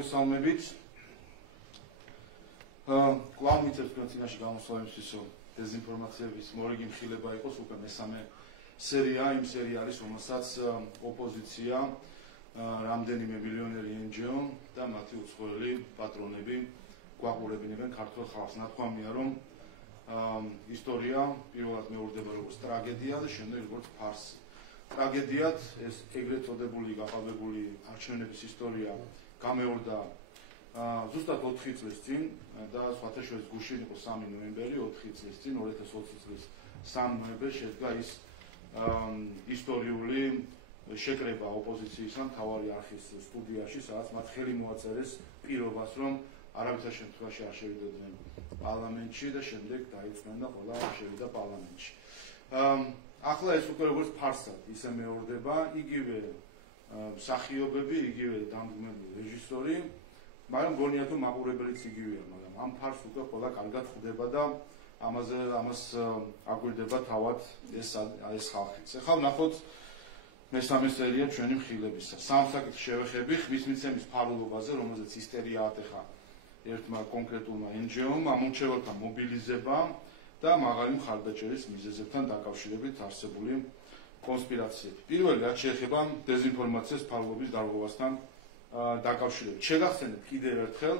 მოგესალმებით. კვლავ მიწევს თქვენ წინაშე გამოსვლებისთვის, რომ დეზინფორმაციების მორიგი მხილება იყოს უკვე მესამე სერია იმ სერიალის, რომელსაც ოპოზიცია, რამდენიმე მილიონერი NGO და მათი უცხოელი პატრონები გვაყურებინებენ ქართულ ხალხს. ნათქვამია, რომ ისტორია პირველად მეორდება როგორც ტრაგედია და შემდეგ როგორც ფარსი. ტრაგედიად ეს ეგრეთ წოდებული გაყალბებული არჩევნების ისტორია გამეორდა ზუსტად 4 წლის წინ და სხვათა შორის გუშინ იყო 3 ნოემბერი, 4 წლის წინ 2020 წლის 3 ნოემბერს შედგა ის ისტორიული შეკრება ოპოზიციისგან მთავარი არხის სტუდიაში, სადაც მათ ხელი მოაწერეს პირობას, რომ არავითარ შემთხვევაში არ შევიდნენ პარლამენტში და შემდეგ დაიწყნენ და ყველა შევიდა პარლამენტში. ახლა ეს უკვე როგორც ფარსად ისე მეორდება, იგივე მსახიობები, იგივე დამდგმელი რეჟისორი, მაგრამ გონიათ რომ მაყურებელიც იგივეა, მაგრამ ამ ფარს უკვე ყველა კარგად ხვდება და ამას აგვირდება თავად ეს ხალხიც. ახლა ვნახოთ მესამე სერია ჩვენი მხილებისა. სამ საკითხს შევეხები ხმის მიცემის ფარულობაზე, რომელზეც ისტერია ატეხა ერთმა კონკრეტულმა NGO-მ, ამორჩეველთა მობილიზება და მაღალი მხარდაჭერის მიზეზებთან დაკავშირებით არსებული კონსპირაციები. პირველი რაც შეეხება დეზინფორმაციას ფარულობის დარღვევასთან დაკავშირებით. შეგახსენებთ კიდევ ერთხელ,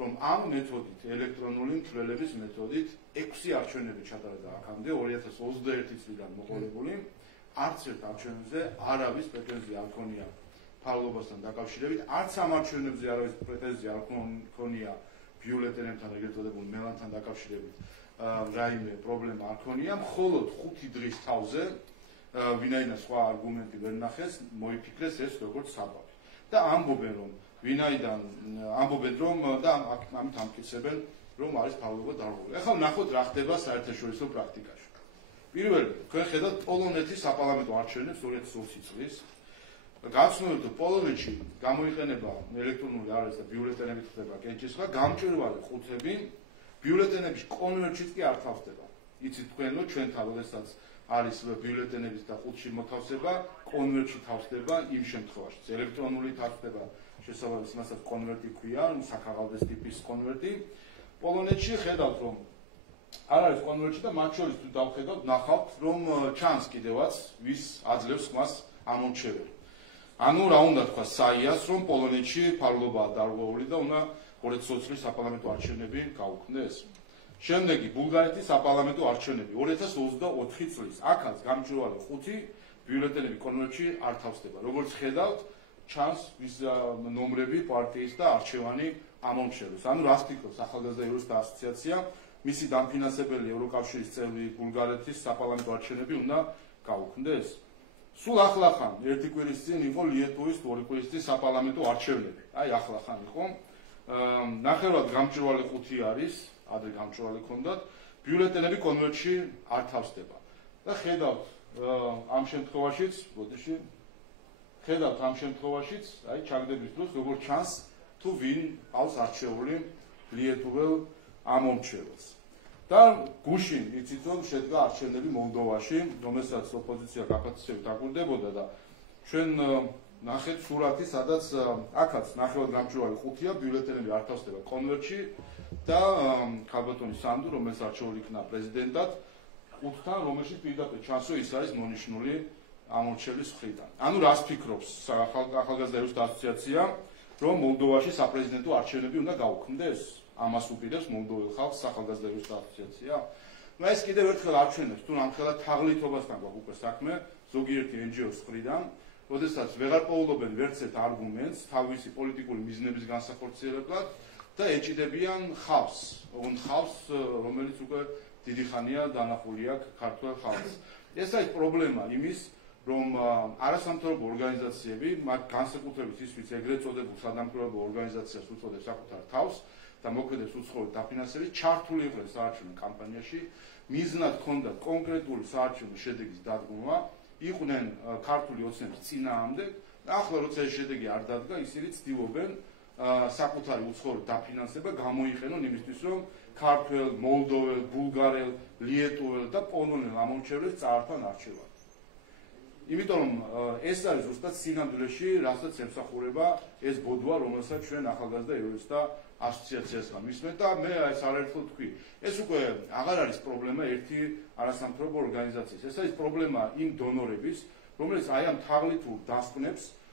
რომ ამ მეთოდით, ელექტრონული მცველების მეთოდით 6 არჩევნები ჩატარდა აქამდე 2021 წლიდან მოყოლებული. არც ერთ არჩევნებზე არავის პრეტენზია არ ქონია ფარულობასთან დაკავშირებით, არც ამ არჩევნებზე არავის პრეტენზია არ ქონია ბიულეტენებთან, ეგრეთ წოდებულ მელანთან დაკავშირებით რაიმე პრობლემა არ ქონია, მხოლოდ 5 დღის თავზე ვინაიდან სხვა არგუმენტი ვერ ნახეს, მოიფიქრეს ეს როგორც საბაბი. და ამბობენ რომ ვინაიდან ამბობენ რომ და ამით ამტკიცებენ რომ არის ფარულობა დარღვეული. ახლა ვნახოთ რა ხდება საერთაშორისო პრაქტიკაში. პირველი, თქვენ ხედავთ პოლონეთის საპარლამენტო არჩევნებს 2020 წლის. გაცნობთ რომ პოლონეთში გამოიყენება ელექტრონული არეში და ბიულეტენები ხდება კენჭისხლა, გამჭვირვალე ყუთები ბიულეტენების კონვერტშიც კი არ თავსდება. იცით თქვენ რომ ჩვენთან როდესაც არის ბიულეტენების და ყუთში მოთავსება, კონვერტში თავსდება იმ შემთხვევაში. ელექტრონული თავსდება შესაბამის მასაც კონვერტი ქვია, საქაღალდეს ტიპის კონვერტი. პოლონეთში ხედავთ რომ არ არის კონვერტში და მათ შორის თუ დავხედავთ, ნახავთ რომ ჩანს კიდევაც ვის აძლევს მას ამორჩეველი. ანუ რა უნდა თქვა საიას, რომ პოლონეთში ფარულობაა დარღვეული და უნდა 2020 წლის საპარლამენტო არჩევნები გაუქმდეს. შემდეგი ბულგარეთის საპარლამენტო არჩევნები 2024 წლის. აქაც გამჭვირვალე 5 ბიულეტენები კონვერტში არ თავსდება. როგორც ხედავთ, ჩანს ვის ნომრები პარტიის და არჩევანი ამორჩეველს. ანუ რას ფიქრობს ახალგაზრდა იურისტთა ასოციაცია, მისი დამფინანსებელი ევროკავშირის წევრი ბულგარეთის საპარლამენტო არჩევნები უნდა გაუქმდეს. სულ ახლახან ერთი კვირის წინ იყო ლიეტუვის 2 კვირის წინ საპარლამენტო არჩევნები. აი ახლახან იყო. ნახევრად გამჭვირვალე 5 არის, ადრე გამჭვირვალე ქონდათ, ბიულეტენები კონვერტში არ თავსდება. და ხედავთ ამ შემთხვევაშიც, ბოდიში, ხედავთ ამ შემთხვევაშიც, აი ჩაგდების დროს როგორ ჩანს თუ ვინ ყავს არჩეული ლიეტუველ ამომრჩეველს. და გუშინ იცით რომ შედგა არჩევნები მოლდოვაში, რომელსაც ოპოზიცია გაფართოებით აკვირდებოდა და ჩვენ ნახეთ სურათი, სადაც აქაც ნახევარ გამჭვირვალე 5-ია, ბიულეტენები არ თავსდება კონვერტში და ქალბატონი სანდუ, რომელიც არჩეული იქნა პრეზიდენტად, 5-თან, რომელშიც პირდაპირ ჩანს, რომ ის არის მონიშნული ამორჩევის მხრიდან. ანუ რას ფიქრობს ახალგაზრდა იურისტთა ასოციაცია, რომ მოლდოვაში საპრეზიდენტო არჩევნები უნდა გაუქმდეს? ამას უპირებს მოლდოվել ხალხს ახალგაზრდა იურისტთა ასოციაცია. ეს კიდევ ერთხელ აჩვენებს, თუ რამხელა თაღლითობასთან გვაქვს უკვე საქმე, ზოგიერთი NGO-ს მხრიდან, როდესაც ვეღარ პოულობენ ვერც ერთ არგუმენტს თავისი პოლიტიკური მიზნების განსახორციელებლად და ეჭიდებიან ხავს, რომელიც უკვე დიდი ხანია დანახული აქვს ქართველ ხალხს. ეს არის პრობლემა იმის, რომ არასამთავრობო ორგანიზაციები, მათ განსაკუთრებით ის, ვინც ეგრეთ წოდებულ სადამკვირვებლო ორგანიზაციას უწოდებს საკუთარ თავს და მოქმედებს უცხოურ დაფინანსებით, ჩართული იყვნენ საარჩევნო კამპანიაში, მიზნად ჰქონდათ კონკრეტული საარჩევნო შედეგის დადგმა, იყვნენ ქართული ოცნების წინააღმდეგ, ახლა როცა ეს შედეგი არ დადგა, ისინი ცდილობენ საკუთარი უცხოური დაფინანსება გამოიყენონ იმისთვის, რომ ქართველ, მოლდოველ, ბულგარელ, ლიეტუველ და პოლონელ ამომრჩევლებს წაართვან არჩევანი. იმიტომ რომ ეს არის ზუსტად სინამდვილეში, რასაც ემსახურება ეს ბოდვა, რომელსაც ჩვენ ახალგაზრდა იურისტთა ასოციაციასთან მისმენთ და მე ეს არაერთხელ თქვი. ეს უკვე აღარ არის პრობლემა ერთი არასამთავრობო ორგანიზაციის. ეს არის პრობლემა იმ დონორების, რომელიც აი ამ თაღლითურ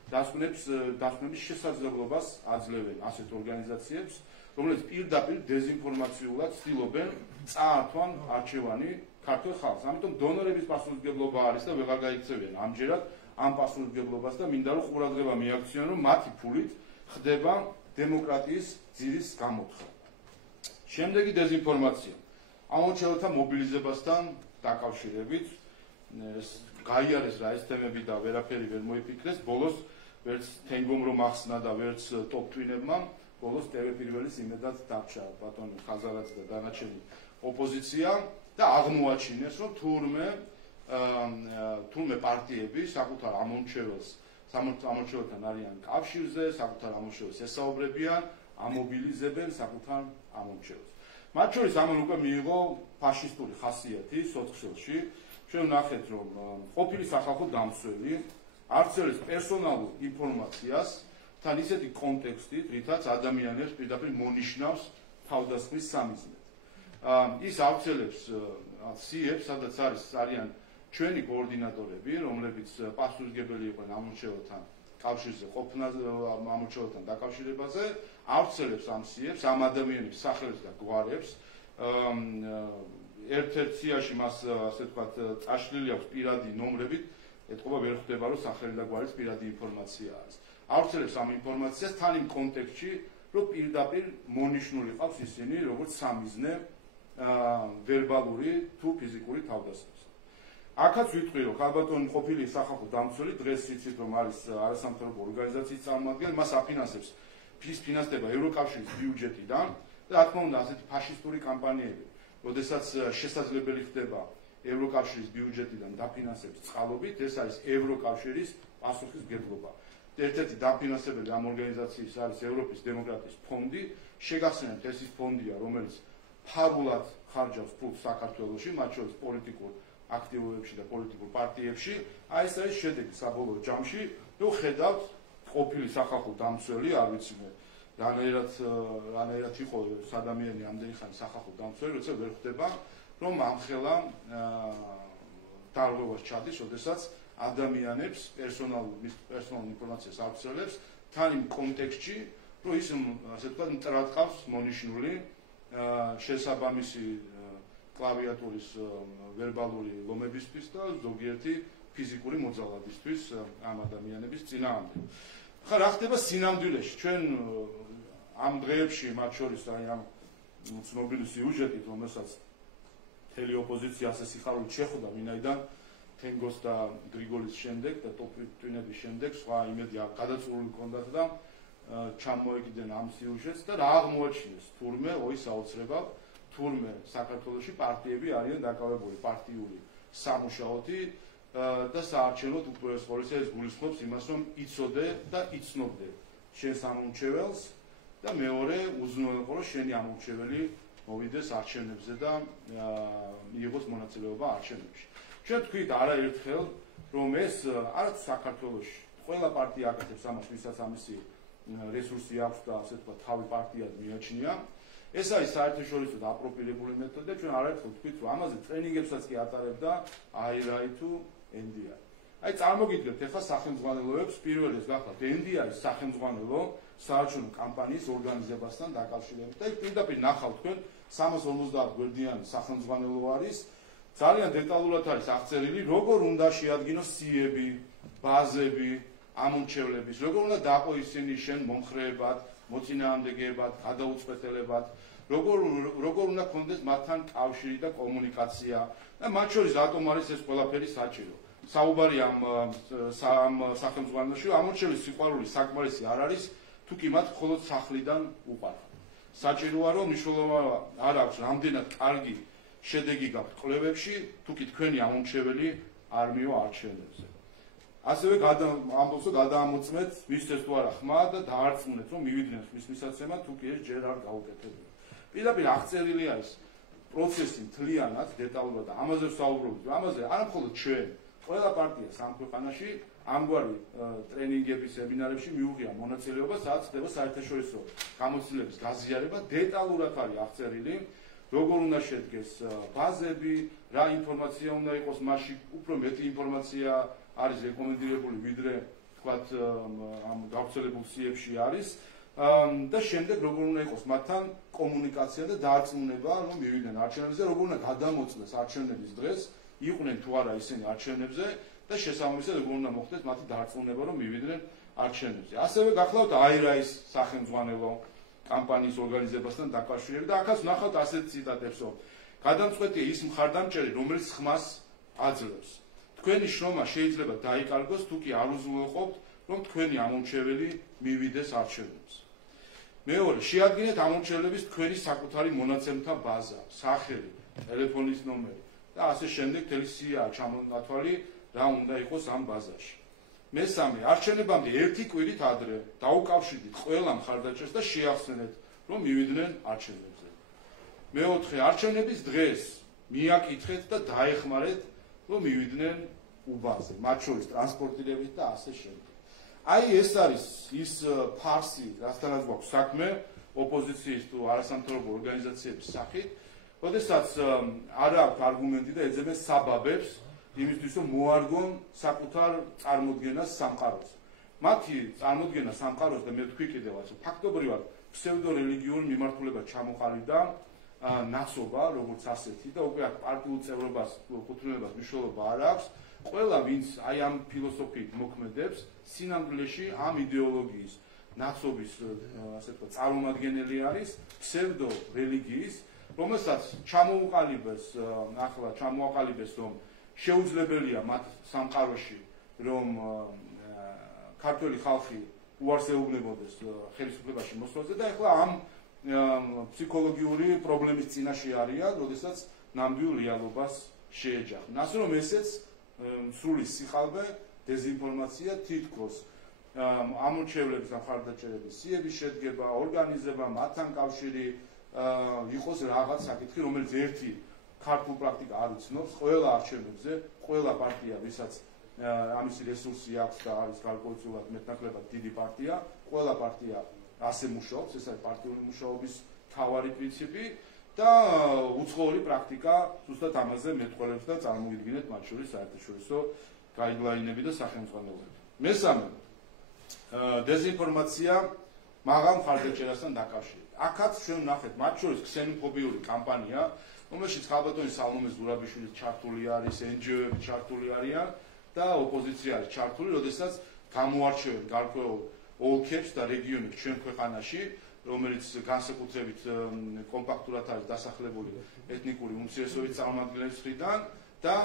დასკვნების შესაძლებლობას აძლევენ ასეთ ორგანიზაციებს, რომელიც პირდაპირ დეზინფორმაციულად ცდილობენ წაართვან არჩევანი ქართულ ხალხს. ამიტომ დონორების პასუხისმგებლობა არის და ვეღარ გაიქცევიან ამჯერად ამ პასუხისმგებლობას და მინდა რომ ყურადღება მიაქციონ, რომ მათი ფულით ხდება დემოკრატიის ძირის გამოთხრა. შემდეგი დეზინფორმაცია. ამორჩევლთა მობილიზებასთან დაკავშირებით გაიარეს რა ეს თემები და ვერაფერი ვერ მოიფიქრეს. ბოლოს ვერც თენგომ რომ ახსნა და ვერც ტოპ-ტვინებმა, ბოლოს ტელეპირველის იმედად დარჩა ბატონი ხაზარაძე და დანარჩენი ოპოზიცია და აღმოაჩინეს, რომ თურმე პარტიები საკუთარ ამორჩეველთან არიან კავშირზე, საკუთარ ამორჩეველს ესაუბრებიან, ამობილიზებენ საკუთარ ამორჩეველს. მათ შორის ამან უკვე მიიღო ფაშისტური ხასიათი სოციალში. ჩვენ ვნახეთ, რომ ყოფილი სახალხო დამცველი არცერეს პერსონალურ ინფორმაციას თან ისეთი კონტექსტით, რითაც ადამიანებს პირდაპირ მონიშნავს თავდასხმის სამიზნედ. ის ავრცელებს სიებს, სადაც არიან ჩვენი კოორდინატორები, რომლებიც პასუხისმგებელი იყვნენ ამორჩეველთან კავშირზე ყოფნაზე, ამორჩეველთან დაკავშირებაზე, ავრცელებს ამ სიებს, ამ ადამიანების სახელებს და გვარებს. ერთ-ერთ სიაში მას ასე ვთქვათ წაშლილი აქვს პირადი ნომრებით, ეთყობა ვერ ხვდება, რომ სახელი და გვარის პირადი ინფორმაცია არის. ავრცელებს ამ ინფორმაციას თან იმ კონტექსტში, რომ პირდაპირ მონიშნული ყავს ისინი, როგორც სამიზნე ვერბალური თუ ფიზიკური თავდასხმის. აქაც ვიტყვი, რომ ქალბატონი ყოფილი სახალხო დამცველი დღეს იცით, რომ არის არასამთავრობო ორგანიზაციის წარმომადგენელი, მას აფინანსებს ფინანსდება ევროკავშირის ბიუჯეტიდან და რა თქმა უნდა ასეთი ფაშისტური კამპანიები, როდესაც შესაძლებელი ხდება ევროკავშირის ბიუჯეტიდან დაფინანსების წყალობით, ეს არის ევროკავშირის პასუხისმგებლობა. ერთ-ერთი დაფინანსებელი ამ ორგანიზაციის არის ევროპის დემოკრატიის ფონდი. შეგახსენებთ, ეს ის ფონდია, რომელიც ფარულად ხარჯავს ფულს საქართველოში, მათ შორის პოლიტიკურ აქტივობებში და პოლიტიკურ პარტიებში. აი ეს არის შედეგი საბოლოო ჯამში, რომ ხედავთ ყოფილი სახალხო დამცველი, არ ვიცი მე რანაირად იყო ადამიანი ამდენი ხანი სახალხო დამცველი, როცა ვერ ხვდება, რომ ამხელა დარღვევას ჩადის, როდესაც ადამიანებს პერსონალურ ინფორმაციას ავრცელებს თან იმ კონტექსტში, რომ ის ასე ვთქვათ მტრად ყავს მონიშნული შესაბამისი კლავიატურის ვერბალური ლომებისთვის და ზოგიერთი ფიზიკური მოძალადისთვის ამ ადამიანების წინააღმდეგ. ხა რა ხდება სინამდვილეში? ჩვენ ამ დღეებში მათ შორის აი ამ ცნობილი სიუჟეტით, რომელსაც მთელი ოპოზიცია ასე სიხარულით შეხვდა ვინაიდან თენგოს და გრიგოლის შემდეგ და ტოპ-ტვინების შემდეგ სხვა იმედი გადაწყვეტილი ჰქონდათ და ჩამოეკიდნენ ამ სიუჟეტს და რა აღმოაჩინეს? თურმე ოის აუცილებლად თურმე საქართველოში პარტიები არიან დაკავებული პარტიული სამუშაოთი და საარჩევნოდ უპირველეს ყოვლისა ეს გულისხმობს იმას, რომ იცოდე და იცნობდე შენს ამორჩეველს და მეორე უზრუნველყო, რომ შენი ამორჩეველი მოვიდეს არჩევნებზე და მიიღოს მონაწილეობა არჩევნებში. ჩვენ თქვით არაერთხელ, რომ ეს არც საქართველოში ყველა პარტია აკეთებს ამას, ვისაც ამისი რესურსი აქვს და ასე ვთქვათ თავი პარტიად მიაჩნია. ეს არის საერთაშორისო დაპროფილებული მეთოდი და ჩვენ არაერთხელ თქვით, რომ ამაზე ტრენინგებსაც კი ატარებდა IRI თუ NDI. აი წარმოგიდგენთ ახლა სახელმძღვანელოებს პირველ ეს გახლავთ NDI-ის სახელმძღვანელო საარჩევნო კამპანიის ორგანიზებასთან დაკავშირებით და პირდაპირ ნახავთ თქვენ 350 გვერდიანი სახელმძღვანელო არის. ძალიან დეტალურად არის აღწერილი, როგორ უნდა შეადგინოს სიები, ბაზები ამორჩევლების, როგორ უნდა დაყო ისინი შენ მომხრეებად, მოწინააღმდეგეებად, გადაუწყვეტელებად, როგორ უნდა კონდეს მათთან კავშირი და კომუნიკაცია და მათ შორის რატომ არის ეს ყველაფერი საჭირო. საუბარი ამ სახელმძღვანელოში ამორჩევის სიყვარული საკმარისი არ არის თუ კი მათ მხოლოდ სახლიდან უყვართ. საჭიროა რომ მნიშვნელობა არ აქვს რამდენად კარგი შედეგი გაქვთ კვლევებში თუ კი თქვენი ამორჩეველი არ მივა არჩევნებზე. ასევე ამბობს რომ გადაამოწმეთ მისცეს თუ არა ხმა და დაარწმუნეთ რომ მივიდნენ ხმის მისაცემად თუ კი ეს ჯერ არ გაუკეთებია. პირდაპირ აღწერილი არის პროცესი მთლიანად დეტალურად და ამაზე ვსაუბრობთ. ამაზე არა მხოლოდ ჩვენ, ყველა პარტია სამ ქვეყანაში ამგვარი ტრენინგების სემინარებში მიუღია მონაწილეობა, სადაც ხდება საერთაშორისო გამოცდილების გაზიარება, დეტალურად არის აღწერილი, როგორ უნდა შედგეს ბაზები, რა ინფორმაცია უნდა იყოს მასში, უფრო მეტი ინფორმაცია არის რეკომენდირებული, ვიდრე თქვათ ამ გავრცელებულ სიებში არის. და შემდეგ როგორ უნდა იყოს მათთან კომუნიკაცია და დაარწმუნება, რომ მივიდნენ არჩევნებზე, როგორ უნდა გადამოწმეს არჩევნების დღეს, იყვნენ თუ არა ისინი არჩევნებზე და შესაბამისად როგორ უნდა მოხდეს მათი დაარწმუნება, რომ მივიდნენ არჩევნებზე. ასევე გახლავთ აირაის სახელმძღვანელო კამპანიის ორგანიზებასთან დაკავშირებით და აქაც ნახავთ ასეთ ციტატებს, რომ გადამწყვეტია ის მხარდამჭერი, რომელიც ხმას აძლევს. თქვენი შრომა შეიძლება დაიკარგოს, თუ კი არ უზრუნველყოფთ, რომ თქვენი ამორჩეველი მივიდეს არჩევნებზე. მეორე, შეადგინეთ ამორჩევლების თქვენი საკუთარი მონაცემთა ბაზა, სახელი, ტელეფონის ნომერი და ასე შემდეგ მთელი სია ჩამონათვალი რა უნდა იყოს ამ ბაზაში. მესამე, არჩევნებამდე ერთი კვირით ადრე დაუკავშირდით ყველა მხარდაჭერას და შეახსენეთ, რომ მივიდნენ არჩევნებზე. მეოთხე, არჩევნების დღეს მიაკითხეთ და დაეხმარეთ, რომ მივიდნენ უბანზე, მათ შორის ტრანსპორტირებით და ასე შემდეგ. აი ეს არის ის ფარსი, რასთანაც გვაქვს საქმე ოპოზიციის თუ არასამთავრობო ორგანიზაციების სახით, როდესაც არ აქვს არგუმენტი და ეძებენ საბაბებს იმისთვის, რომ მოარგონ საკუთარ წარმოდგენას სამყაროს. მათი წარმოდგენა სამყაროს და მე თქვი კიდევაც, ფაქტობრივად ფსევდორელიგიური მიმართულება ჩამოყალიბდა ნაცობა, როგორც ასეთი და უკვე აქ პარტიულ წევრობას, კუთვნილებას მნიშვნელობა არ აქვს. ყველა ვინც აი ამ ფილოსოფიით მოქმედებს, სინამდვილეში ამ იდეოლოგიის ნაცობის ასე თქვა წარმომადგენელი არის ფსევდო რელიგიის, რომელსაც ჩამოაყალიბეს, რომ შეუძლებელია მათ სამყაროში, რომ ქართველი ხალხი უარს ეუბნებოდეს ხელისუფლებაში მოსვლაზე და ეხლა ამ ფსიქოლოგიური პრობლემის წინაშე არიან, როდესაც ნამდვილ რეალობას შეეჯახნენ. ასე რომ ესეც სრული სიხალბე, დეზინფორმაცია თითქოს ამორჩევლების და მხარდაჭერების სიების შედგება, ორგანიზება, მათთან კავშირი იყოს რაღაც საკითხი, რომელიც ერთი ქართულ პრაქტიკა არ იცნობს, ყველა არჩევნებზე, ყველა პარტია, ვისაც ამისი რესურსი აქვს და არის გარკვეულწილად მეტნაკლებად დიდი პარტია, ყველა პარტია ასე მუშაობს, ეს არის პარტიული მუშაობის მთავარი პრინციპი და უცხოური პრაქტიკა ზუსტად ამაზე მეტყველებს და წარმოიდგინეთ მათ შორის საერთაშორისო გაიდლაინები და სახელმძღვანელოები. მესამე, დეზინფორმაცია მაღალ მხარდაჭერასთან დაკავშირებით. აქაც ჩვენ ვნახეთ მათ შორის ქსენოფობიური კამპანია, რომელშიც ხალბატონი სალომე ზურაბიშვილი ჩართული არის, NGO-ები ჩართული არიან და ოპოზიცია არის ჩართული, როდესაც გამოარჩევენ გარკვეულ ოლქებს და რეგიონებს ჩვენ ქვეყანაში, რომელიც განსაკუთრებით კომპაქტურად არის დასახლებული ეთნიკური უმცირესობის წარმომადგენლების მხრიდან და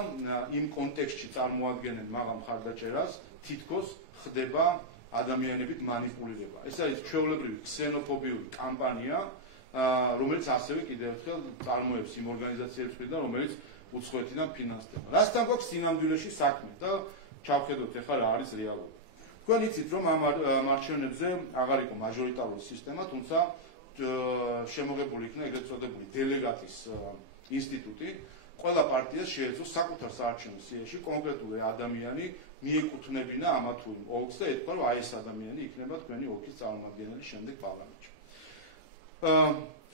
იმ კონტექსტში წარმოადგენენ მაღალ მხარდაჭერას, თითქოს ხდება ადამიანებით მანიპულირება. ეს არის ჩვეულებრივი ქსენოფობიური კამპანია, რომელიც ასევე კიდევ ერთხელ წარმოებს იმ ორგანიზაციების მხრიდან, რომელიც უცხოეთიდან ფინანსდება. რასთან გვაქვს სინამდვილეში საქმე და ჩავხედოთ ახლა რა არის რეალობა. თქვენ იცით, რომ ამ არჩევნებზე აღარ იყო მაჟორიტარული სისტემა, თუმცა შემოღებული იქნა ეგრეთ წოდებული დელეგატის ინსტიტუტი. ყველა პარტიას შეეძლო საკუთარ საარჩევნო სიაში კონკრეტული ადამიანი მიეკუთვნებინა ამა თუ იმ ოლქს და ეთქვა, რომ აი ეს ადამიანი იქნება თქვენი ოლქის წარმომადგენელი შემდეგ პარლამენტში.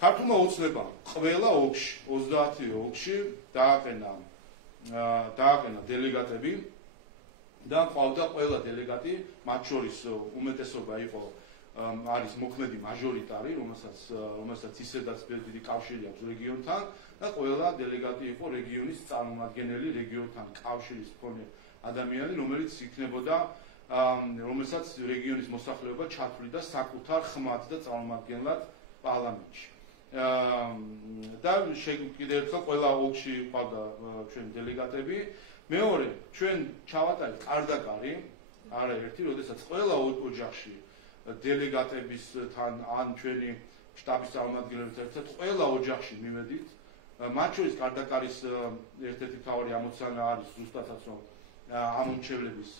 ქართულმა ოცნებამ ყველა ოლქში, 30 ოლქში დააყენა დელეგატები და ყავდა ყველა დელეგატი, მათ შორის უმეტესობა იყო არის მოქმედი მაჟორიტარი, რომელსაც ისედაც დიდი კავშირი აქვს რეგიონთან და ყველა დელეგატი იყო რეგიონის წარმომადგენელი, რეგიონთან კავშირის მქონე ადამიანი, რომელიც იქნებოდა, რომელსაც რეგიონის მოსახლეობა ჩათვლიდა საკუთარ ხმად და წარმომადგენლად პარლამენტში. და კიდევ ერთხელ ყველა ოლქში ყავდა ჩვენ დელეგატები. მეორე, ჩვენ ჩავატარეთ კარდაკარი, არა ერთი, როდესაც ყველა ოჯახში დელეგატებისთან ან ჩვენი შტაბის წარმომადგენლებთან ერთად ყველა ოჯახში მივედით. მათ შორის კარდაკარის ერთ-ერთი მთავარი ამოცანა არის ზუსტადაც რომ ამომრჩევლების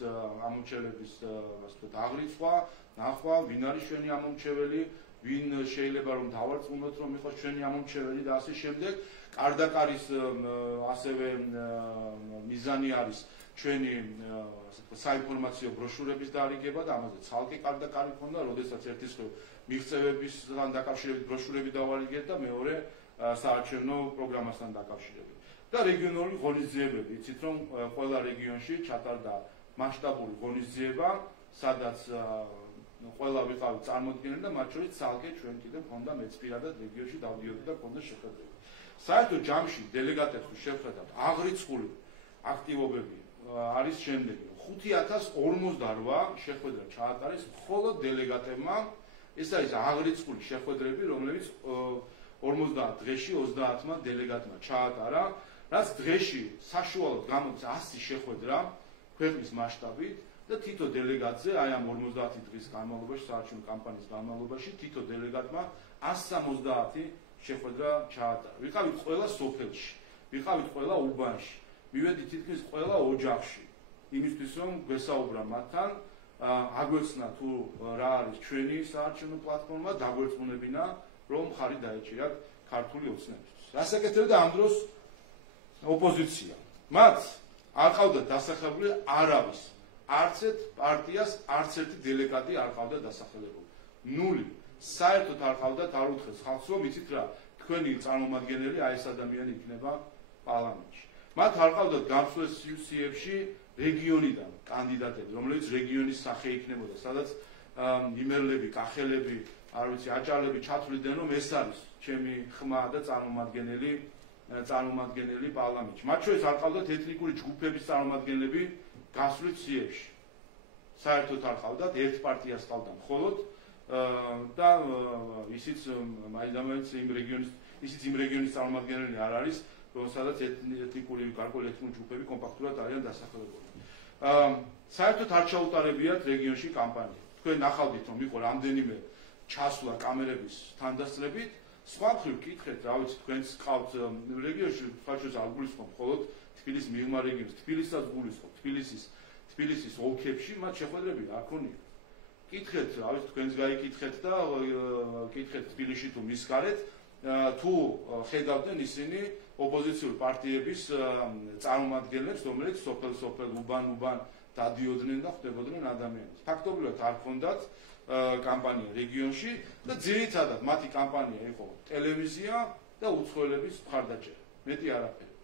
ასე ვთქვათ აღრიცხვა, ნახვა, ვინ არის ჩვენი ამომრჩეველი, ვინ შეიძლება რომ დავარწმუნოთ რომ იყოს ჩვენი ამომრჩეველი და ასე შემდეგ. კარდაკარის ასევე მიზანი არის ჩვენი ასე ვთქვათ საინფორმაციო ბროშურების დარიგება და ამაზე ცალკე კარდაკარი ქონდა, როდესაც ერთის მხრივ მიღწევებისთან დაკავშირებით ბროშურები დავალიგეთ და მეორე საარჩევნო პროგრამასთან დაკავშირებით. და რეგიონული ღონისძიებები, იცით რომ ყველა რეგიონში ჩატარდა მასშტაბური ღონისძიება, სადაც ყველა ვიყავით წარმოდგენილი და მათ შორის ცალკე ჩვენ კიდევ ქონდა მეც პირადად რეგიონში დავდიოდი და ქონდა შეხვედრები. საერთო ჯამში დელეგატებს შევხედავთ აღრიცხული აქტივობები არის შემდეგი. 5048 შეხვედრა ჩაატარეს მხოლოდ დელეგატებმა. ეს არის აღრიცხული შეხვედრები, რომლებიც 50 დღეში 30-მა დელეგატმა ჩაატარა, რაც დღეში საშუალოდ გამოდის 100 შეხვედრა ქვეყნის მასშტაბით და თითო დელეგატზე აი ამ 50 დღის განმავლობაში, საარჩევნო კამპანიის განმავლობაში თითო დელეგატმა 170 შეხვედრა ჩაატარა. ვიყავით ყველა სოფელში, ვიყავით ყველა უბანში, მივედით თითქმის ყველა ოჯახში, იმისთვის რომ გვესაუბრა მათთან, აგვეცნა თუ რა არის ჩვენი საარჩევნო პლატფორმა, დაგვერწმუნებინა რომ ხარი დაეჭირათ ქართული ოცნებისთვის. რასაკეთებდა ამ დროს ოპოზიცია. მათ არ ყავდათ დასახელებული არავის, არც ერთ პარტიას, არც ერთი დელეგატი არ ყავდა დასახელებული. ნული. საერთოდ არ ყავდათ, არ უთხრეს ხალხს, რომ იცით რა, თქვენი წარმომადგენელი აი ეს ადამიანი იქნება პარლამენტში. მათ არ ყავდათ გამსვლელ სიებში რეგიონიდან კანდიდატები, რომლებიც რეგიონის სახე იქნებოდა, სადაც იმერლები, კახელები, არ ვიცი, აჭარლები ჩათვლიდნენ, რომ ეს არის ჩემი ხმა და წარმომადგენელი პარლამენტში. მათ შორის არ ყავდათ ეთნიკური ჯგუფების წარმომადგენლები გასვლით სიებში. საერთოდ არ ყავდათ, ერთ პარტიას ყავდა მხოლოდ და ისიც მაინც იმ რეგიონის წარმომადგენელი არ არის, სადაც ეთნიკური გარკვეული ეთნიკური ჯგუფები კომპაქტურად არიან დასახელებული. საერთოდ არ ჩაუტარებიათ რეგიონში კამპანია. თქვენ ნახავდით, რომ იყო რამდენიმე ჩასვლა კამერების თანდასწრებით, სხვა მხრივ კითხეთ, რა ვიცი, თქვენს ყავთ რეგიონში, ხალხს არ გულისხმობ მხოლოდ თბილისის მიღმა რეგიონს, თბილისსაც გულისხმობ, თბილისის ოლქებში მათ შეხვედრები არ ქონიათ. კითხეთ, რა ვიცი, თქვენს გაიკითხეთ და კითხეთ თბილისში თუ მის გარეთ, თუ ხედავდნენ ისინი ოპოზიციური პარტიების წარმომადგენლებს, რომელიც სოფელ უბან დადიოდნენ და ხვდებოდნენ ადამიანებს. ფაქტობრივად არ ქონდათ კამპანია რეგიონში და ძირითადად მათი კამპანია იყო ტელევიზია და უცხოელების მხარდაჭერა. მეტი არაფერი.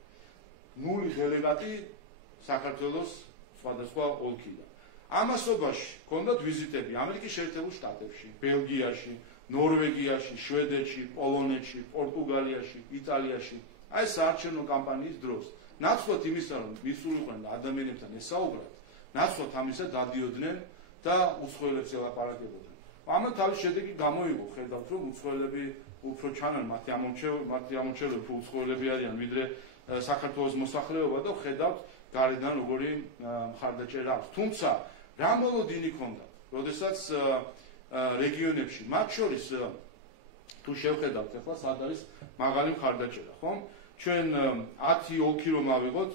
ნული დელეგატი საქართველოს სხვადასხვა ოლქიდან. ამასობაში ქონდათ ვიზიტები ამერიკის შეერთებულ შტატებში, ბელგიაში, ნორვეგიაში, შვედეთში, პოლონეთში, პორტუგალიაში, იტალიაში. აი საარჩევნო კამპანიის დროს. ნაცვლად იმისა, რომ მისულიყვნენ ადამიანებთან ესაუბრათ, ნაცვლად ამისა დადიოდნენ და უცხოელებს ელაპარაკებოდნენ. ამან თავის შედეგი გამოიღო, ხედავთ, რომ უცხოელები უფრო ჩანან, მათი ამომრჩევლები უფრო უცხოელები არიან, ვიდრე საქართველოს მოსახლეობა და ხედავთ გარედან როგორი მხარდაჭერა აქვს. თუმცა რა მოლოდინი ქონდა, როდესაც რეგიონებში, მათ შორის თუ შევხედავთ, ახლა სად არის მაღალი მხარდაჭერა, ხომ? ჩვენ 10 ოლქი რომ ავიღოთ,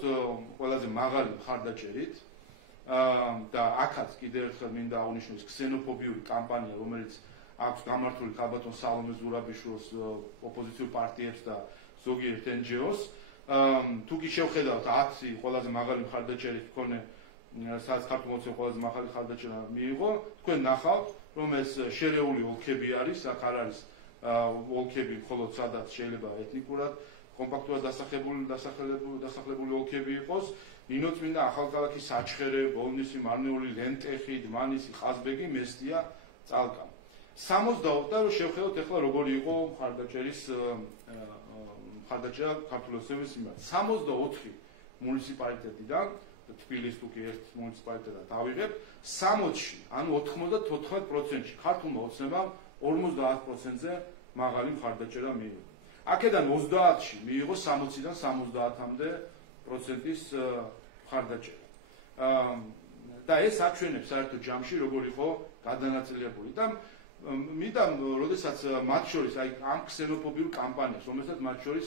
ყველაზე მაღალი მხარდაჭერით და აქაც კიდევ ერთხელ მინდა აღნიშნოს ქსენოფობიური კამპანია, რომელიც აქვს გამართული ქალბატონ სალომე ზურაბიშვილის ოპოზიციურ პარტიებს და ზოგიერთ NGO-ს. თუ კი შევხედავთ 10 ყველაზე მაღალი მხარდაჭერით მქონე, სადაც ქართულში ყველაზე მაღალი მხარდაჭერა მიიღო, თქვენ ნახავთ, რომ ეს შერეული ოლქები არის, აქ არ არის ოლქები მხოლოდ სადაც შეიძლება ეთნიკურად კომპაქტურად დასახლებული ოლქები იყოს. ნინოწმინდა, ახალქალაქი, საჩხერე, ბოლნისი, მარნეული, ლენტეხი, დმანისი, ყაზბეგი, მესტია, წალკა. 60 და შევხედოთ ახლა როგორი იყო მხარდაჭერა ქართულოსების მიმართ. 64 მუნიციპალიტეტიდან, თბილისს თუ კი ერთ მუნიციპალიტეტად დავიღებ, 60-ში, ანუ 94%-ში ქართულმა ოცნებამ 50%-ზე მაღალი მხარდაჭერა მიიღო. აქედან 30-ში მიიღო 60-დან 70-მდე პროცენტის მხარდაჭერა. და ეს აჩვენებს საერთოდ ჯამში როგორ იყო გადანაწილებული და მინდა როდესაც მათ შორის აი ამ ქსენოფობიურ კამპანიას რომელსაც მათ შორის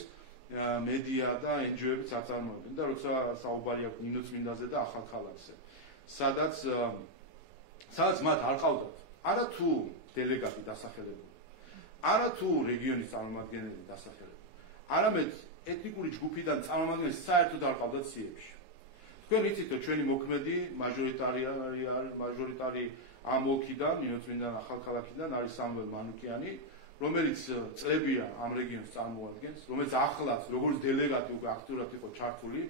მედია და NGO-ებიც აწარმოებენ და როცა საუბარი აქვს ნინოწმინდაზე და ახალქალაქზე სადაც მათ არ ყავდათ არა თუ დელეგატი დასახელებული არა თუ რეგიონის წარმომადგენელი დასახელებული არამედ ეთნიკური ჯგუფიდან წარმომადგენელი საერთოდ არ ყავდათ სიებში. თქვენ იცით რომ ჩვენი მოქმედი მაჟორიტარი ამ ოლქიდან, ნინოწმინდან ახალქალაქიდან არის სამუელ მანუკიანი, რომელიც წლებია ამ რეგიონს წარმოადგენს, რომელიც ახლაც როგორც დელეგატი უკვე აქტიურად იყო ჩართული,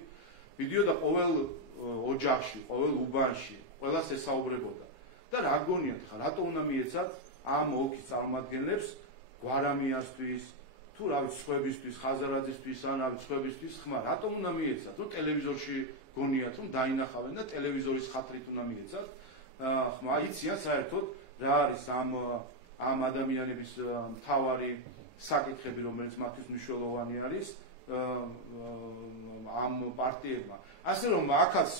მიდიოდა ყოველ ოჯახში, ყოველ უბანში, ყველას ესაუბრებოდა. და რა გონიათ ხა, რატო უნდა მიეცათ ამ ოლქის წარმომადგენლებს გვარამიასთვის, თუ რა ვიცი, სხვებისთვის, ხაზარაძისთვის, ან რა ვიცი, სხვებისთვის ხმა, რატომ უნდა მიეცათ? თუ ტელევიზორში გონიათ რომ დაინახავენ და ტელევიზორის ხათრით უნდა მიეცათ, ხმა იციან საერთოდ რა არის ამ ადამიანების მთავარი საკითხები, რომელიც მათთვის მნიშვნელოვანი არის ამ პარტიებმა. ასე რომ აქაც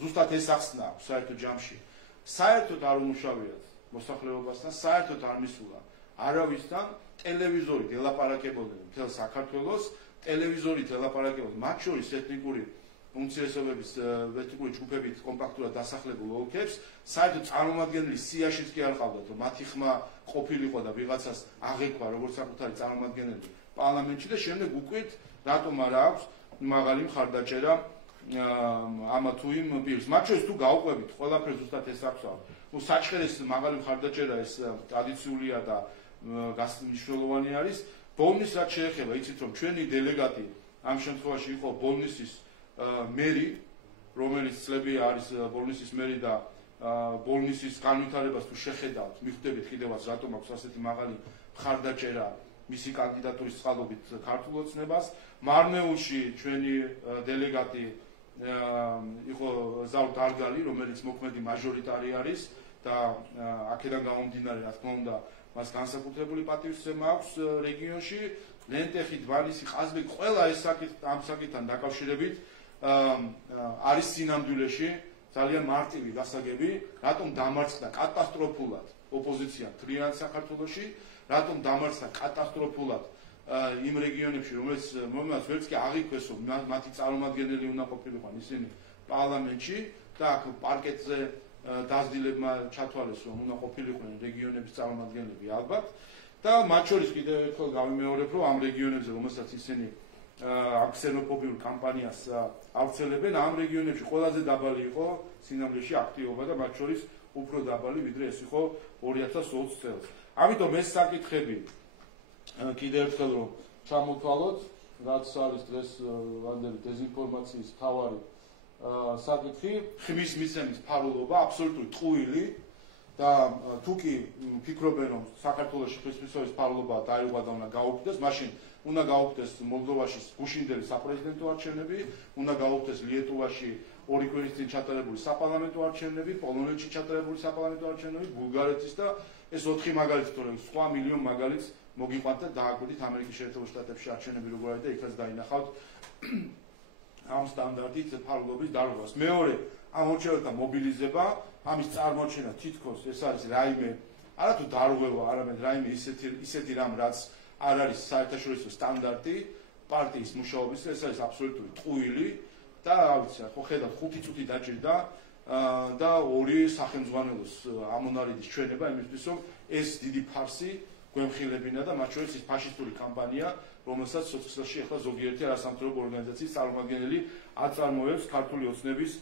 ზუსტად ეს ახსნა აქვს საერთოდ ჯამში. საერთოდ არ უმუშავიათ მოსახლეობასთან, საერთოდ არ მისულა არავისთან, ტელევიზორით ელაპარაკებოდნენ მთელ საქართველოს, ტელევიზორით ელაპარაკებოდნენ მათ შორის ეთნიკური უმცირესობების ეთნიკური ჯგუფებით კომპაქტურად დასახლებულ ოლქებს, საერთოდ წარმომადგენელი სიაშიც კი არ ყავდათ, რომ მათი ხმა ყოფილიყო და ვიღაცას აღეკვა როგორც საკუთარი წარმომადგენელი პარლამენტში და შემდეგ უკვით რატომ არ აქვს მაღალი მხარდაჭერა ამა თუ იმ პირს. მათ შორის თუ გავყვებით, ყველაფერს ზუსტად ეს აქვს. საჩხერის მაღალი მხარდაჭერა ეს ტრადიციულია და მნიშვნელოვანი არის. ბოლნისს რაც შეეხება, იცით რომ ჩვენი დელეგატი ამ შემთხვევაში იყო ბოლნისის მერი, რომელიც წლებია არის ბოლნისის მერი და ბოლნისის განვითარებას თუ შეხედავთ, მიხვდებით კიდევაც რატომ აქვს ასეთი მაღალი მხარდაჭერა მისი კანდიდატურის წყალობით ქართულ ოცნებას. მარნეულში ჩვენი დელეგატი იყო ზავრ დარგალი, რომელიც მოქმედი მაჟორიტარი არის და აქედან გამომდინარე, რა თქმა უნდა, მას განსაკუთრებული პატივისცემა აქვს რეგიონში. ლენტეხი, დვალისი, ყაზბეკი, ყველა ეს ამ საკითხთან დაკავშირებით არის სინამდვილეში ძალიან მარტივი გასაგები, რატომ დამარცხდა კატასტროფულად ოპოზიცია მთლიანად საქართველოში, რატომ დამარცხდა კატასტროფულად იმ რეგიონებში, რომელსაც ვერც კი აღიქვეს, რომ მათი წარმომადგენელი უნდა ყოფილიყვნენ ისინი პარლამენტში და აქ პარკეტზე დაზრდილებმა ჩათვალეს, რომ უნდა ყოფილიყვნენ რეგიონების წარმომადგენლები ალბათ და მათ შორის კიდევ ერთხელ გავიმეორებ, რომ ამ რეგიონებზე, რომელსაც ისინი ქსენოფობიურ კამპანიას ავრცელებენ, ამ რეგიონებში ყველაზე დაბალი იყო სინამდვილეში აქტივობა და მათ შორის უფრო დაბალი, ვიდრე ეს იყო 2020 წელს. ამიტომ ეს საკითხები კიდევ ერთხელ რომ ჩამოთვალოთ, რაც არის დღეს ვანდები დეზინფორმაციის მთავარი საკითხი, ხმის მიცემის ფარულობა, აბსოლუტური ტყუილი და თუ კი ფიქრობენ რომ საქართველოში ხმის მიცემის ფარულობა დაიღვა და უნდა გაუქმდეს, მაშინ უნდა გაუქმდეს მოლდოვაში გუშინდელი საპრეზიდენტო არჩევნები, უნდა გაუქმდეს ლიეტუვაში 2 კვირის წინ ჩატარებული საპარლამენტო არჩევნები, პოლონეთში ჩატარებული საპარლამენტო არჩევნები, ბულგარეთის და ეს 4 მაგალითი თორემ სხვა მილიონ მაგალითს მოგიყვანთ და დააკვირდით ამერიკის შეერთებულ შტატებში არჩევნები როგორ არის და იქაც დაინახავთ ამ სტანდარტით ფარულობის დარღვევას. მეორე, ამ ორჩეულთა მობილიზება, ამის წარმოჩენა თითქოს ეს არის რაიმე არათუ დარღვევა, არამედ რაიმე ისეთი რამ, რაც არ არის საერთაშორისო სტანდარტი პარტიის მუშაობის, ეს არის აბსოლუტური ტყუილი და რა ვიცი, ხო ხედავთ 5 წუთი დაჭირდა და 2 სახელმძღვანელოს ამონარიდის ჩვენება იმისთვის, რომ ეს დიდი ფარსი გვემხილებინა და მათ შორის ის ფაშისტური კამპანია, რომელსაც სოციალში ახლა ზოგიერთი არასამთავრობო ორგანიზაციის წარმომადგენელი აწარმოებს ქართული ოცნების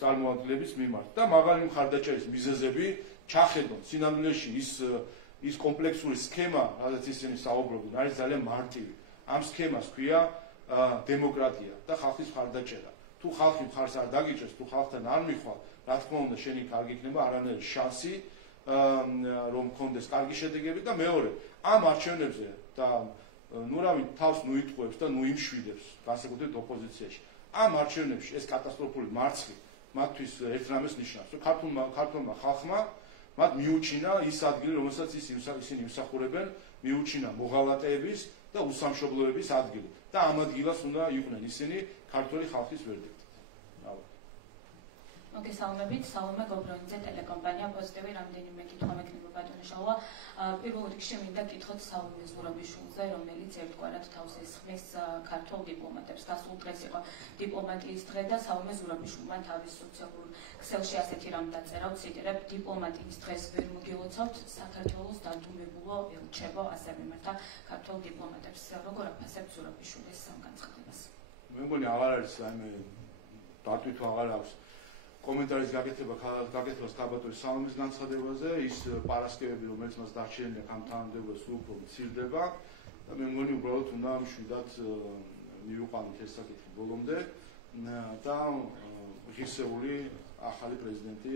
წარმოადგენლების მიმართ და მაღალი მხარდაჭერის მიზეზები ჩახედონ სინამდვილეში ის კომპლექსური სქემა, რადგან ისინი საუბრობენ, არის ძალიან მარტივი. ამ სქემას ქვია დემოკრატია და ხალხის მხარდაჭერა. თუ ხალხი მხარს არ დაგიჭერს, თუ ხალხთან არ მიხვალ, რა თქმა უნდა, შენი კარგი იქნება არანაირი შანსი რომ მქონდეს კარგი შედეგები და მეორე, ამ არჩევნებზე და ნუ რავი თავს ნუ იტყუებს და ნუ იმშვიდებს, განსაკუთრებით ოპოზიციაში. ამ არჩევნებში ეს კატასტროფული მარცხი მათთვის ერთ რამეს ნიშნავს, რომ ქართულმა ხალხმა მათ მიუჩინა ის ადგილი, რომელსაც ისინი იმსახურებენ, მიუჩინა მოღალატეების და უსამშობლოების ადგილი. და ამ ადგილას უნდა იყვნენ ისინი ქართული ხალხის ვერდიქტით. მოგესალმებით, სალომე გობრონიძე, ტელეკომპანია პოზიტივი. რამდენიმე კითხვა მექნება ბატონო შალვა. პირველ რიგში მინდა გითხოთ სალომე ზურაბიშვილზე, რომელიც ერთგვარად თავს ესხმის ქართულ დიპლომატებს. გასულ დღეს იყო დიპლომატიის დღე და სალომე ზურაბიშვილმა თავის სოციალურ ქსელში ასეთი რამ დაწერა, ვციტირებ: დიპლომატიის დღეს ვერ მოგილოცავთ, საქართველოს დადუმებულო ელჩებო, ასე მიმართა ქართულ დიპლომატებს. როგორ აფასებთ ზურაბიშვილის განცხადებას? მე მგონი აღარ არის რაიმე დატვირთვა აღარ აქვს. კომენტარის გაკეთებას ქალბატონის სალომის განცხადებაზე, ის პარასკევები, რომელიც მას დარჩენილი აქვს ამ თანამდებობას, უფრო მცირდება და მე მგონი უბრალოდ უნდა მშვიდად მივიყვანოთ ეს საკითხი ბოლომდე და ღირსეული ახალი პრეზიდენტი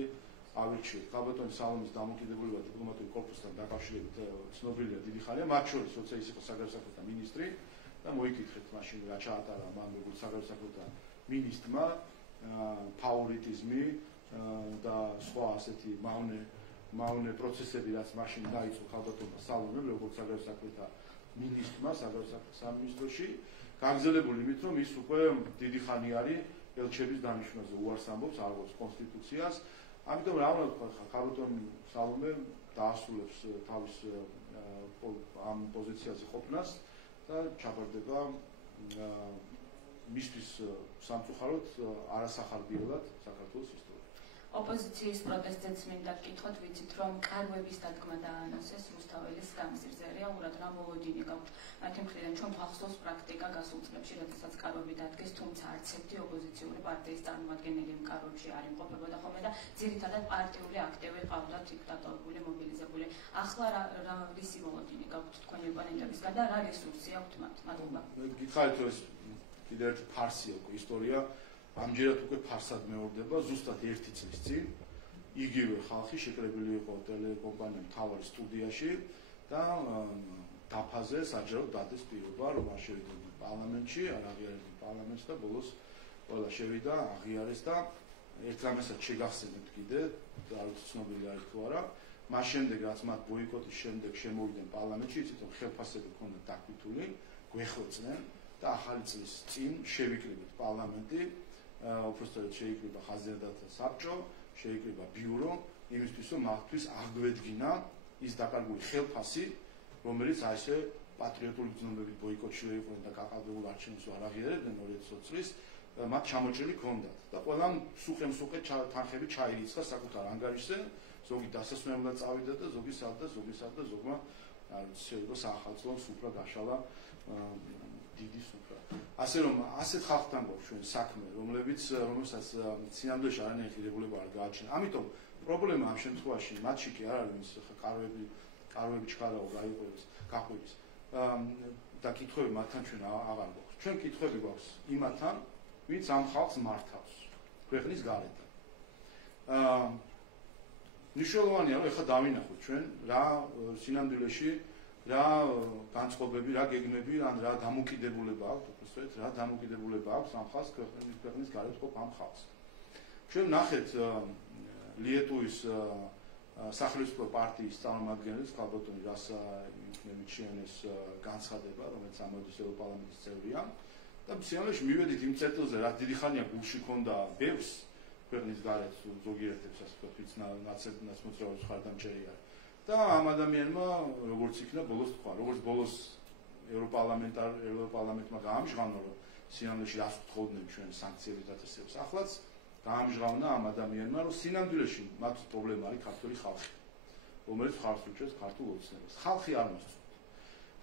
ავირჩიოთ. ქალბატონის სალომის დამოკიდებულება დიპლომატიურ კორპუსთან დაკავშირებით ცნობილია დიდი ხანია, მათ შორის როცა ის იყო საგარეო საქმეთა მინისტრი და მოიკითხეთ მაშინ რა ჩაატარა მან როგორც საგარეო საქმეთა მინისტრმა ფავორიტიზმი და სხვა ასეთი მავნე პროცესები, რაც მაშინ დაიწყო ქალბატონმა სალომემ, როგორც საგარეო საქმეთა მინისტრმა, საგარეო საქმეთა სამინისტროში, გაგრძელებული იმით, რომ ის უკვე დიდი ხანი არის ელჩების დანიშვნაზე უარს ამბობს, არღოს კონსტიტუციას. ამიტომ რა უნდა ვთქვა, ქალბატონ სალომე დაასრულებს თავის ამ პოზიციაზე ყოფნას და ჩაბარდება მისთვის სამწუხაროდ არასახარბიელად საქართველოს ისტორიაში. ოპოზიციის პროტესტზეც მინდა გკითხოთ, ვიცით რომ კარვების დადგმა დაანონსეს რუსთაველის გამზირზე. რეალურად რა მოლოდინი გაქვთ მათი მხრიდან? ჩვენ გვახსოვს პრაქტიკა გასულ წლებში, როდესაც კარვები დადგეს, თუმცა არც ერთი ოპოზიციური პარტიის წარმომადგენელი იმ კარვებში არ იმყოფებოდა ხოლმე და ძირითადად პარტიული აქტივი ყავდათ იქ დატოვებული, მობილიზებული. ახლა რა რისი მოლოდინი გაქვთ თქვენი ოპონენტებისგან და რა რესურსი აქვთ მათ? მადლობა. გითხარით რომ ეს კიდევ ერთი ფარსია უკვე ისტორია, ამჯერად უკვე ფარსად მეორდება, ზუსტად ერთი წლის წინ იგივე ხალხი შეკრებილი იყო ტელეკომპანია მთავარი სტუდიაში და დაფაზე საჯარო დადეს პირობა, რომ არ შევიდნენ პარლამენტში, არ აღიარებდნენ პარლამენტს და ბოლოს ყველა შევიდა, აღიარეს და ერთ რამესაც შეგახსენებთ კიდე, არ ვიცი ცნობილი არის თუ არა, მას შემდეგ რაც მათ ბოიკოტის შემდეგ შემოვიდნენ პარლამენტში, იცით რომ ხელფასები ჰქონდათ დაკვითული, გვეხოცნენ და ახალი წლის წინ შევიკრიბეთ პარლამენტი, უпростоრად შეიკრიბა ხაზინადათა საბჭო, შეიკრიბა ბიურო, იმისთვის რომ მათთვის აღგვედგინა ის დაკარგული ხელფასი, რომელიც ასე პატრიოტული გრძნობებით ბოიკოტში იყვნენ და გაყალბებულ არჩევნებს არ აღიარებდნენ 2020 წლის, მათ ჩამოჭრილი ჰქონდათ და ყველამ სუხე-მსუხე თანხები ჩაირიცხა საკუთარ ანგარიშზე, ზოგი დასასვენებლად წავიდა და ზოგი სად და ზოგმა არ ვიცი შეიძლება საახალწლო სუფრა გაშალა დიდი სუფრა. ასე რომ ასეთ ხალხთან გვაქვს ჩვენ საქმე, რომელსაც სინამდვილეში არანაირი ღირებულება არ გააჩნია. ამიტომ პრობლემა ამ შემთხვევაში მათში კი არ არის, კარვები ჩქარაო გაყვების და კითხვები მათთან ჩვენ აღარ გვაქვს. ჩვენ კითხვები გვაქვს იმათთან, ვინც ამ ხალხს მართავს ქვეყნის გარეთ. მნიშვნელოვანია რომ ეხლა დავინახოთ ჩვენ რა სინამდვილეში რა განწყობები, რა გეგმები, ან რა დამოკიდებულება აქვს, უბრალოდ რა დამოკიდებულება აქვს ამ ხალხს ქვეყნის გარეთ ყოფ ამ ხალხს. ჩვენ ნახეთ ლიეტუვის სახელმწიფო პარტიის წარმომადგენლის ქალბატონი რასა მიქნევიჩიანის განცხადება, რომელიც ამოდის ევროპარლამენტის წევრია და სინამდვილეში მივედით იმ წერტილზე, რა დიდი ხანია გულში ქონდა ბევრს ქვეყნის გარეთ ზოგიერთებს ასე ვთქვით, ნაცმოძრავების ხარდამჭერი არის. და ამ ადამიანმა როგორც იქნა ბოლოს თქვა, როგორც ბოლოს ევროპარლამენტმა გაამჟღავნა, რომ სინამდვილეში რას ვთხოვდნენ ჩვენ სანქციების დაწესებას. ახლაც გაამჟღავნა ამ ადამიანმა, რომ სინამდვილეში მათთვის პრობლემა არის ქართული ხალხი, რომელიც ხარს უჭერს ქართულ ოცნებას. ხალხი არ მოსწონთ.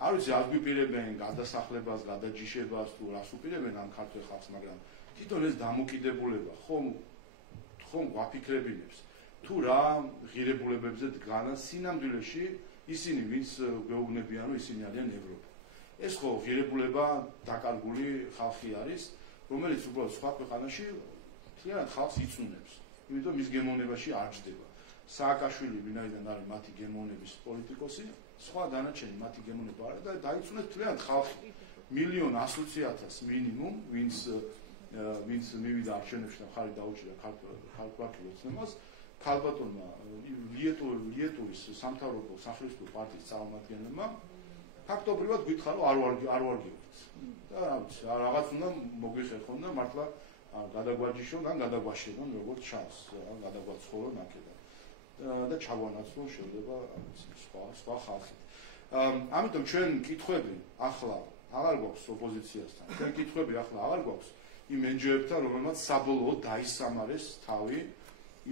არ ვიცი, რას გვიპირებენ, გადასახლებას, გადაჯიშებას თუ რას უპირებენ ამ ქართულ ხალხს, მაგრამ თვითონ ეს დამოკიდებულება ხომ გვაფიქრებინებს. თუ რა ღირებულებებზე დგანან სინამდვილეში ისინი ვინც გვეუბნებიან რომ ისინი არიან ევროპა. ეს ხო ღირებულება დაკარგული ხალხი არის, რომელიც უბრალოდ სხვა ქვეყანაში თლიანად ხალხს იწუნებს. იმიტომ მის გემოვნებაში არ ჯდება. სააკაშვილი ვინაიდან არის მათი გემოვნების პოლიტიკოსი, სხვა დანარჩენი მათი გემოვნება არის და დაიწუნეს თლიანად ხალხი. 1,100,000 მინიმუმ ვინც მივიდა არჩევნებში და მხარი დაუჭირა ქართულ ოცნებას ქალბატონმა ლიეტუვის სამთავრობო სახალხო პარტიის წარმომადგენლებმა ფაქტობრივად გითხრა რომ არ ვარგებთ. და რა ვიცი, რაღაც უნდა მოგვიხერხონ და მართლა გადაგვაჯიშონ ან გადაგვაშენონ როგორც ჩანს, გადაგვაცხოვრო ნაკედა. და ჩაგვანაცვლონ შეიძლება სხვა ხალხით. ამიტომ ჩვენ კითხვები ახლა აღარ გვაქვს ოპოზიციასთან. ჩვენ კითხვები ახლა აღარ გვაქვს იმ ენჯოებთან, რომელმაც საბოლოოდ დაისამარეს თავი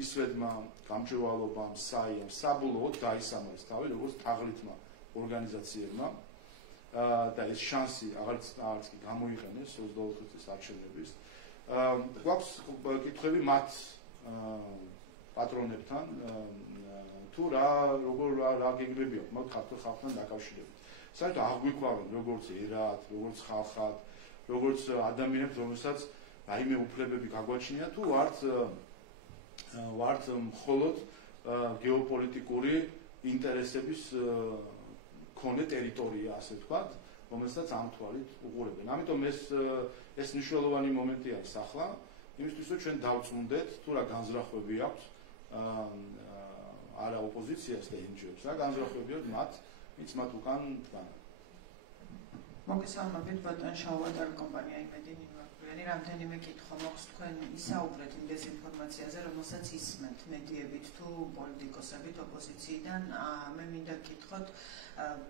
ისვედმა გამჭვირვალობამ, საიამ საბოლოოდ დაისამარეს თავი როგორც თაღლითმა ორგანიზაციებმა და ეს შანსი აღარც კი გამოიყენეს 24 წლის არჩევნების. გვაქვს კითხვები მათ პატრონებთან თუ რა გეგმები აქვს მათ ქართულ ხალხთან დაკავშირებით. საერთოდ აღვიქვავენ როგორც ერად, როგორც ხალხად, როგორც ადამიანებს, რომელსაც რაიმე უფლებები გაგვაჩნია თუ ვართ მხოლოდ გეოპოლიტიკური ინტერესების მქონე ტერიტორია, ასე ვთქვათ, რომელსაც ამ თვალით უყურებენ. ამიტომ ეს მნიშვნელოვანი მომენტი არის ახლა, იმისთვის რომ ჩვენ დავწუნდეთ თუ რა განზრახვები აქვს არა ოპოზიციას და ენჯოებს, რა განზრახვები აქვს მათ, ვინც მათ უკან დგანან. მოგესალმებით ბატონ შავა ტელეკომპანია იმედი ნინვარკვიანი. რამდენიმე კითხვა მაქვს, თქვენ ისაუბრეთ იმ დეზინფორმაციაზე, რომელსაც ისმენთ მედიებით თუ პოლიტიკოსებით ოპოზიციიდან. მე მინდა გკითხოთ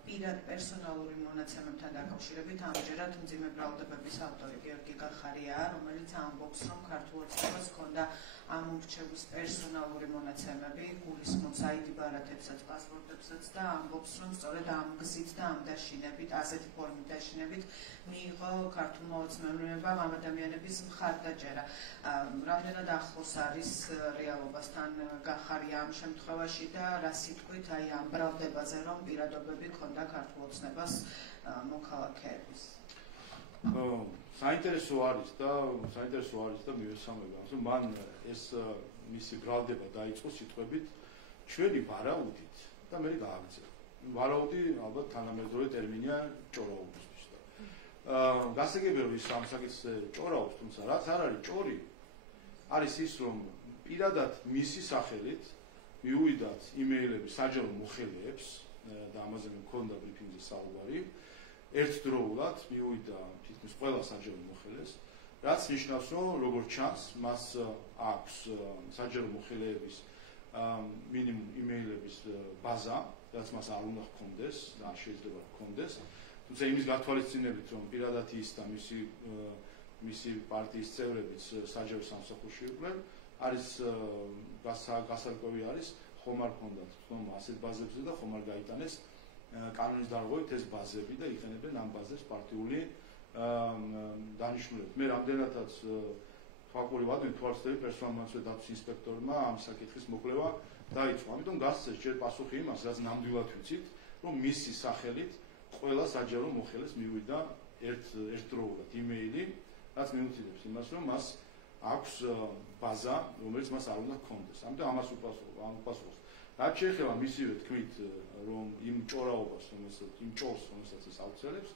პირად პერსონალური მონაცემებთან დაკავშირებით ამჯერად მძიმე ბრალდებების ავტორი გიორგი გახარიაა, რომელიც ამბობს, რომ ქართულ ოცნებას ჰქონდა ამ ურჩევის პერსონალური მონაცემები, გულისხმობს ID ბარათებსაც, პასპორტებსაც და ამბობს, რომ სწორედ ამ გზით და ამ დაშინებით, ასეთი ფორმით დაშინებით მიიღო ქართულმა ოცნებამ ამ ადამიანების მხარდაჭერა. რამდენად ახლოს არის რეალობასთან გახარია ამ შემთხვევაში და რა სიტყვით აი ამ ბრალდებაზე, რომ პირადობები ჰქონდა ქართულ ოცნებას მოქალაქეების. საინტერესო არის და მივესალმება, რომ მან ეს მისი ბრალდება დაიწყო სიტყვებით ჩვენი ვარაუდით და მე გააგრძელა. ვარაუდი ალბათ თანამედროვე ტერმინია ჭორაობისთვის და გასაგებია ის ამ საკითხზე ჭორაობს, თუმცა რაც არ არის ჭორი, არის ის რომ პირადად მისი სახელით მიუვიდათ იმეილები საჯარო მოხელეებს და ამაზე მქონდა ბრიფინგზე საუბარი. ერთდროულად მიუვიდა თითქმის ყველა საჯარო მოხელეს, რაც ნიშნავს, რომ როგორც ჩანს, მას აქვს საჯარო მოხელეების მინიმუმ იმეილების ბაზა, რაც მას არ უნდა ჰქონდეს და არ შეიძლება ჰქონდეს. თუმცა იმის გათვალისწინებით, რომ პირადად ის და მისი პარტიის წევრებიც საჯარო სამსახურში იყვნენ, არის გასარკვევი არის, ხომ არ ჰქონდათ თქმა ასეთ ბაზებზე და ხომ არ გაიტანეს კანონის დარღვევით ეს ბაზები და იყენებენ ამ ბაზებს პარტიული დანიშნულებით. მე რამდენადაც თვალყური ვადმი თვალსწრები პერსონალურ დაცვის ინსპექტორმა ამ საკითხის მოკვლევა დაიწყო. ამიტომ გასცეს ჯერ პასუხი იმას, რაც ნამდვილად ვიცით, რომ მისი სახელით ყველა საჯარო მოხელეს მივიდა ერთდროულად იმეილი, რაც მიუთითებს იმას, რომ მას აქვს ბაზა, რომელიც მას არ უნდა ჰქონდეს. ამიტომ ამას უპასუხოს. რაც შეეხება მისივე თქმით, რომ იმ ჭორაობას, იმ ჭორს, რომელსაც ეს აუცილებს,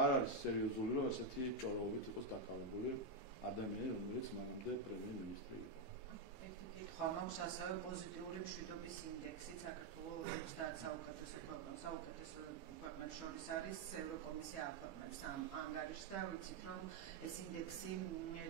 არ არის სერიოზული, რომ ასეთი ჭორაობით იყოს დაკავებული ადამიანი, რომელიც მანამდე პრემიერ-მინისტრი იყო. ერთი კითხვა მაქვს, ასევე პოზიტიური მშვიდობის ინდექსი საქართველოს 30 საუკეთესო ქვეყნებს შორის არის, ევროკომისია აქვეყნებს ამ ანგარიშს და ვიცით, რომ ეს ინდექსი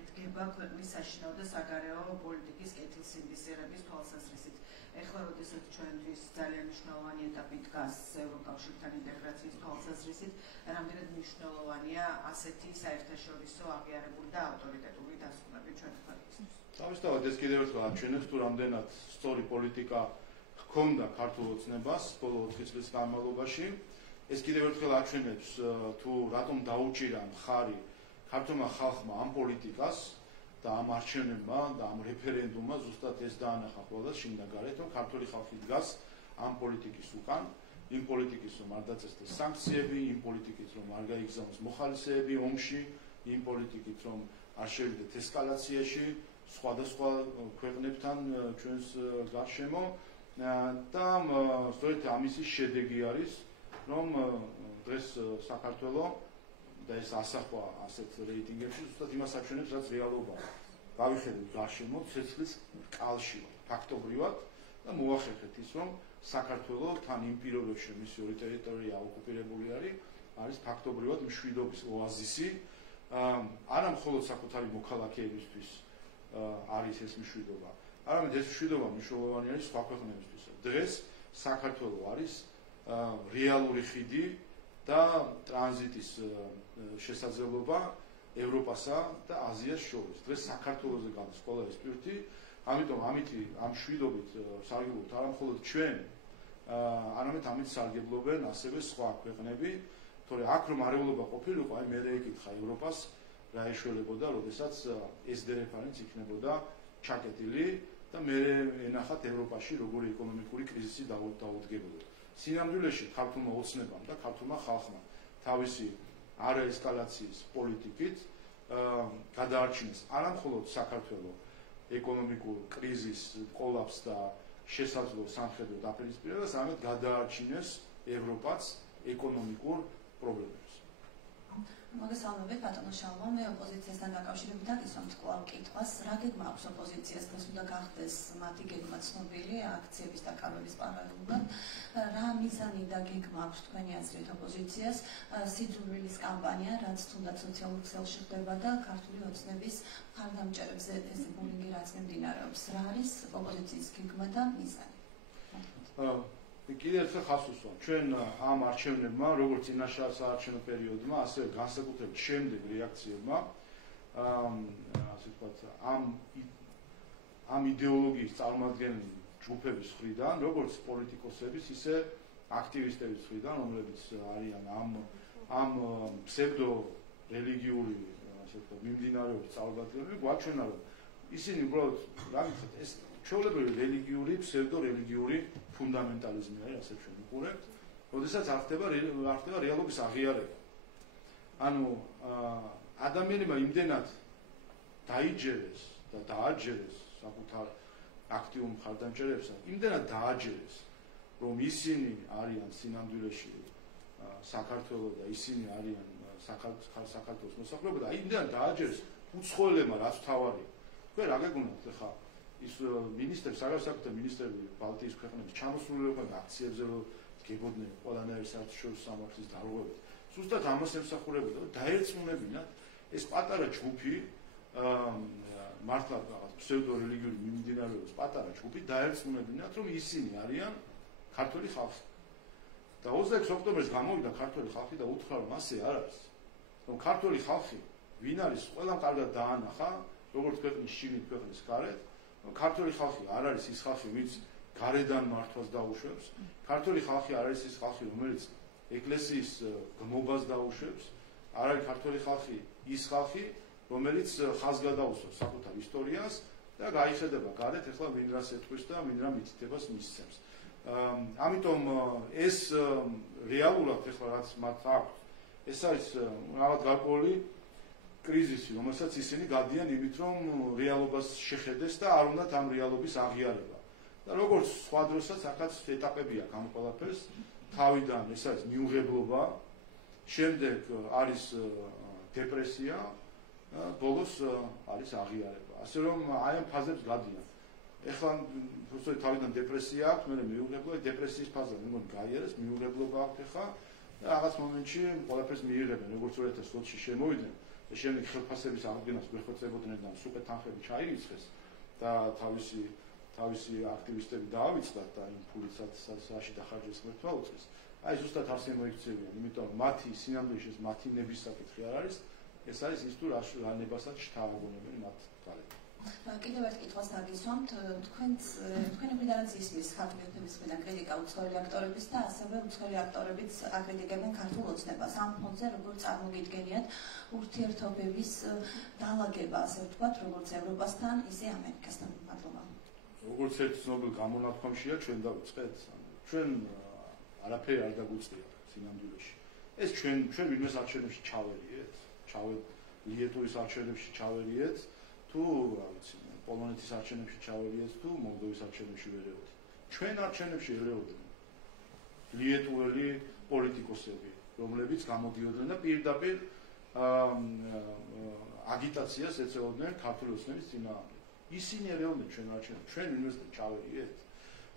დგება ქვეყნის საშინაო და საგარეო პოლიტიკის კეთილსინდისიერების თვალსაზრისით. ეხლა როდესაც ჩვენთვის ძალიან მნიშვნელოვანი ეტაპი დგას ევროკავშირთან ინტეგრაციის თვალსაზრისით, რამდენად მნიშვნელოვანია ასეთი საერთაშორისო აღიარებული და ავტორიტეტული დასკვნები ჩვენ ქვეყნისთვის. თავისთავად ეს კიდევ ერთხელ აჩვენებს, თუ რამდენად სწორი პოლიტიკა ჰქონდა ქართულ ოცნებას ბოლო 4 წლის განმავლობაში. ეს კიდევ ერთხელ აჩვენებს, თუ რატომ დაუჭირა მხარი ქართულმა ხალხმა ამ პოლიტიკას და ამ არჩევნებმა და ამ რეფერენდუმმა ზუსტად ეს დაანახა ყველას შინ და გარეთ, რომ ქართული ხალხი დგას ამ პოლიტიკის უკან, იმ პოლიტიკის რომ არ დაწესდეს სანქციები, იმ პოლიტიკის რომ არ გაიგზავნოს მოხალისეები ომში, იმ პოლიტიკით რომ არ შევიდეთ ესკალაციაში სხვადასხვა ქვეყნებთან ჩვენს გარშემო და სწორედ ამისი შედეგი არის, რომ დღეს საქართველოს და ეს ასახვა ასეთ რეიტინგებში ზუსტად იმას აჩვენებს, რაც რეალობაა. გავიხედოთ გარშემო ცეცხლის კალში. ფაქტობრივად და მოახერხეთ ის, რომ საქართველოს თან იმ პირობებში მისი ორი ტერიტორია ოკუპირებული არის ფაქტობრივად მშვიდობის ოაზისი, არა მხოლოდ საკუთარი მოქალაქეებისთვის არის ეს მშვიდობა, არამედ ეს მშვიდობა მნიშვნელოვანი არის სხვა ქვეყნებისთვის. დღეს საქართველოს არის რეალური ხიდი და ტრანზიტის შესაძლებლობა ევროპასა და აზიას შორის. დღეს საქართველოზე გადის ყველა ეს პირთი, ამიტომ ამითი ამ მშვიდობით სარგებლობთ არა მხოლოდ ჩვენ, არამედ ამით სარგებლობენ ასევე სხვა ქვეყნები, თორე აქ რომ არეულობა ყოფილიყო, აი მე ეკითხა ევროპას რა ეშველებოდა, როდესაც SD რეფერენც იქნებოდა ჩაკეტილი და მე ენახათ ევროპაში როგორი ეკონომიკური კრიზისი დაუდგებოდა. სინამდვილეში ქართულმა ოცნებამ და ქართულმა ხალხმა თავისი არაესკალაციის პოლიტიკით გადაარჩინეს არა მხოლოდ საქართველოს ეკონომიკურ კრიზის კოლაფსს და შესაძლო სამხედრო დაპირისპირებას, არამედ გადაარჩინეს ევროპაც ეკონომიკურ პრობლემებს. მოგესალმებით ბატონო შალვა, მე ოპოზიციასთან დაკავშირებით აკისრებთ კვლავ კითხვას, რა გეგმა აქვს ოპოზიციას, დღეს უნდა გახდეს მათი გეგმა ცნობილი აქციების დაკავების პარალელურად, რა მიზანი და გეგმა აქვს თქვენი აზრით ოპოზიციას, სიძულვილის კამპანია, რაც თუნდაც სოციალურ ქსელში ხდება და ქართული ოცნების მხარდამჭერებზე ეს ბულინგი რაც მიმდინარეობს, რა არის ოპოზიციის გეგმა და მიზანი? კიდევ ერთხელ ხაზს უსვამ, ჩვენ ამ არჩევნებმა, როგორც წინაშე საარჩევნო პერიოდმა, ასევე განსაკუთრებით შემდეგ რეაქციებმა, ასე ვთქვათ, ამ იდეოლოგიის წარმომადგენელი ჯგუფების მხრიდან, როგორც პოლიტიკოსების, ისე აქტივისტების მხრიდან, რომლებიც არიან ამ ფსევდო რელიგიური, ასე ვთქვათ, მიმდინარეობის წარმომადგენლები, გვაჩვენა, რომ ისინი უბრალოდ რა ვიცით, ეს ჩვეულებრივი რელიგიური, ფსევდო რელიგიური ფუნდამენტალიზმი არის, ასე ჩვენ ვიყურებთ, როდესაც არ ხდება რეალობის აღიარება. ანუ ადამიანებმა იმდენად დაიჯერეს და დააჯერეს საკუთარ აქტიურ მხარდამჭერებსა, იმდენად დააჯერეს, რომ ისინი არიან სინამდვილეში საქართველოს და ისინი არიან საქართველოს მოსახლეობა და იმდენად დააჯერეს უცხოელებმა, რაც თავარია. თქვენ რა გეგმავთ ახლა ის მინისტრები, საგარეო მინისტრები ბალტიის ქვეყნების ჩამოსულიყვნენ აქციებზე გებოდნენ ყველანაირი საერთაშორისო სამართლის დარღვევით. ზუსტად ამას ემსახურებოდა, რომ დაერწმუნებინათ ეს პატარა ჯგუფი, მართლა რაღაც ფსევდო რელიგიური მიმდინარეობის პატარა ჯგუფი, დაერწმუნებინათ, რომ ისინი არიან ქართული ხალხი. და 26 ოქტომბერს გამოვიდა ქართული ხალხი და უთხრა, რომ ასე არ არის. რომ ქართული ხალხი, ვინ არის, ყველამ კარგად დაანახა, როგორც ქვეყნის შიგნით, ქვეყნის გარეთ, ქართული ხალხი არ არის ის ხალხი, ვინც გარედან მართვას დაუშვებს. ქართული ხალხი არ არის ის ხალხი, რომელიც ეკლესიის გმობას დაუშვებს. არ არის ქართული ხალხი ის ხალხი, რომელიც ხაზს გადაუსვებს საკუთარ ისტორიას და გაიხედება გარეთ, ეხლა ვინ რას ეთქვის და ვინ რა მითითებას მისცემს. ამიტომ ეს რეალურად ეხლა რაც მათ აქვს, ეს არის რაღაც გარკვეული კრიზისი, რომელსაც ისინი გადიან იმით, რომ რეალობას შეხედეს და არ უნდათ ამ რეალობის აღიარება. და როგორც სხვა დროსაც აქაც ეტაპები აქვს ამ ყველაფერს, თავიდან ეს არის მიუღებლობა, შემდეგ არის დეპრესია, ბოლოს არის აღიარება. ასე რომ აი ამ ფაზებს გადიან. ეხლა უბრალოდ თავიდან დეპრესია აქვს, მერე მიუღებლობა, დეპრესიის ფაზა მეგონი გაიარეს, მიუღებლობა აქვს ეხლა და რაღაც მომენტში ყველაფერს მიიღებენ, როგორც 2020-ში შემოვიდნენ. და შემდეგ ხელფასების აღდგენას გვეხოცებოდნენ და სუპერ თანხები ჩაირიცხეს და თავისი აქტივისტები დაავიწყდათ და იმ ფულიცაც საში დახარჯეს ღმერთმა უწყეს. აი ზუსტად ასე მოიქცევიან, იმიტომ მათი სინამდვილეში მათი ნების საკითხი არ არის, ეს არის ის თუ რა ნებასაც შთააგონებენ მათ გარეთ. კიდევ ერთ კითხვას დაგისვამთ, თქვენი მხრიდანაც ისმის ქართული ოცნების მხრიდან კრიტიკა უცხოელი აქტორების და ასევე უცხოელი აქტორებიც აკრიტიკებენ ქართულ ოცნებას. ამ ფონზე როგორ წარმოგიდგენიათ ურთიერთობების დალაგება, ასე ვთქვათ, როგორც ევროპასთან, ისე ამერიკასთან? მადლობა. როგორც ერთ ცნობილ გამონათქვამშია ჩვენ დავიწყეთ, ჩვენ არაფერი არ დაგვიწყია სინამდვილეში. ეს ჩვენ ვინმეს არჩევნებში ჩავერიეთ, ლიეტუვის არჩევნებში ჩავერიეთ, თუ რა ვიცი, პოლონეთის არჩევნებში ჩავერიეთ, თუ მოლდოვის არჩევნებში ვერეოდით. ჩვენ არჩევნებში ერეოდნენ ლიეტუველი პოლიტიკოსები, რომლებიც გამოდიოდნენ და პირდაპირ აგიტაციას ეწეოდნენ ქართული ოცნების წინააღმდეგ. ისინი რეალურად ჩვენ არჩევთ, ჩვენ უნივერსიტეტში ჩავედით.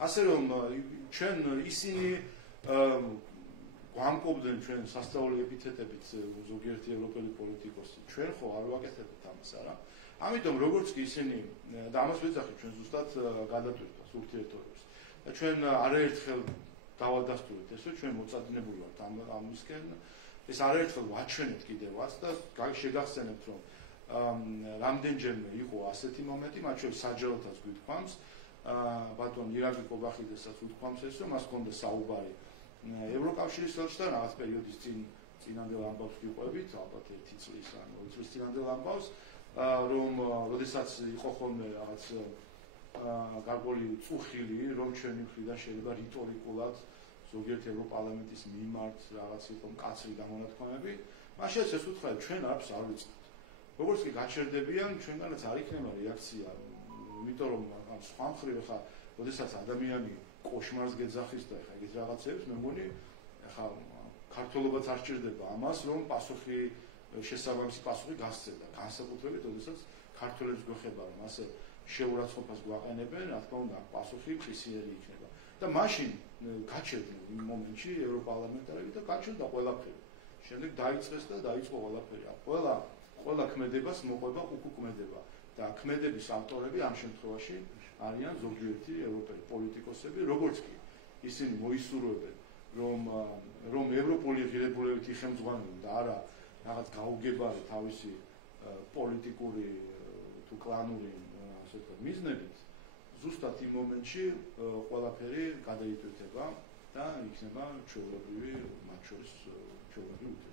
ასე რომ ჩვენ ისინი გვამკობდნენ ჩვენ სასწავლო ეპითეტებით ზოგიერთი ევროპელი პოლიტიკოსი. ჩვენ ხო არ ვაკეთებთ ამას, არა? ამიტომ როგორც კი ისინი და ამას ვეძახით ჩვენ ზუსტად გადატვირთვას ურთიერთობებს. და ჩვენ არაერთხელ დავადასტურეთ ესე, ჩვენ მოწადინებული ვართ ამისკენ. ეს არაერთხელ ვაჩვენეთ კიდევაც და შეგახსენებთ რომ რამდენჯერმე იყო ასეთი მომენტი, მათ შორის საჯაროთაც გვითქვამს, ბატონ ირაკლი კობახიძესაც უთქვამს ეს, რომ მას ჰქონდა საუბარი ევროკავშირის ხელში და რაღაც პერიოდის წინანდელ ამბავს ვიყვებით, ალბათ 1 წლის ან 2 წლის წინანდელ ამბავს, რომ როდესაც იყო ხოლმე რაღაც გარკვეული წუხილი, რომ ჩვენი მხრიდან შეიძლება რიტორიკულად ზოგიერთ ევროპარლამენტის მიმართ რაღაც იყო მკაცრი გამონათქვამები, მაშინ ეს უთხრა ჩვენ არც არ ვიწყებთ. როგორც კი გაჩერდებიან, ჩვენგანაც არ იქნება რეაქცია, იმიტომ რომ სხვა მხრივ ხა, როდესაც ადამიანი კოშმარს გეძახის და ხა ეგეთ რაღაცებს, მე მგონი ხა ქართულობაც არ სჭირდება ამას, რომ პასუხი შესაბამისი პასუხი გასცედა. განსაკუთრებით, როდესაც ქართველებს გვეხება, რომ ასე შეურაცხყოფას გვაყენებენ, რა თქმა უნდა, პასუხი ფისიერი იქნება. და მაშინ გაჩერდნენ იმ მომენტში ევროპარლამენტარები და გაჩერდა ყველაფერი. შემდეგ დაიწყეს და დაიწყო ყველაფერი. ყველა ქმედებას მოყვება უკუქმედება და ქმედების ავტორები ამ შემთხვევაში არიან ზოგიერთი ევროპელი პოლიტიკოსები, როგორც კი ისინი მოისურვებენ, რომ ევროპული ღირებულებითი ხელმძღვანელი და არა რაღაც გაუგებარი თავისი პოლიტიკური თუ კლანური ასე ვთქვათ მიზნებით, ზუსტად იმ მომენტში ყველაფერი გადაიტვირთება და იქნება ჩვეულებრივი მათ შორის ჩვეულებრივი ურთიერთობა.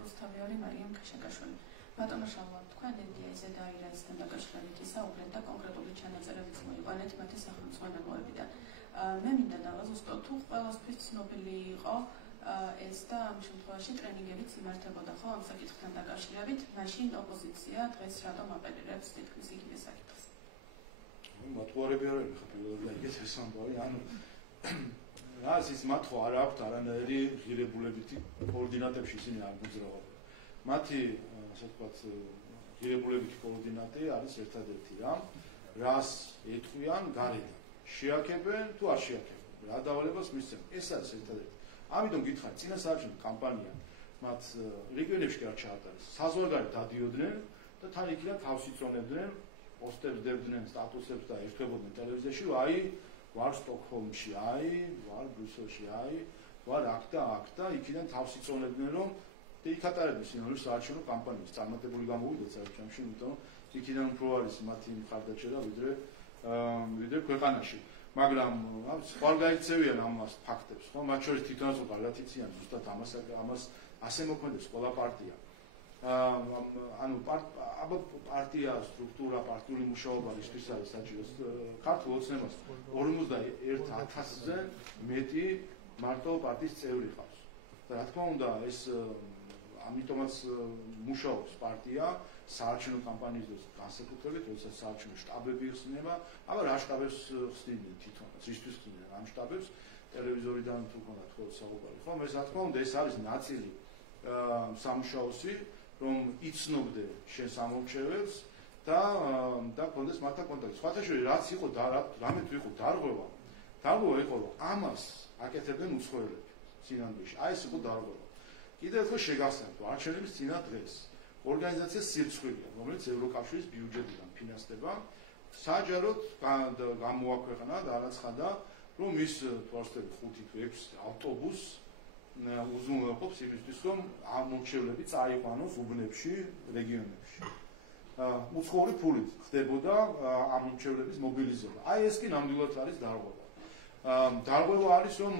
რუსთავი მარიამ ქაშაკაშვილი. ბატონო შალვა, თქვენ NDI-ზე და IRA-სთან დაკავშირებით ისაუბრეთ და კონკრეტული ჩანაწერებიც მოიყვანეთ მათი სახელმძღვანელოებიდან. მე მინდა დავაზუსტოთ, თუ ყველასთვის ცნობილი იყო ეს და ამ შემთხვევაში ტრენინგებიც იმართებოდა ხო ამ საკითხთან დაკავშირებით, მაშინ ოპოზიცია დღეს რატომ აპელირებს თითქმის იგივე საკითხს? მათყუარები არ არის ხა პირველად და იგივე ეს ამბავი, ანუ რას ის მათყო არ აქვს არანაირი ღირებულებითი კოორდინატებში ისინი არ მოძრაობენ. მათი ასე ვთქვათ ღირებულებითი კოორდინატი არის ერთადერთი რას ეთქვიან გარედან. შეაქებენ თუ არ შეაქებენ, რა დავალებას მისცემენ. ეს არის ერთადერთი. ამიტომ გითხარით, წინასაარჩევნო კამპანია მათ რეგიონებში კი არ ჩაატარეს. საზღვარგარეთ დადიოდნენ და თან იქიდან თავს იწონებდნენ, პოსტერს დებდნენ, სტატუსებს და ერთვებოდნენ ტელევიზიაში, აი ვარ სტოკჰოლმში, აი ვარ ბრიუსელში, აი ვარ აქ და იქიდან თავს იწონებდნენ, რომ იქ ატარებდნენ სინონის საარჩევნო კამპანიის წარმატებული გამოვიდათ საერთაშორისო, იმიტომ იქიდან უფრო არის მათი მხარდაჭერა ვიდრე ქვეყანაში. მაგრამ სხვა გაიქცევიან ამას ფაქტებს, ხო? მათ შორის თვითონაც უყარდათ იციან ზუსტად ამას ასე მოქმედებს ყველა პარტია. ანუ პარტია სტრუქტურა, პარტიული მუშაობა რისთვის არის საჭირო? ქართულ ოცნებას 51,000-ზე მეტი მარტო პარტიის წევრი ყავს. და რა თქმა უნდა, ეს ამიტომაც მუშაობს პარტია საარჩევნო კამპანიის დროს განსაკუთრებით, როდესაც საარჩევნო შტაბები ხსნება, აბა რა შტაბებს ხსნიდნენ თვითონაც, ისთვის ხსნიდნენ ამ შტაბებს, ტელევიზორიდან თუ ქონდათ ხო საუბარი. ხო, ეს რა თქმა უნდა, ეს არის ნაწილი სამუშაოსი, რომ იცნობდე შენ სამორჩევებს და ქონდეს მათთან კონტაქტი. სხვათა შორის რაც იყო რამე თუ იყო დარღვევა იყო, რომ ამას აკეთებდნენ უცხოელები სინამდვილეში. აი ეს იყო დარღვევა. კიდევ ერთხელ შეგახსენებთ, არჩევნების წინა დღეს ორგანიზაცია სირცხვილია, რომელიც ევროკავშირის ბიუჯეტიდან ფინანსდება, საჯაროდ გამოაქვეყნა და არაცხადა, რომ ის თვალსწრაფი 5 თუ 6 ავტობუსს უზრუნველყოფს იმისთვის, რომ ამორჩევლები წაიყვანოს უბნებში, რეგიონებში. უცხოური ფულით ხდებოდა ამორჩევლების მობილიზება. აი ეს კი ნამდვილად არის დარღვევა. დარღვევა არის, რომ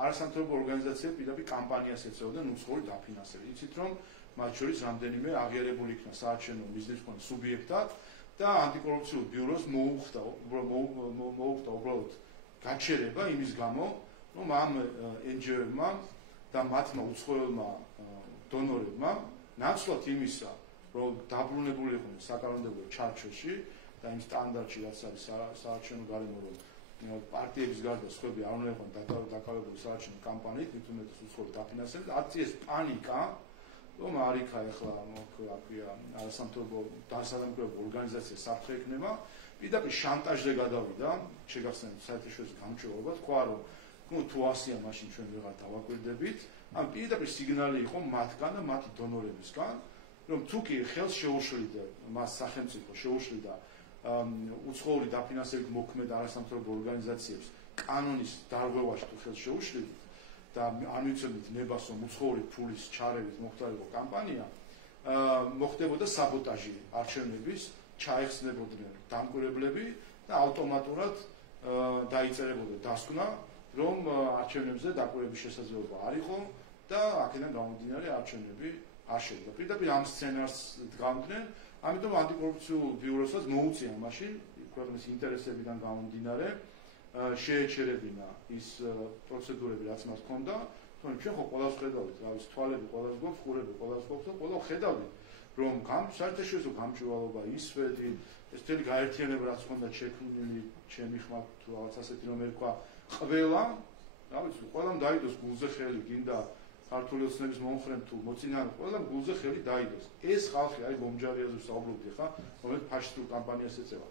არასამთავრობო ორგანიზაციები პირდაპირ კამპანიას ეწეოდნენ უცხოური დაფინანსებით. იცით, რომ მათ შორის რამდენიმე აღიარებული იქნა საარჩევნო მიზნის მქონე სუბიექტად და ანტიკორუფციულ ბიუროს მოუხდა უბრალოდ გაჩერება იმის გამო, რომ ამ NGO-ებმა და მათმა უცხოელმა დონორებმა ნაცვლად იმისა, რომ დაბრუნებული იყვნენ საკანონმდებლო ჩარჩოში და იმ სტანდარტში, რაც არის საარჩევნო გარემო, რომ პარტიების გარდა სხვები არ უნდა იყვნენ დაკავებული საარჩევნო კამპანიით, მით უმეტეს უცხოურ დაფინანსებით, არც ეს პანიკა რომ არ იქა ახლა მოკლია სამთავრობო დასამთავრობო ორგანიზაცია საფრთხე ექნება, პირდაპირ შანტაჟზე გადავიდა, შეგახსენებთ საერთაშორისო გამარჯვება, თქვა რომ თუ 100-ია მაშინ ჩვენ ვეღარ დავაკვირდებით, ან პირდაპირ სიგნალი იყო მათგან და მათი დონორებისგან, რომ თუ კი ხელს შეუშლიდა მას სახელმწიფო შეუშლიდა უცხოური დაფინანსებით მოქმედ არასამთავრობო ორგანიზაციებს კანონის დარღვევაში თუ ხელს შეუშლიდით და არ მიცემთ ნებას რომ უცხოური ფულის ჩარევით მოხდარიყო კამპანია, მოხდებოდა საბოტაჟი არჩევნების, ჩაეხსნებოდნენ დამკვირვებლები და ავტომატურად დაიწერებოდა დასკვნა, რომ არჩევნებზე დაკვირვების შესაძლებლობა არ იყო და აქედან გამომდინარე არჩევნები არ შევიდა. პირდაპირ ამ სცენარს დგამდნენ, ამიტომ ანტიკორუფციულ ბიუროსაც მოუწია მაშინ ქვეყნის ინტერესებიდან გამომდინარე შეეჩერებინა ის პროცედურები, რაც მას ჰქონდა, თუმცა ჩვენ ხო ყველას ხედავთ, რავის თვალები ყველას გვაქვს, ყურები ყველას გვაქვს და ყველა ხედავთ, რომ საერთაშორისო გამჭვირვალობა ისვედი, ეს მთელი გაერთიანება რაც ჰქონდა შექმნილი, ჩემი ხმად თუ რაღაც ასეთი რომ ერქვა, ყველა, რა ვიცი, ყველამ დაიდოს გულზე ხელი, გინდა ქართული ოცნების მომხრენ თუ მოცინან, ყველამ გულზე ხელი დაიდოს. ეს ხალხი, აი ბომჯარიაზე ვსაუბრობდი ხა, რომელიც ფაშისტურ კამპანიას ეწევა.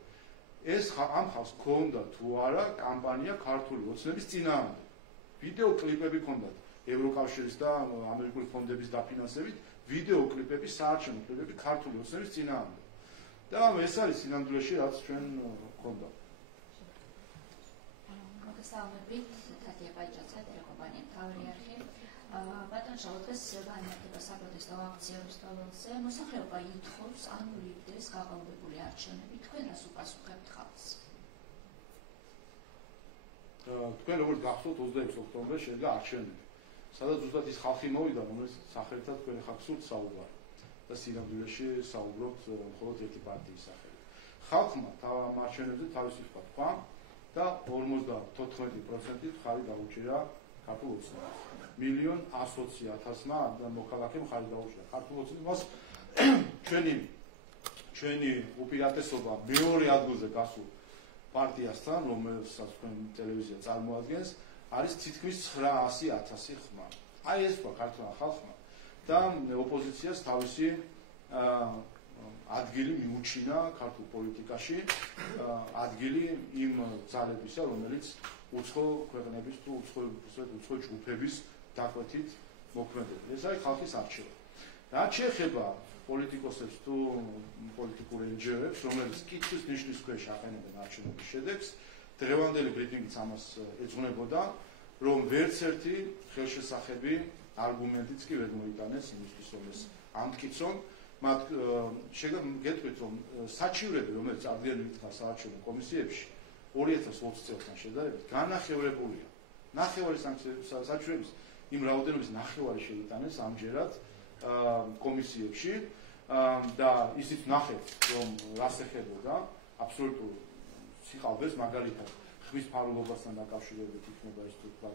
ეს ამ ხალხს ჰქონდა თუ არა კამპანია ქართული ოცნების წინააღმდეგ. ვიდეო კლიპები ჰქონდათ ევროკავშირის და ამერიკული ფონდების დაფინანსებით, ვიდეო კლიპები, საარჩევნო კლიპები ქართული ოცნების წინააღმდეგ. და ეს არის სინამდვილეში რაც ჩვენ ჰქონდა. მოგესალმებით, თათია პაიჭაძე, ტელეკომპანია მთავარი არხი. ბატონ შალოდეს განმარტება საპროტესტო აქციების თვალზე, მოსახლეობა ითხოვს ანულირდეს გაყალბებული არჩევნები, თქვენ რას უპასუხებთ ხალხს? თქვენ როგორც გახსოვთ 26 ოქტომბერს შედგა არჩევნები, სადაც ზუსტად ის ხალხი მოვიდა, რომელიც სახელთან თქვენ ხარ გსურთ საუბარი და სინამდვილეში საუბრობთ მხოლოდ ერთი პარტიის სახელით. ხალხმა ამ არჩევნებზე თავისი სხვა თქვა და 54% ხარი დაუჭირა ქართულ ოცნებას. 1,120,000-მა მოქალაქემ ხარი დაუჭირა ქართულ ოცნებას. ჩვენი უპირატესობა მეორე ადგილზე გასულ პარტიასთან, რომელსაც თქვენ ტელევიზია წარმოადგენს, არის თითქმის 900,000 ხმა. აი ეს თქვა ქართულმა ხალხმა და ოპოზიციას თავისი ადგილი მიუჩინა ქართულ პოლიტიკაში, ადგილი იმ ძალებისა, რომელიც უცხო ქვეყნების თუ უცხო ჯგუფების დაკვეთით მოქმედებდა. ეს არის ხალხის არჩევა. რაც შეეხება პოლიტიკოსებს თუ პოლიტიკურ NGO-ებს, რომელიც კითხვის ნიშნის ქვეშ აყენებენ არჩევნების შედეგს, დღევანდელი ბრიფინგიც ამას ეძღვნებოდა, რომ ვერც ერთი ხელშესახები არგუმენტიც კი ვერ მოიტანეს იმისთვის, რომ ეს ამტკიცონ. მათ გეტყვით, რომ საჩივრები, რომელიც წარდგენენ მითქა საარჩევნო კომისიებში 2020 წელთან შედარებით, განახევრებულია. ნახევარი საჩივრების იმ რაოდენობის ნახევარი შეიტანეს ამჯერად კომისიებში და ისიც ნახეთ, რომ რას ეხებოდა აბსოლუტურ სიყალბეს, მაგალითად ხმის ფარულობასთან დაკავშირებით იქნება ეს თუ თქვა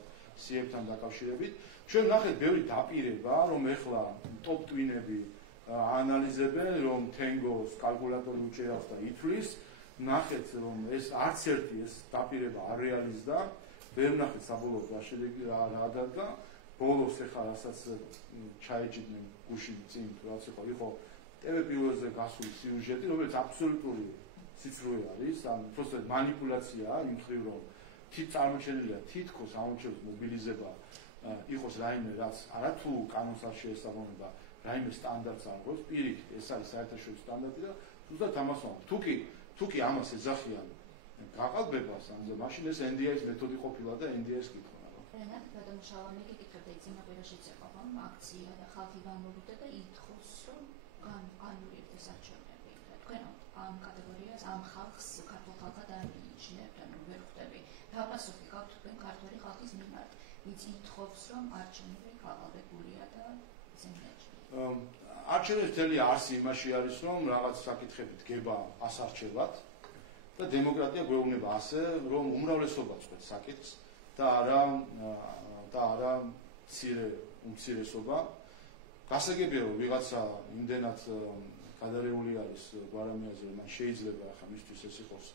სიებთან დაკავშირებით. ჩვენ ნახეთ ბევრი დაპირება, რომ ეხლა ტოპ ტვინები აანალიზებენ, რომ თენგოს კალკულატორი უჭერავს და ითვლის, ნახეთ, რომ ეს არც ერთი ეს დაპირება არ რეალიზდა, ვერ ნახეთ საბოლოოდ რა შედეგი რა დადგა. ბოლოს ეხლა რასაც ჩაეჭიდნენ გუშინ წინ თუ რაც იყო ტევ პირველზე გასული სიუჟეტი, რომელიც აბსოლუტური სიცრუე არის, ან უბრალოდ მანიპულაციაა იმ მხრივ, რომ წარმოჩენილია თითქოს ამორჩევის მობილიზება იყოს რაიმე, რაც არათუ კანონს არ შეესაბამება, რაიმე სტანდარტს არ ყოფს, პირიქით ეს არის საერთაშორისო სტანდარტი და ზუსტად ამას ვამბობ. თუ კი ამას ეძახიან გაყალბებას, ამაზე მაშინ ეს NDI-ის მეთოდი ყოფილა და NDI-ის კითხვა. რენატ ბატონ შალომი გიკითხებდა იწინა კვირაშიც იყო ხომ აქცია და ხალხი გამოვიდა და ითხოვს რომ განულირდეს არჩევნები. თქვენ ამ კატეგორიას ამ ხალხს ქართულ ხალხად არ მიიჩნევთ, ანუ ვერ ხვდები. რა პასუხი გაქვთ თქვენ ქართული ხალხის მიმართ, ვინც ითხოვს რომ არჩევნები გაყალბებულია და ზემდაჭრია. არჩევნების მთელი არსი იმაში არის, რომ რაღაც საკითხები დგება ასარჩევად და დემოკრატია გვეუბნება ასე, რომ უმრავლესობა წყვეტს საკითხს და არა უმცირესობა. გასაგებია რომ ვიღაცა იმდენად გადარეული არის გვარამიაზე, რომ მან შეიძლება ახლა მისთვის ეს იყოს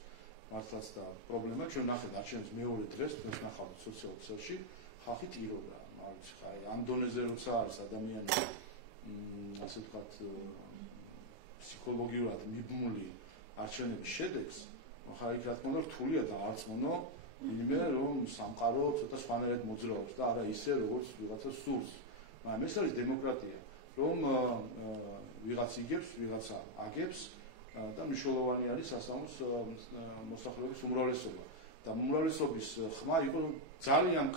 მართლაც და პრობლემა. ჩვენ ნახეთ არჩევნების მეორე დღეს, თქვენ ნახავთ სოციალურ ქსელში, ხალხი ტირობდა. აი ამ დონეზე როცა არის ადამიანი ასე ვთქვათ, ფსიქოლოგიურად მიბმული არჩევნების შედეგს, ხა იქ რა თქმა უნდა რთულია დაარწმუნო ვინმე რომ სამყარო ცოტა სხვანაირად მოძრაობს და არა ისე როგორც ვიღაცა სურს. მაგრამ ეს არის დემოკრატია, რომ ვიღაც იგებს, ვიღაცა აგებს და მნიშვნელოვანი არის სასამართლოს მოსახლეობის უმრავლესობა. და უმრავლესობის ხმა იყო ძალიან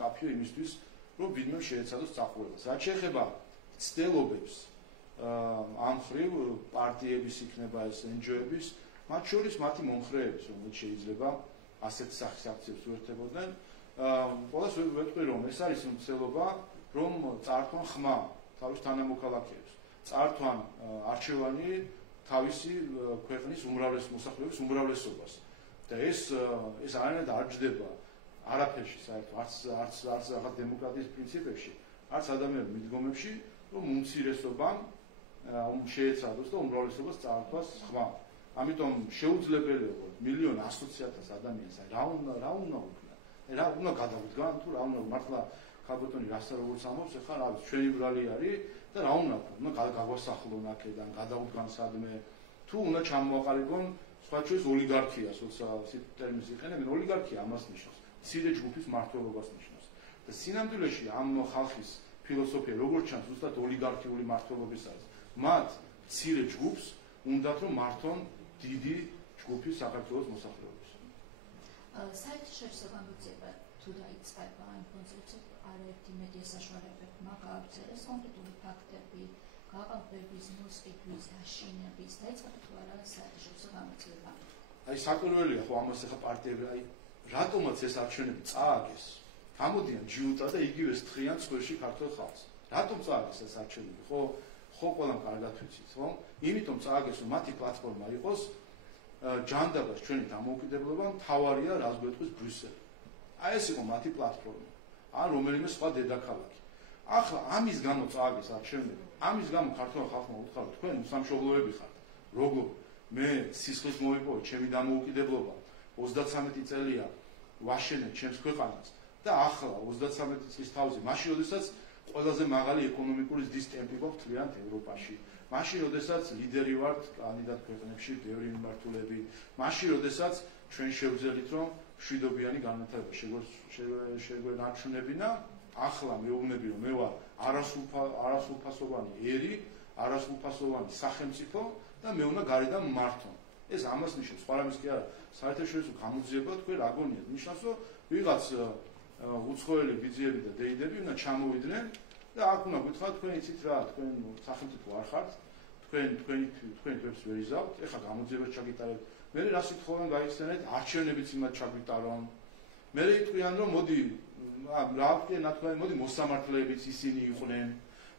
კაფიო იმისთვის, რომ ვინმე შეეცადოს წახურებას. რაც შეეხება ცდილობებს ამ მხრივ პარტიების იქნება ეს NGO-ების, მათ შორის მათი მომხრეების, რომელიც შეიძლება ასეთ სახის აქციებს უერთებოდნენ, ყველას ვეტყვი რომ ეს არის მცდელობა, რომ წართვან ხმა თავის თანამოქალაქეებს, წართვან არჩევანი თავისი ქვეყნის მოსახლეობის უმრავლესობას. და ეს არანაირად არ ჯდება არაფერში საერთოდ, არც რაღაც დემოკრატიის პრინციპებში, არც ადამიანურ მიდგომებში, რომ უმცირესობამ შეეცადოს და უმრავლესობას წაართვას ხმა. ამიტომ შეუძლებელი იყო 1,100,000 ადამიანს, რა უნდა უკნა? რა უნდა გადავდგან თუ რა უნდა მართლა ხალბატონი რასა როგორც ამბობს, ახლა რა ვიცი, ჩვენი ბრალი არის და რა უნდა გაგვასახლონ აქედან, გადავდგან სადმე, თუ უნდა ჩამოვაყალიბონ სხვა შორის ოლიგარქია, სოციალისტი ტერმინს იყენებენ, ოლიგარქია ამას ნიშნავს, მცირე ჯგუფის მმართველობას ნიშნავს. და სინამდვილეში ამ ხალხის ფილოსოფია როგორც ჩანს, ზუსტად ოლიგარქიული მმართველობის არის. მათ მცირე ჯგუფს უნდათ რომ მართონ დიდი ჯგუფის საქართველოს მოსახლეობის. საერთაშორისო გამოძიება თუ დაიწყება ამ კონცეფციით, არაერთი მედია საშუალებებმა გააგრძელეს კონკრეტული ფაქტები, გაყალბების, მოსყიდვის, დაშინების, დაიწყება თუ არა საერთაშორისო გამოძიება. აი საკვირველია ხო ამას ახლა პარტიები, აი რატომაც ეს არჩევნები წააგეს, გამოდიან ჯიუტა და იგივე სთხიან წვერში ქართულ ხალხს. რატომ წააგეს ეს არჩევნები? ხო ყველამ კარგად ვიცით, ხო? იმიტომ წააგეს რომ მათი პლატფორმა იყოს ჯანდაბას ჩვენი დამოუკიდებლობა მთავარია რას გვეტყვის ბრიუსელი. აი ეს იყო მათი პლატფორმა. ან რომელიმე სხვა დედაქალაქი. ახლა ამის გამო წააგეს არჩევნები. ამის გამო ქართულ ხალხმა უთხრა თქვენ სამშობლოები ხართ. როგორ მე სისხლის მოვიპოვე ჩემი დამოუკიდებლობა 33 წელია ვაშენე ჩემს ქვეყანას და ახლა 33 წლის თავზე მაშინ როდესაც ყველაზე მაღალი ეკონომიკური ზრდის ტემპი გვაქვს მთლიან ევროპაში. მაშინ როდესაც ლიდერი ვართ კანდიდატ ქვეყნებში, ბევრი მიმართულებით. მაშინ როდესაც ჩვენ შევძელით რომ მშვიდობიანი განვითარება შეგვენარჩუნებინა, ახლა მეუბნები რომ მე ვარ არასრულფასოვანი ერი, არასრულფასოვანი სახელმწიფო და მე უნდა გარედან მმართონ. ეს ამას ნიშნავს, სხვა რამის კი არა. საერთაშორისო გამოძიება თქვენ რა გონიათ? ნიშნავს რომ ვიღაც უცხოელი ბიძიები და დეიდები უნდა ჩამოვიდნენ და აქ უნდა გითხრათ თქვენ იცით რა, თქვენ სახელმწიფო არ ხართ, თქვენი თვებს ვერ იზავთ, ეხლა გამოძიებას ჩაგიტარებთ. მე რა სიტყვიან გაიხსენეთ, არჩევნებიც იმათ ჩაგვიტარონ. მე იტყვიან რომ მოდი რა ვქენ ნათქვამი, მოდი მოსამართლეებიც ისინი იყვნენ.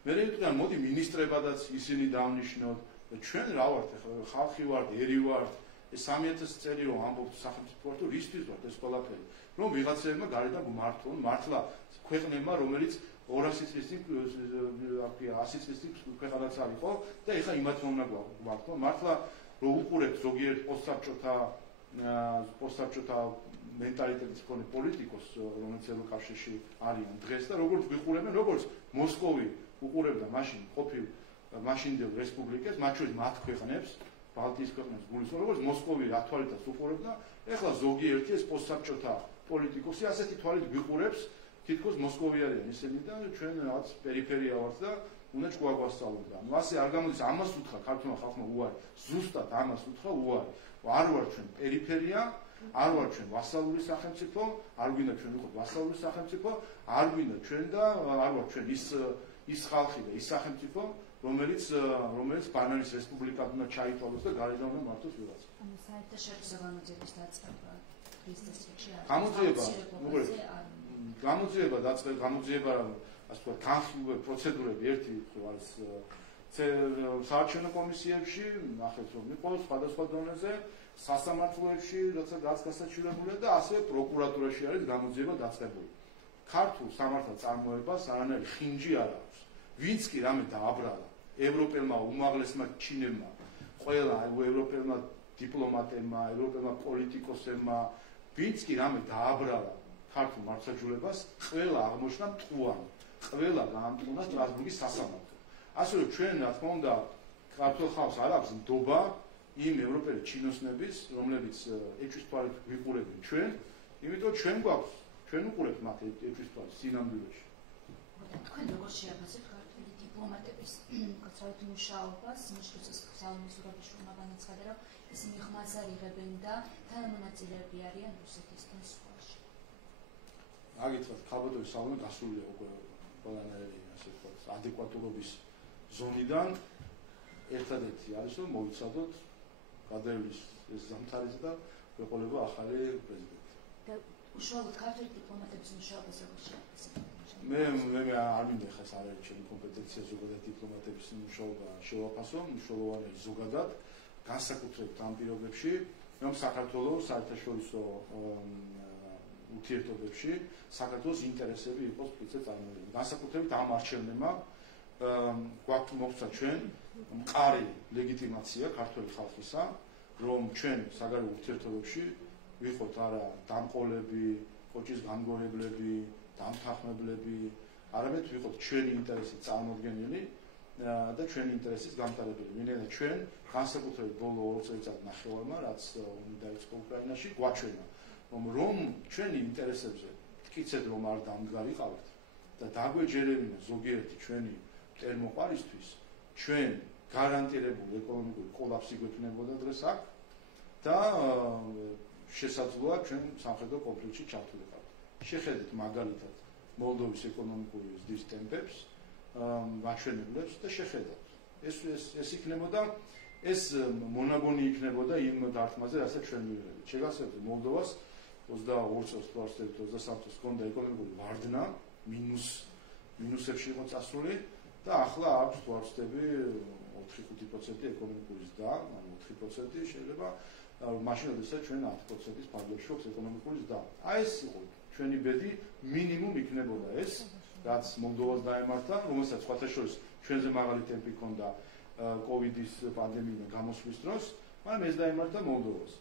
მე იტყვიან მოდი მინისტრებადაც ისინი დავნიშნოთ. და ჩვენ რა ვართ ეხლა ხალხი ვართ, ერი ვართ. ეს 3000 წელი რომ ამბობთ სახელმწიფო ვართ, რისთვის ვართ ეს ყველაფერი? რომ ვიღაცებმა გარედან მართონ, მართლა ქვეყნებმა, რომელიც 200 წლის წინ 100 წლის წინ ქვეყანაც არ იყო და ეხლა იმათ უნდა გვაქვს. მართლა რომ უყურებთ ზოგიერთ პოსტსაბჭოთა მენტალიტეტის მქონე პოლიტიკოს, რომელიც ევროკავშირში არიან დღეს და როგორც გვიყურებენ, როგორც მოსკოვი უყურებდა მაშინ ყოფილ მაშინდელ რესპუბლიკას, მათ შორის მათ ქვეყნებს, ბალტიის ქვეყნებს გულისხმობ, როგორც მოსკოვი ათვალითაც უყურებდა, ეხლა ზოგიერთი ეს პოსტსაბჭოთა პოლიტიკოსი ასეთი თვალით გვიყურებს, თითქოს მოსკოვი არიან ისინი და ჩვენ რაღაც პერიფერია ვართ და უნდა გვაგვასწავლოთ. ანუ ასე არ გამოდის, ამას უთხრა ქართულმა ხალხმა უარი, ზუსტად ამას უთხრა უარი. არ ვარ ჩვენ პერიფერია, არ ვარ ჩვენ ვასალური სახელმწიფო, არ გვინდა ჩვენ ვიყოთ ვასალური სახელმწიფო, არ გვინდა ჩვენ და არ ვარ ჩვენ ის ხალხი და ის სახელმწიფო, რომელიც ბანანის რესპუბლიკად უნდა ჩაითვალოს და გარედან უნდა მართოს ვიღაც. ანუ საერთაშორისო გამოძიების დაწყება ის წესებში არის. გამოძიება დაწყება, გამოძიება ასე ვთქვათ, განხილვე პროცედურები ერთი არის საარჩევნო კომისიებში, ნახეთ რომ იყოს სხვადასხვა დონეზე, სასამართლოებში, როცა გასაჩივრებულია და ასევე პროკურატურაში არის გამოძიება დაწყებული. ქართულ სამართალ წარმოებას არანაირი ხინჯი არ აქვს. ვინც კი რამე დააბრალა ევროპელმა უმაღლესმა ჩინებმა, ყველა ევროპელმა დიპლომატებმა, ევროპელმა პოლიტიკოსებმა, ვინც კი რამე დააბრალა ქართულ მართლმსაჯულებას, ყველა აღმოჩნდა მტყუარი, ყველა გაამტყუნა სტრასბურგის სასამართლო. ასევე ჩვენ რა თქმა უნდა ქართულ ხალხს არ აქვს ნდობა იმ ევროპელი ჩინოსნების, რომლებიც ეჭვის თვალით ვიყურებენ ჩვენ, იმიტომ ჩვენ გვაქვს, ჩვენ უყურებთ მათ ეჭვის თვალით სინამდვილეში. თქვენ როგორ შეაფასებთ ქართული დიპლომატების კაცრავით მუშაობას, მუშაობის საუნის ურაბიშვილმა განაცხადა, რომ ისინი ხმას არ იღებენ და თანამონაწილეები არიან რუსეთისგან სხვაში. აგითხრათ, ქალბატონის საუბარი გასულია უკვე ყველანაირი ასე ვთქვათ, ადეკვატურობის ზონიდან. ერთადერთი არის რომ მოიცადოთ გადაევლის ეს ზამთარი და ეყოლება ახალი პრეზიდენტი. და უშუალოდ ქართული დიპლომატების მუშაობას როგორ შეაფასებთ? მე არ მინდა ხას არ არის ჩემი კომპეტენცია ზოგადად დიპლომატების მუშაობა შევაფასო, მნიშვნელოვანია ზოგადად, განსაკუთრებით ამ პირობებში, რომ საქართველოს საერთაშორისო ურთიერთობებში საქართველოს ინტერესები იყოს მტკიცე წარმოებული. განსაკუთრებით ამ არჩევნებმა გვაქვს მოგცა ჩვენ მყარი ლეგიტიმაცია ქართული ხალხისა, რომ ჩვენ საგარეო ურთიერთობებში ვიყოთ არა დამყოლები, კოჭის გამგორებლები, დამთანხმებლები, არამედ ვიყოთ ჩვენი ინტერესის წარმოდგენილი და ჩვენი ინტერესის გამტარებელი. ვინაიდან ჩვენ განსაკუთრებით ბოლო 2 წელიწად ნახევარმა, რაც დაიწყო უკრაინაში, გვაჩვენა, რომ ჩვენი ინტერესებზე მტკიცედ რომ არ დამდგარიყავთ და დაგვეჯერებინა ზოგიერთი ჩვენი მტერმოყვარისთვის, ჩვენ გარანტირებული ეკონომიკური კოლაფსი გვექნებოდა დღეს აქ და შესაძლოა ჩვენ სამხედრო კონფლიქტში ჩავთვლილიყავთ. შეხედეთ მაგალითად მოლდოვის ეკონომიკური ზრდის ტემპებს, მაჩვენებლებს და შეხედათ. ეს იქნებოდა ეს მონაგონი იქნებოდა იმ დარტყმაზე, რასაც ჩვენ მივიღებთ. შეგახსენებთ მოლდოვას 22 წელს თუ არ ვცდილობთ 23 წელს ჰქონდა ეკონომიკური ვარდნა, მინუსებში იყო წასული და ახლა აქვს თუ არ ვცდები 4-5% ეკონომიკური ზრდა, ანუ 4% შეიძლება მაშინ როდესაც ჩვენ 10%-ის ფარგლებში ვაქვს ეკონომიკური ზრდა. აი ეს იყო ჩვენი ბედი, მინიმუმ იქნებოდა ეს, რაც მოლდოვას დაემართა, რომელსაც სხვათა შორის ჩვენზე მაღალი ტემპი ჰქონდა კოვიდის პანდემიიდან გამოსვლის დროს, მაგრამ ეს დაემართა მოლდოვას.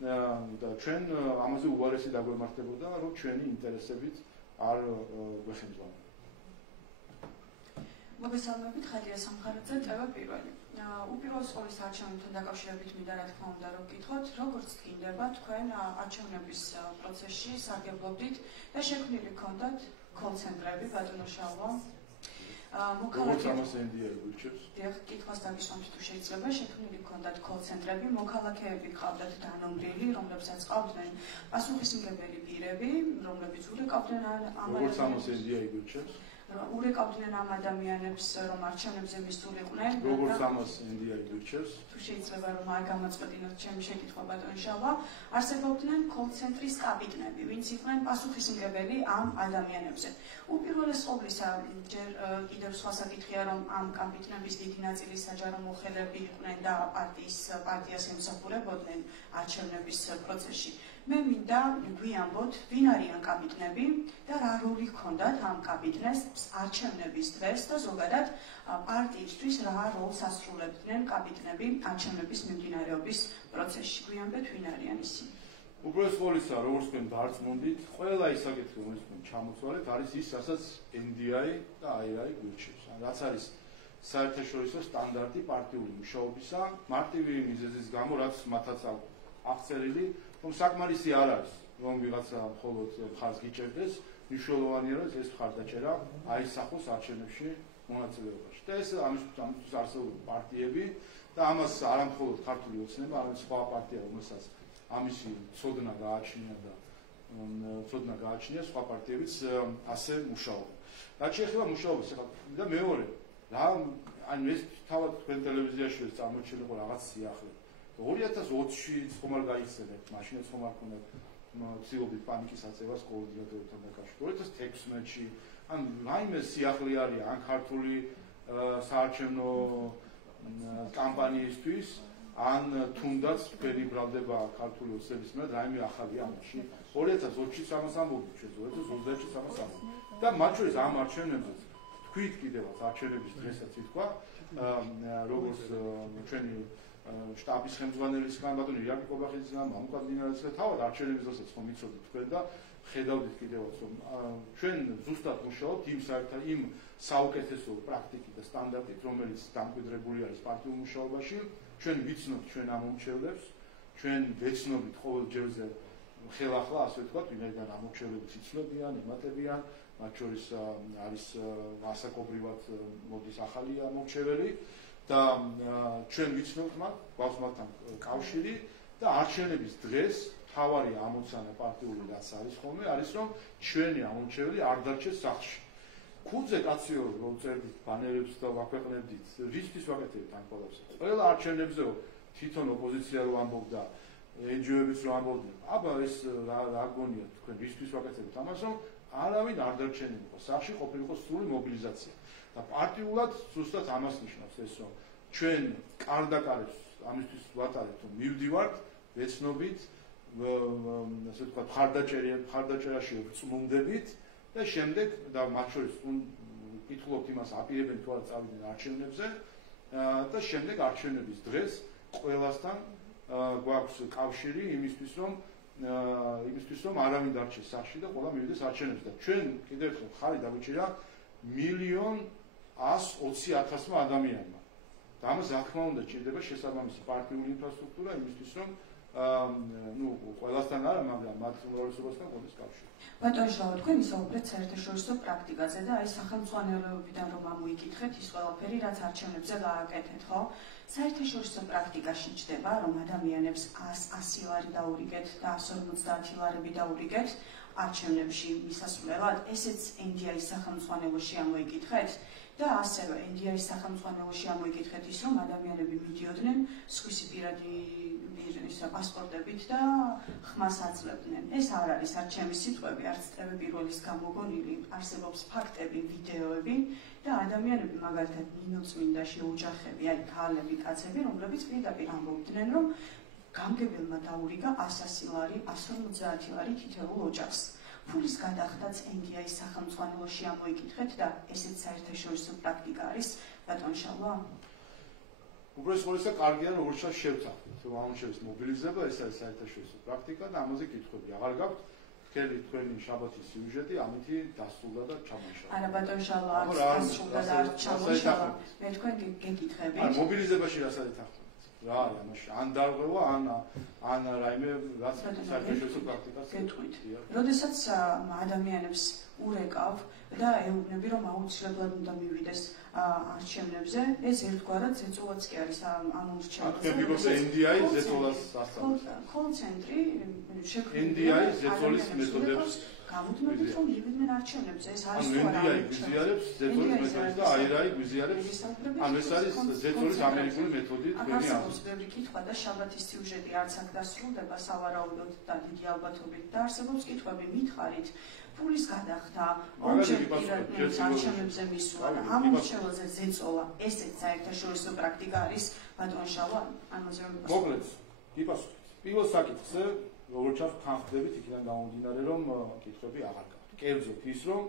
და ჩვენ ამაზე უარესი დაგვემართებოდა, რომ ჩვენი ინტერესებით არ გვეხმძღვანებოდა. მოგესალმებით, ხალხია სამხარაძე, წევა პირველი. უპირველეს ყოვლის არჩევნებთან დაკავშირებით მინდა რა თქმა უნდა რომ გითხოთ, როგორც წინდება თქვენ არჩევნების პროცესში სარგებლობდით და შექმნილი გქონდათ კოლ-ცენტრები ბატონო შალვა. როგორც ამას ენდია იგულჩებს? დიახ, კითხვას დაგისვამთ თუ შეიძლება, შექმნილი გქონდათ კოლ-ცენტრები, მოქალაქეები გყავდათ დანომრილი, რომლებსაც ყავდნენ პასუხისმგებელი პირები, რომლებიც ურეკავდნენ ამ როგორც ამას ენდია იგულჩებს? ურეკავდნენ ამ ადამიანებს, რომ არჩევნებზე მისულიყვნენ. როგორც ამას ენდია იგულჩებს? თუ შეიძლება რომ არ გამაწყვეტინოთ ჩემი შეკითხვა ბატონ შალვა, არსებობდნენ კოლ-ცენტრის კაპიტნები, ვინც იყვნენ პასუხისმგებელი ამ ადამიანებზე. უპირველეს ყოვლისა, ჯერ კიდევ სხვა საკითხია, რომ ამ კაპიტნების დიდი ნაწილი საჯარო მოხელეები იყვნენ და პარტიას ემსახურებოდნენ არჩევნების პროცესში. მე მინდა გვიამბოთ, ვინ არიან კაპიტნები და რა როლი ჰქონდათ ამ კაპიტნებს არჩევნების დღეს და ზოგადად პარტიისთვის რა როლს ასრულებდნენ კაპიტნები არჩევნების მიმდინარეობის პროცესში. გვიამბეთ, ვინ არიან ისინი. უპირველეს ყოვლისა, როგორც თქვენ დარწმუნდით, ყველა ის საკითხი, რომელიც თქვენ ჩამოთვალეთ, არის ის, რასაც NDI და IRI გვირჩევს. რაც არის საერთაშორისო სტანდარტი პარტიული მუშაობისა, მარტივი მიზეზის გამო, რაც მათაც აღწერილი, რომ საკმარისი არ არის, რომ ვიღაცა მხოლოდ მხარს გიჭერდეს, მნიშვნელოვანია, რომ ეს მხარდაჭერა აისახოს არჩევნებში მონაწილეობაში. და ეს ამისთვის არსებობს პარტიები და ამას არა მხოლოდ ქართული ოცნება, არამედ სხვა პარტია, რომელსაც ამისი ცოდნა გააჩნია, სხვა პარტიებიც ასე მუშაობენ. რაც შეეხება მუშაობას, და მეორე, ანუ ეს თავად თქვენ ტელევიზიაში ეს წარმოჩენილი რაღაც სიახლე. 2020-ში ხომ არ გაიხსენებთ, მაშინაც ხომ არ ქონდათ ცდილობით პანიკის აწევას კოორდინატორებთან დაკავშირებით. 2016-ში, ან რაიმე სიახლე არის ან ქართული საარჩევნო კამპანიისთვის, ან თუნდაც თქვენი ბრალდება ქართული ოცნების მიერ რაიმე ახალია ამაში. 2020-ში ამას ამბობთ, 2020-ში ამას ამბობთ. და მათ შორის ამ არჩევნებზე თქვით კიდევაც არჩევნების დღესაც ვთქვა, როგორც ჩვენი შტაბის ხელმძღვანელისგან, ბატონი ირაკლი კობახიძისგან, მამუკა დინარაძისგან, თავად არჩევნების დროსაც ხომ იცოდით თქვენ და ხედავდით კიდევაც რომ ჩვენ ზუსტად მუშაობთ იმ საუკეთესო პრაქტიკით და სტანდარტით, რომელიც დამკვიდრებული არის პარტიულ მუშაობაში. ჩვენ ვიცნობთ ჩვენ ამომრჩევლებს, ჩვენ ვეცნობით ყოველ ჯერზე ხელახლა, ასე ვთქვათ, ვინაიდან ამომრჩევლები ციცნობიან, ემატებიან, მათ შორის არის ასაკობრივად მოდის ახალი ამომრჩეველი და ჩვენ ვიცნობთ მათ, გვაქვს მათთან კავშირი და არჩევნების დღეს თავარი ამოცანა პარტიული რაც არის ხოლმე, არის რომ ჩვენი ამომრჩეველი არ დარჩეს სახლში. ქუძე კაციო რომ წერდით ბანერებს და ვაქვეყნებდით, რისთვის ვაკეთებთ ამ ყველას? ყველა არჩევნებზე თვითონ ოპოზიცია რო ამბობდა, NGO-ებიც რო ამბობდნენ, აბა ეს რა გონია თქვენ რისთვის ვაკეთებთ ამას, რომ არავინ არ დარჩენილიყო სახლში, ყოფილიყო სრული მობილიზაცია. და პარტიულად ზუსტად ამას ნიშნავს ეს, რომ ჩვენ კარდაკარებს ამისთვის ვატარებთ, რომ მივდივართ, ვეცნობით, ასე ვთქვათ, მხარდაჭერაში ვწმუნდებით და შემდეგ და მათ შორის ვკითხულობთ იმას, აპირებენ თუ არა წავიდნენ არჩევნებზე და შემდეგ არჩევნების დღეს ყველასთან გვაქვს კავშირი იმისთვის, რომ არავინ დარჩეს სახლში და ყველა მივიდეს არჩევნებზე. და ჩვენ კიდევ ერთხელ ხარი დაგვიჭირა 1,120,000 ადამიანმა. და ამას რა თქმა უნდა ჭირდება შესაბამისი პარტიული ინფრასტრუქტურა იმისთვის, რომ ყველასთან არა, მაგრამ მათ უმრავლესობასთან ყოდეს კავშირი. ბატონო ჟავა, თქვენ ისაუბრეთ საერთაშორისო პრაქტიკაზე და აი სახელმძღვანელოებიდან რომ ამოიკითხეთ ის ყველაფერი, რაც არჩევნებზე გააკეთეთ, ხო? საერთაშორისო პრაქტიკაში ჩდება, რომ ადამიანებს 100 ლარი დაურიგეთ და 150 ლარები დაურიგეთ არჩევნებში მისასვლელად, ესეც NDI-ის სახელმძღვანელოში ამოიკითხეთ და ასევე NDI-ის სახელმძღვანელოში ამოიკითხეთ ის, რომ ადამიანები მიდიოდნენ სხვისი პირადი პასპორტებით და ხმას აძლევდნენ. ეს არ არის არჩევის სიტყვები, არც წრე პირველის გამოგონილი, არსებობს ფაქტები, ვიდეოები და ადამიანები მაგალითად ნინოწმინდაში ოჯახები, აი ქალები, კაცები, რომლებიც პირდაპირ ამბობდნენ, რომ გამგებელმა დაურიგა 100 ლარი, 150 ლარი თითოეულ ოჯახს. ფულის გადახდაც NDI-ის სახელმძღვანელოში ამოიკითხეთ და ესეც საერთაშორისო პრაქტიკა არის, ბატონ შალვა? უბრალოდ ყოველსა კარგია რომ ორჩას შევთანხმდით, რომ ამომრჩევის მობილიზება ეს არის საერთაშორისო პრაქტიკა და ამაზე კითხვები აღარ გაქვთ. მთელი თქვენი შაბათის სიუჟეტი ამითი დასრულდა და ჩამოიშალა. არა ბატონ შალვა, არც დასრულდა და არც ჩამოიშალა. მე თქვენ გეკითხებით. არა მობილიზებაში რასაც ეთანხმდით. რა არის ამაში? ან დარღვევა, ან რაიმე რაც საერთაშორისო პრაქტიკას გეტყვით. როდესაც ადამიანებს ურეკავ და ეუბნები რომ აუცილებლად უნდა მივიდეს არჩევნებზე, ეს ერთგვარად ზეწოლაც კი არის ამომრჩეველზე. თქვენ გიგოს NDI ზეწოლას ასწავლებს. კოლ-ცენტრი NDI ზეწოლის მეთოდებს გამოდმებით რომ მივიდნენ არჩევნებზე, ეს არის თუ არა. NDI გვიზიარებს ზეწოლის მეთოდებს და IRI გვიზიარებს. ან ეს არის ზეწოლის ამერიკული მეთოდი თქვენი არსებობს ბევრი კითხვა და შაბათის სიუჟეტი არც აქ დასრულდება სავარაუდოდ და დიდი ალბათობით და არსებობს კითხვები მითხარით ფულის გადახდა, ორჯერ არჩევნებზე მისვლა და ამომრჩეველზე ზეწოლა, ესეც საერთაშორისო პრაქტიკა არის, ბატონ შალვა, ამაზე რომ მოკლედ, იპასუხეთ. პირველ საკითხზე როგორც თანხმდებით იქიდან გამომდინარე, რომ კითხვები აღარ გაქვთ. კერძოდ ის, რომ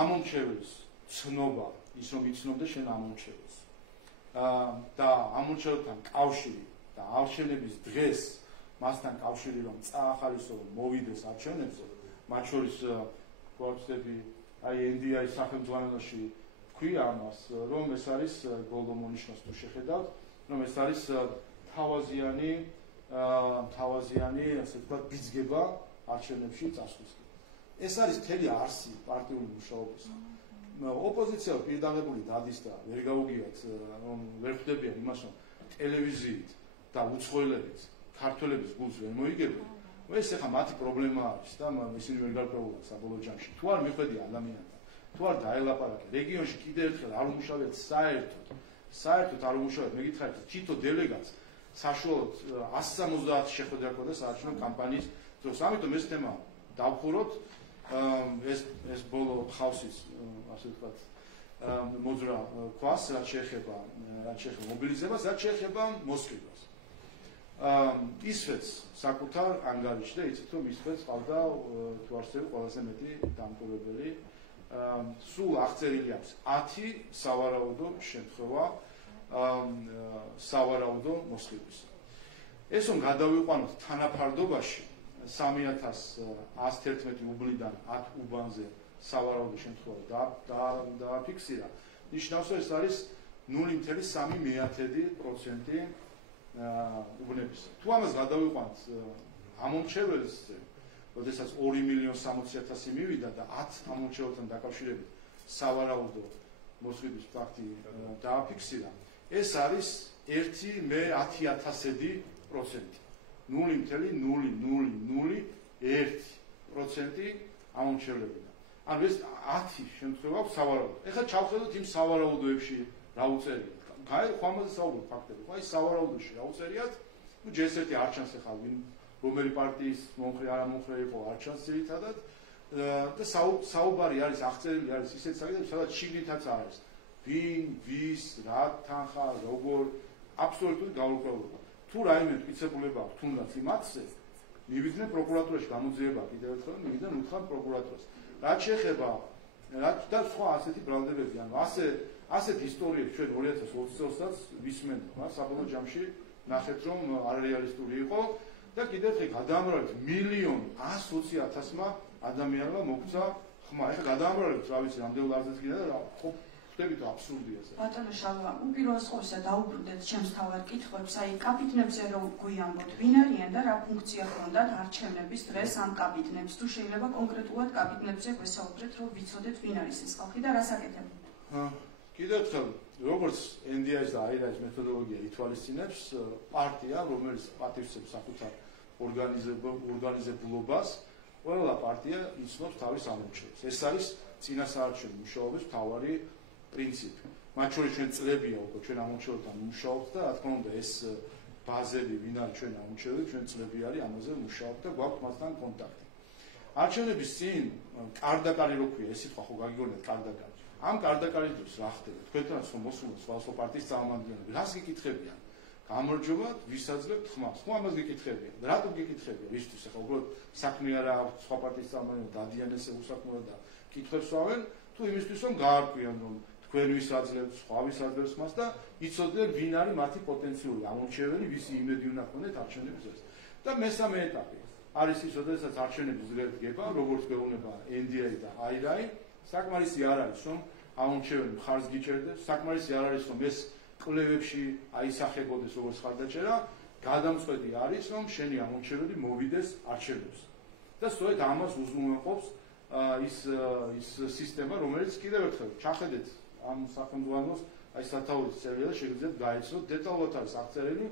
ამომრჩეველს ცნობა, ის რომ იცნობდა შენ ამომრჩეველს. და ამომრჩეველთან კავშირი და არჩევნების დღეს მასთან კავშირი რომ წაახარისო რომ მოვიდეს არჩევნებზე, მათ შორის გვაქვს აი NDI-ის სახელმძღვანელოში ქვია ამას, რომ ეს არის გოლდო მონიშნავს თუ შეხედავთ, რომ ეს არის თავაზიანი, ასე ვთქვათ, ბიძგება არჩევნებში წასვლისკენ. ეს არის მთელი არსი პარტიული მუშაობისა. ოპოზიცია პირდაღებული დადის და ვერ გაუგიათ, რომ ვერ ხვდებიან იმას, რომ ტელევიზიით და უცხოელებით ქართველების გულს ვერ მოიგებენ. ეს ახლა მათი პრობლემა არის და ისინი ვერ გარკვეულობენ საბოლოო ჯამში. თუ არ მიხვედია ადამიანთან, თუ არ დაელაპარაკე, რეგიონში კიდევ ერთხელ არ უმუშავეთ საერთოდ არ უმუშავეთ, მეკითხარით თითო დელეგატს საშუალოდ 170 შეხვედრა ჰქონდა საარჩევნო კამპანიის დროს. ამიტომ ეს თემა დავხუროთ, ეს ბოლო ხავსის, ასე ვთქვათ, მოძრა ქვას, რაც შეეხება მობილიზებას, რაც შეეხება მოსყიდვას. ისვეც საკუთარ ანგარიშში და იცით რომ ისვეც ყავდა თუ არსებობს ყველაზე მეტი დამკვირვებელი. სულ აღწერილი აქვს 10 სავარაუდო შემთხვევა სავარაუდო მოსყიდვის. ეს რომ გადავიყვანოთ თანაფარდობაში, 3111 უბლიდან 10 უბანზე სავარაუდო შემთხვევა დააფიქსირა. ნიშნავს, რომ ეს არის 0.3% უბნების. თუ ამას გადავიყვანთ ამომრჩეველს, როდესაც 2,060,000 მივიდა და 10 ამომრჩეველთან დაკავშირებით სავარაუდო მოსყიდვის ფაქტი დააფიქსირა, ეს არის 1/10,000%. 0.0001% ამომრჩეველებიდან. ანუ ეს 10 შემთხვევა აქვს სავარაუდო. ეხლა ჩავხედოთ იმ სავარაუდოებში რა უწერიათ. ხომაზე საუბრობ ფაქტები. ხო, აი სავარაუდოში რა უწერიათ? ნუ ჯერ ერთი არ ჩანს ახლა რომელი პარტიის მომხრე არა მომხრე იყო არ ჩანს ძირითადად და საუბარი არის აღწერილი არის ისეთ საკითხებში, სადაც შიგნითაც არის. ვინ, ვის, რა თანხა, როგორ აბსოლუტური გაურკვევლობა. თუ რაიმე მტკიცებულება აქვს თუნდაც იმათზე, მივიდნენ პროკურატურაში გამოძიება კიდევ ერთხელ, მივიდნენ უთხრა პროკურატურას. რაც შეეხება და სხვა ასეთი ბრალდებები, ანუ ასეთ ისტორიებს ჩვენ 2020 წელსაც ვისმენთ, საბოლოო ჯამში ნახეთ რომ არარეალისტური იყო და კიდევ ერთხელ გადაამრავლეთ 1,120,000-მა ადამიანმა მოგცა ხმა. ეხლა გადაამრავლეთ რა ვიცი რამდენ ლარზეც კიდე და ხო ხდებით აბსურდია ეს. ბატონო შალვა, უპირველეს ყოვლისა დაუბრუნდეთ ჩემს თავად კითხვებს, აი კაპიტნებზე რომ გვიამბოთ, ვინ არიან და რა ფუნქცია ჰქონდათ არჩევნების დღეს ამ კაპიტნებს, თუ შეიძლება კონკრეტულად კაპიტნებზე გვესაუბრეთ, რომ ვიცოდეთ ვინ არის ეს ხალხი და რას აკეთებენ. კიდევ ერთხელ, როგორც NDI-ს და AIRA-ის მეთოდოლოგია ითვალისწინებს, პარტია, რომელიც პატივცემს საკუთარ ორგანიზებულობას, ყველა პარტია იცნობს თავის ამორჩევლებს. ეს არის წინასაარჩევნო მუშაობის მთავარი პრინციპი. მათ შორის ჩვენ წლებია უკვე ჩვენ ამორჩეველთან მუშაობთ და რა თქმა უნდა ეს ბაზები ვინ არის ჩვენ ამორჩეველი, ჩვენ წლები არის ამაზე მუშაობთ და გვაქვს მასთან კონტაქტი. არჩევნების წინ კარდაკარი რო ქვია, ეს სიტყვა ხო გაგიგონებთ კარდაკარი. ამ კარდაკარის დროს რა ხდება? თქვენთანაც რომ მოსულოს სხვადასხვა პარტიის წარმომადგენლები, რას გიკითხებიან? გამარჯვებათ, ვისაძლევთ ხმას. ხო ამას გიკითხებიან. რატომ გიკითხებიან? ვისთვის? ახლა უბრალოდ საქმე არა აქვს სხვა პარტიის წარმომადგენლები დადიან ესე უსაქმურად და კითხვებს სვავენ, თუ იმისთვის რომ გაარკვიან რომ თქვენ ვისაძლევთ, სხვა ვისაძლევს ხმას და იცოდნენ ვინ არის მათი პოტენციური ამორჩეველი, ვისი იმედი უნდა ჰქონდეთ არჩევნების დღეს. და მესამე ეტაპი არის ის, როდესაც არჩევნების დღე დგება, როგორც გვეუბნება NDI და AIRA-ი, საკმარისი არ არის რომ ამორჩეველი მხარს გიჭერდეს, საკმარისი არ არის რომ ეს კვლევებში აისახებოდეს როგორც ხარდაჭერა, გადამწყვეტი არის რომ შენი ამორჩეველი მოვიდეს არჩევნებში. და სწორედ ამას უზრუნველყოფს ის სისტემა, რომელიც კიდევ ერთხელ ჩახედეთ ამ სახელმძღვანელოს აი სათაურის წერია და შეგიძლიათ გაიცნოთ დეტალურად არის აღწერილი,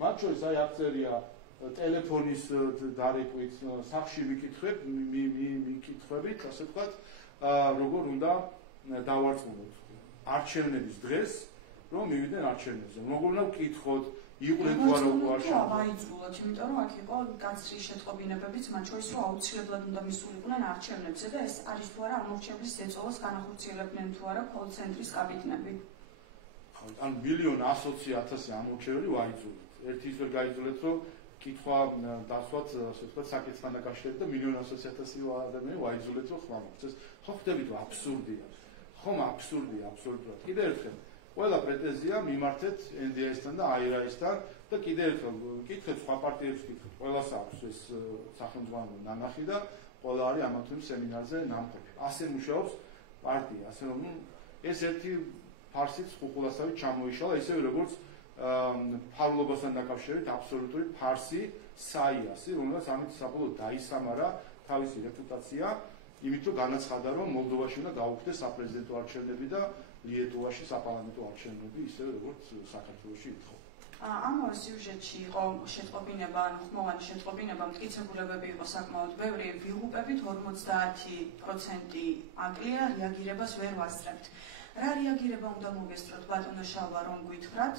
მათ შორის აი აღწერია ტელეფონის დარეკვით, სახში მიკითხვებით, ასე ვთქვათ, როგორ უნდა დავარწმუნოთ არჩევნების დღეს, რომ მივიდნენ არჩევნებზე. როგორ უნდა ვკითხოთ, იყვნენ თუ არა არჩევნები. აიძულოთ, იმიტომ რომ აქ იყო გაცრი შეტყობინებებიც, მათ შორის რომ აუცილებლად უნდა მისულიყვნენ არჩევნებზე და ეს არის თუ არა ამორჩევლის ზეწოლას განახორციელებდნენ თუ არა კოლ-ცენტრის კაპიტნები. ან 1,120,000 ამორჩეველი ვაიძულეთ. ერთი ის ვერ გაიძულეთ, რომ კითხვა დასვათ, ასე ვთქვათ, საკითხთან დაკავშირებით და 1,120,000 ადამიანი ვაიძულეთ, რომ ხმა მოგწეს. ხო ხვდებით, რომ აბსურდია. ხომ აბსურდია აბსოლუტურად. კიდევ ერთხელ ყველა პრეტენზია მიმართეთ NDI-სთან და AIRA-ისთან და კიდევ ერთხელ კითხეთ სხვა პარტიებს კითხეთ. ყველას აქვს ეს სახელმძღვანელო ნანახი და ყველა არის ამა თუ იმ სემინარზე ნამყოფი. ასე მუშაობს პარტია, ასე რომ ეს ერთი ფარსით ხუხულასავით ჩამოიშალა, ისევე როგორც ფარულობასთან დაკავშირებით აბსოლუტური ფარსი საიასი, რომელსაც ამით საბოლოოდ დაისამარა თავისი რეპუტაცია, იმით რომ განაცხადა, რომ მოლდოვაში უნდა გაუქმდეს საპრეზიდენტო არჩევნები და ლიეტუვაში საპარლამენტო არჩევნები, ისევე როგორც საქართველოში ითხოვდა. ამავე სიუჟეტში იყო შეტყობინება, ანუ ხმოვანი შეტყობინება, მტკიცებულებები იყო საკმაოდ ბევრი, ვიღუპებით 50% აკლია, რეაგირებას ვერ ვასწრებთ. რა რეაგირება უნდა მოგესწროთ ბატონო შალვა, რომ გვითხრათ?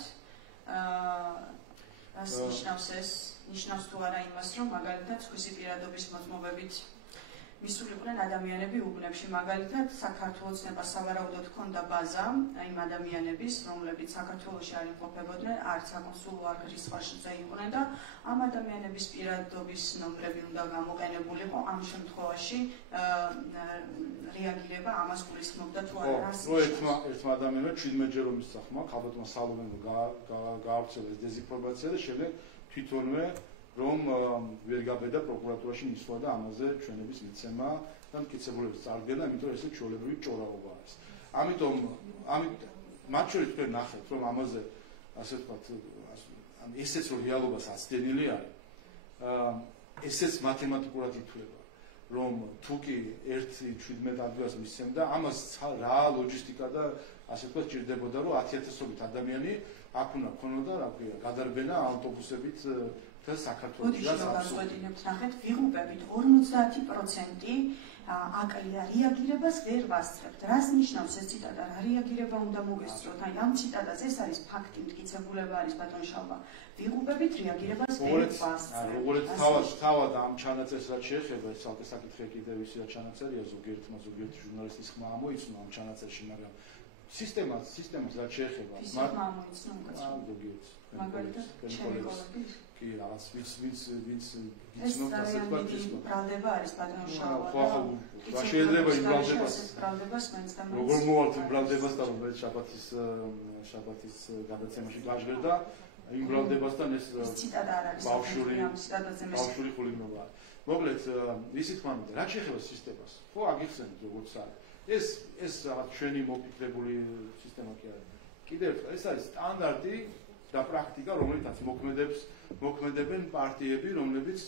რას ნიშნავს ეს? ნიშნავს თუ არა იმას, რომ მაგალითად სხვისი პირადობის მოწმობებით მისულიყვნენ ადამიანები უბნებში, მაგალითად საქართველოს ნება სავარაუდოდ ჰქონდა ბაზა იმ ადამიანების, რომლებიც საქართველოში არ იმყოფებოდნენ, არც საკონსულო არხის ხარჯზე იყვნენ და ამ ადამიანების პირადობის ნომრები უნდა გამოყენებულიყო. ამ შემთხვევაში რეაგირება ამას გულისხმობდა თუ არა? ერთმა ადამიანმა 17-ჯერ რომ მისცა ხმა, ქალბატონმა სალომემ გაავრცელა ეს დეზინფორმაცია და შემდეგ თვითონვე რომ ვერ გაბედა პროკურატურაში მისვლა და ამაზე ჩვენების მიცემა და მტკიცებულების წარდგენა, იმიტომ რომ ესე ჩვეულებრივი ჭორაობა არის. ამიტომ მათ შორის თქვენ ნახეთ, რომ ამაზე ასე ვთქვათ, ესეც რომ რეალობას აცდენილი არის, ესეც მათემატიკურად ითვლება, რომ თუ კი 1-17 ადგილას მისცემდა, ამას რა ლოჯისტიკა და ასე ვთქვათ ჭირდებოდა, რომ 10,000-ობით ადამიანი აქ უნდა ქონოდა, რა ქვია, გადარბენა ავტობუსებით და საქართველოში. გადავწყვეტინებთ, ნახეთ, ვიღუპებით 50% აკლია რეაგირებას ვერ ვასწრებთ. რას ნიშნავს ეს ციტატა? რა რეაგირება უნდა მოვესწროთ? აი ამ ციტატაზე ეს არის ფაქტი, მტკიცებულება არის ბატონ შალვა. ვიღუპებით რეაგირებას ვერ ვასწრებთ. როგორც თავად ამ ჩანაწერს რაც შეეხება, ეს ცალკე საკითხი კიდევ ისია ჩანაწერია, ზოგიერთმა ჟურნალისტის ხმა ამოიცნო ამ ჩანაწერში, მაგრამ სისტემას რაც შეეხება, მათ ამოიცნო უკაცრავ. ზოგიერთ მაგალითად, ჩემი კოლეგის კი რაღაც ვინც ეს ასე ვთქვათ, ის ბრალდება არის ბატონ შალვა. რა შეიძლება იმ ბრალდებას მაინც და როგორ მოვალთ იმ ბრალდებას და რომელიც შაბათის გადაცემაში გაჟღერდა იმ ბრალდებასთან ეს ციტატა არ არის ბავშვური ამ ციტატაზე ბავშვური ხულინობა. მოკლედ ისი თქმა უნდა, რა შეეხება სისტემას? ხო აგიხსენეთ როგორც არის. ეს რაღაც ჩვენი მოფიქრებული სისტემა კი არის. კიდევ ერთხელ ეს არის სტანდარტი და პრაქტიკა, რომელთაც მოქმედებენ პარტიები, რომლებიც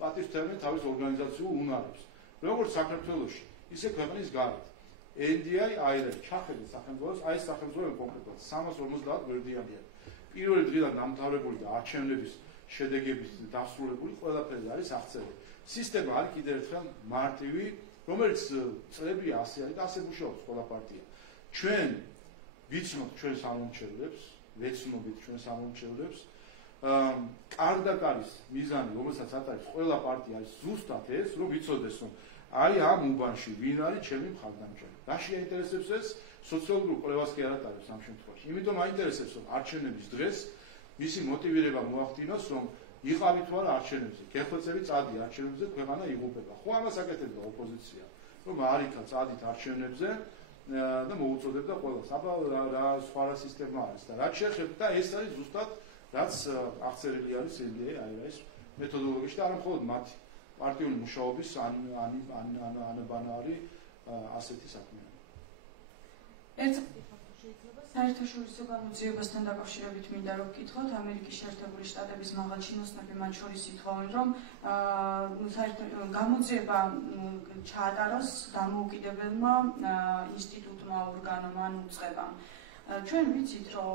პატივსაცემენ თავის ორგანიზაციულ უნარებს. როგორც საქართველოში, ისე ქვეყნის გარეთ. NDI, AIRE, ჩახედეთ სახელმწიფოს, აი ეს სახელმწიფო კონკრეტულად 350 გვერდიანია. პირველი დღიდან დამთავრებული და არჩევნების შედეგების დასრულებული ყველაფერი არის აღწერილი. სისტემა არის კიდევ ერთხელ მარტივი, რომელიც წლები 100 არის და ასე მუშაობს ყველა პარტია. ჩვენ ვიცნობთ ჩვენ სამომრჩევლებს, ვეცნობით ჩვენ სამომრჩევლებს. კარდაკარის მიზანი, რომელსაც ატარებს ყველა პარტია, არის ზუსტად ეს, რომ ვიცოდეს, რომ აი ამ უბანში ვინ არის ჩემი მხარდამჭერი. რა შეინტერესებს ეს? სოციალურ კვლევას კი არ ატარებს ამ შემთხვევაში. იმიტომ აინტერესებს, რომ არჩევნების დღეს მისი მოტივირება მოახდინოს, რომ იყავი თუ არა არჩევნებზე, გეხვეწები წადი არჩევნებზე, ქვეყანა იღუპება. ხო ამას აკეთებდა ოპოზიცია, რომ არიქა წადით არჩევნებზე და მოუწოდებდა ყველას. აბა რა სხვა სისტემა არის და რაც შეეხება და ეს არის ზუსტად რაც აღწერილი არის NDI-ის მეთოდოლოგიაში და არა მხოლოდ მათი პარტიული მუშაობის ანაბანარი ასეთი საქმეა. საერთაშორისო გამოძიებასთან დაკავშირებით მინდა რომ ვკითხოთ, ამერიკის შეერთებული შტატების მაღალჩინოსნები მათ შორის ითხოვენ, რომ გამოძიება ჩაატაროს დამოუკიდებელმა ინსტიტუტმა, ორგანომ ან უწყებამ. ჩვენ ვიცით, რომ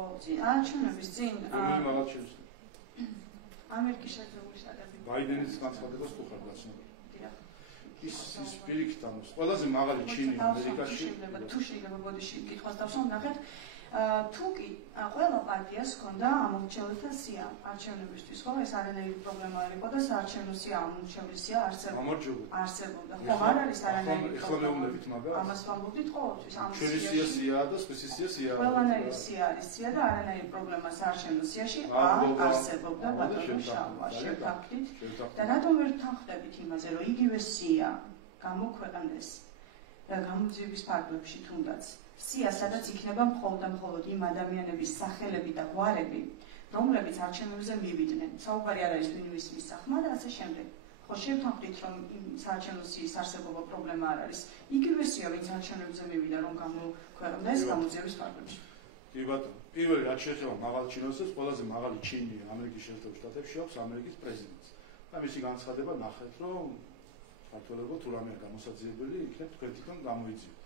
არჩევნების წინ ამერიკის შეერთებული შტატები ბაიდენის განცხადებას თუ ხარ გაცნობილი? ის პირიქით ამას ყველაზე მაღალი ჩინი ამერიკაში თუ შეიძლება ბოდიში კითხვას დავსვამ, ნახეთ, თუ კი ყველა პარტიას ჰქონდა ამომრჩეველთა სია არჩევნებისთვის, ხო, ეს არანაირი პრობლემა არ იყო და საარჩევნო სია, ამომრჩევლის სია არსებობდა. ხო, არ არის არანაირი პრობლემა. ამას ვამბობდით ყოველთვის. ჩვენი სიაა და სპეციფიკა სია. ყველანაირი სია არის სია და არანაირი პრობლემა საარჩევნო სიაში არ არსებობდა ბატონო შალვა. შევთანხმდით და რატომ ვერ თანხმდებით იმაზე, რომ იგივე სია გამოქვეყნდეს გამოძიების ფარგლებში თუნდაც. სია, სადაც იქნება მხოლოდ იმ ადამიანების სახელები და გვარები, რომლებიც არჩევნებზე მივიდნენ. საუბარი არ არის ვინ ვის სახმა და ასე შემდეგ. ხო, შევთანხმდით, რომ იმ საარჩევნო სიის არსებობა პრობლემა არ არის. იგივე სია, ვინც არჩევნებზე მივიდა, რომ გამოქვეყნდეს გამოძიების ფარგლებში. კი ბატონო, პირველი რაც შეეხება მაღალჩინოსებს, ყველაზე მაღალი ჩინი ამერიკის შეერთებულ შტატებში აქვს ამერიკის პრეზიდენტს. და მისი განცხადება ნახეთ, რომ საქართველოს თუ რამე გამოსაძიებელი იქნებ თქვენ თვითონ გამოიძიოთ.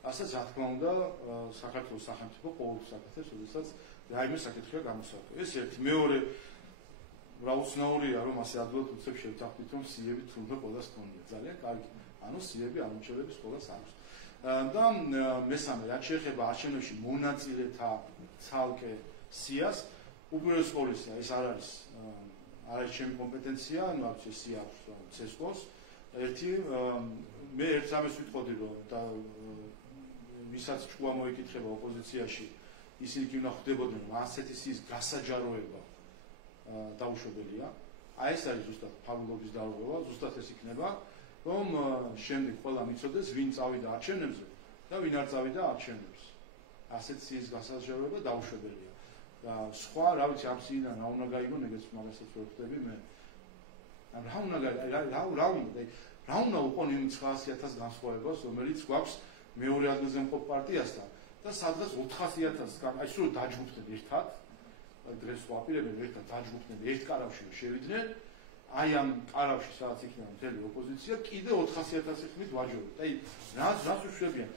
ასე რა თქმა უნდა, საქართველოს სახელმწიფო ყოველთვის აკეთებს, როდესაც რაიმე საკითხია გამოსაკვე. ეს ერთი, მეორე რა უცნაურია, რომ ასე ადვილად უცებ შევთანხმდით, რომ სიები თუნდაც ყველას ქონია. ძალიან კარგი. ანუ სიები არამრჩევლების ყველას აქვს. და მესამე, რაც შეეხება არჩევნებში მონაწილეთა ცალკე სიას, უპირველეს ყოვლისა, ეს არ არის ჩემი კომპეტენცია, ანუ აქვს ეს სია ცესკოს. მე ერთს ამას ვიტყოდი, რომ და ვისაც ჭკუა მოიკითხება ოპოზიციაში, ისინი კი უნდა ხვდებოდნენ, რომ ასეთი სიის გასაჯაროება დაუშვებელია. აი ეს არის ზუსტად ფარულობის დარღვევა, ზუსტად ეს იქნება, რომ შემდეგ ყველა მიცოდეს, ვინ წავიდა არჩევნებზე და ვინ არ წავიდა არჩევნებს. ასეთი სიის გასაჯაროება დაუშვებელია. და სხვა, რა ვიცი, ამ სიიდან რა უნდა გაიგო, ეგეც მაგასაც ვერ ხვდები მე. რა უნდა უყონ იმ 900.000 განსხვავებას, რომელიც გვაქვს მეორე ადგილზე მყოფ პარტიასთან და სადღაც 400.000-თან, აი სულ დაჯგუფდნენ ერთად, დღეს ვაპირებენ ერთად დაჯგუფდნენ ერთ კარავში შევიდნენ, აი ამ კარავში სადაც იქნება მთელი ოპოზიცია, კიდე 400.000 ხმით ვაჯობთ. აი რას უშვებიან?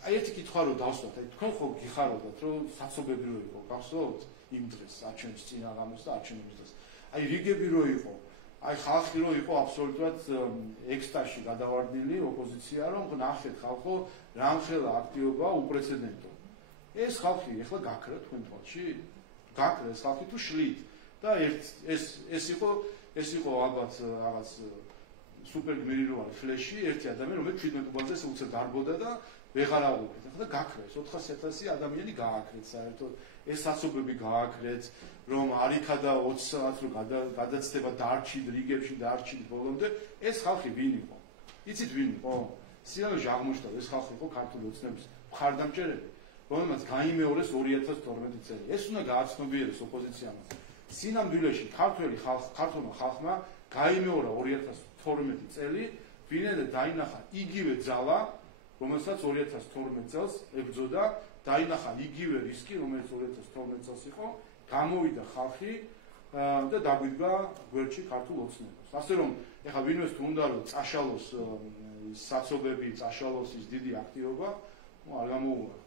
აი ერთი კითხვა რო დავსვათ, აი თქვენ ხო გიხარობთ, რომ საცობებრივი იყო, გახსოვთ იმ დღეს, არჩევნების წინაღამეს და არჩევნების დღეს. აი რიგები რო იყო, აი ხალხი რო იყო აბსოლუტურად ექსტაზში გადავარდნილი ოპოზიცია, რომ ნახეთ ხალხო, რამხელა აქტივობა უპრეცედენტო. ეს ხალხი ეხლა გაქრა თქვენ თვალში? გაქრა ეს ხალხი თუ შლით და ეს იყო ალბათ რაღაც სუპერ გმირი რო არის ფლეში, ერთი ადამიანი, რომელიც 17 უბანძეს უცებ დარბოდა და ვეღარ აღვიქეთ. ახლა გაქრა ეს 400.000 ადამიანი გააქრეთ საერთოდ. ეს საცობები გააქრეთ, რომ არ იქა და 20 საათს რო გადაცდება დარჩით რიგებში დარჩით ბოლომდე, ეს ხალხი ვინ იყო? იცით ვინ იყო? სიამოვნებაში აღმოჩნდა ეს ხალხი იყო ქართული ოცნების მხარდამჭერები, რომელმაც გაიმეორეს 2012 წელი. ეს უნდა გააცნობიეროს ოპოზიციამ. სინამდვილეში ქართულმა ხალხმა გაიმეორა 2012 წელი, ვინაიდან დაინახა იგივე ძალა, რომელსაც 2012 წელს ებრძოდა, დაინახა იგივე რისკი, რომელიც 2012 წელს იყო, გამოვიდა ხალხი და დაგვიდგა გვერდში ქართულ ოცნებას. ასე რომ, ეხლა ვინმეს თუ უნდა რომ წაშალოს საცობები, წაშალოს ის დიდი აქტივობა, არ გამოუვარდათ.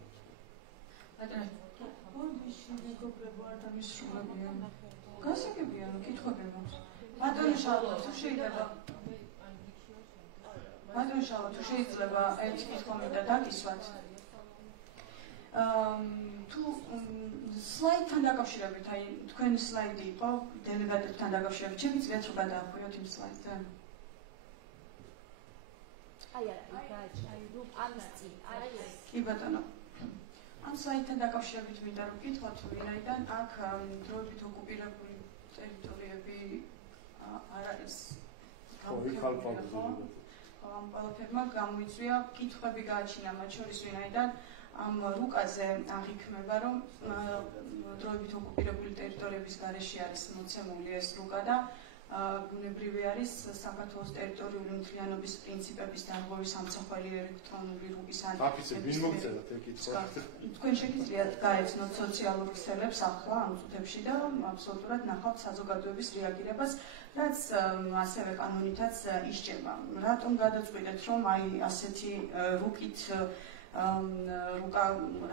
გასაგებია, კითხვები მაქვს. ბატონო შალო, თუ შეიძლება ერთი კითხვა მინდა დაგისვათ. თუ სლაიდთან დაკავშირებით, აი თქვენი სლაიდი იყო დელეგატებთან დაკავშირებით, შეგიძლიათ რომ გადაახვიოთ იმ სლაიდზე? კი ბატონო. ამ სლაიდთან დაკავშირებით მინდა რომ ვკითხოთ, ვინაიდან აქ დროებით ოკუპირებული ტერიტორიები არ არის გამოფხიზლებული, ხო? ამ ყველაფერმა გამოიწვია კითხვები გააჩინა მათ შორის, ვინაიდან ამ რუკაზე აღიქმება, რომ დროებით ოკუპირებული ტერიტორიების გარეშე არის მოცემული ეს რუკა და ბუნებრივი არის საქართველოს ტერიტორიული მთლიანობის პრინციპების დარღვევის სამსახველი ელექტრონული რუკის აფიცე ვინ მოგწერათ ეგ კითხვა? თქვენ შეგიძლიათ გაეცნოთ სოციალურ ქსელებს ახლა ამ წუთებში და აბსოლუტურად ნახავთ საზოგადოების რეაგირებას, რაც ასევე კანონითაც ისჭება. რატომ გადაწყვეტეთ, რომ აი ასეთი რუკით რუკა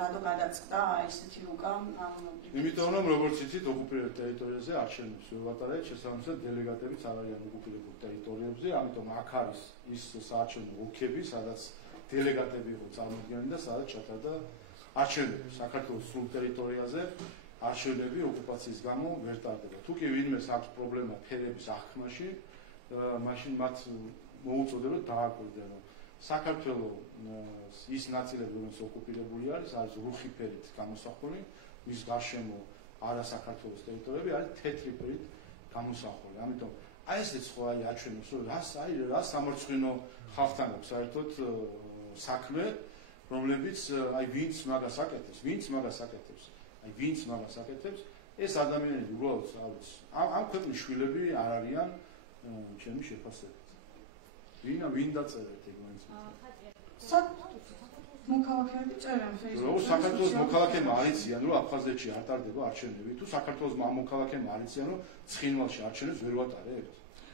რადო გადაწყდა ესეთი რუკა? იმიტომ რომ როგორც იცით, ოკუპირებულ ტერიტორიაზე არჩევნებს ვატარებთ, შესაბამისად დელეგატებიც არ არიან ოკუპირებულ ტერიტორიებზე, ამიტომ აქ არის ის საარჩევნო ოლქები, სადაც დელეგატები იყო წარმოდგენილი და სადაც ჩატარდა არჩევნები. საქართველოს სრულ ტერიტორიაზე არჩევნები ოკუპაციის გამო ვერ ტარდება. თუ კი ვინმეს აქვს პრობლემა ფერების აღქმაში, მაშინ მათ მოუწოდება დააკვირდება. საქართველოს ის ნაწილები, რომელიც ოკუპირებული არის რუხი ფერით გამოსახული, მის გარშემო არა საქართველოს ტერიტორიები არის თეთრი ფერით გამოსახული. ამიტომ აი ესეც ხო აი აჩვენებს, რომ რა სამორჩხინო ხალხთან აქვს საერთოდ საქმე, რომლებიც აი ვინც მაგას აკეთებს, ეს ადამიანები უბრალოდ ამ ქვეყნის შვილები არ არიან ჩემი შეფასებით. ვინ დაწერეთ ეგ მაინც? მოქალაქეები წერენ Facebook-ზე. საქართველოს მოქალაქეებმა არიციან, რომ აფხაზეთში არ ტარდება არჩევნები, თუ საქართველოს მოქალაქეებმა არიციან, რომ ცხინვალში არჩევნებს ვერ ვატარებთ.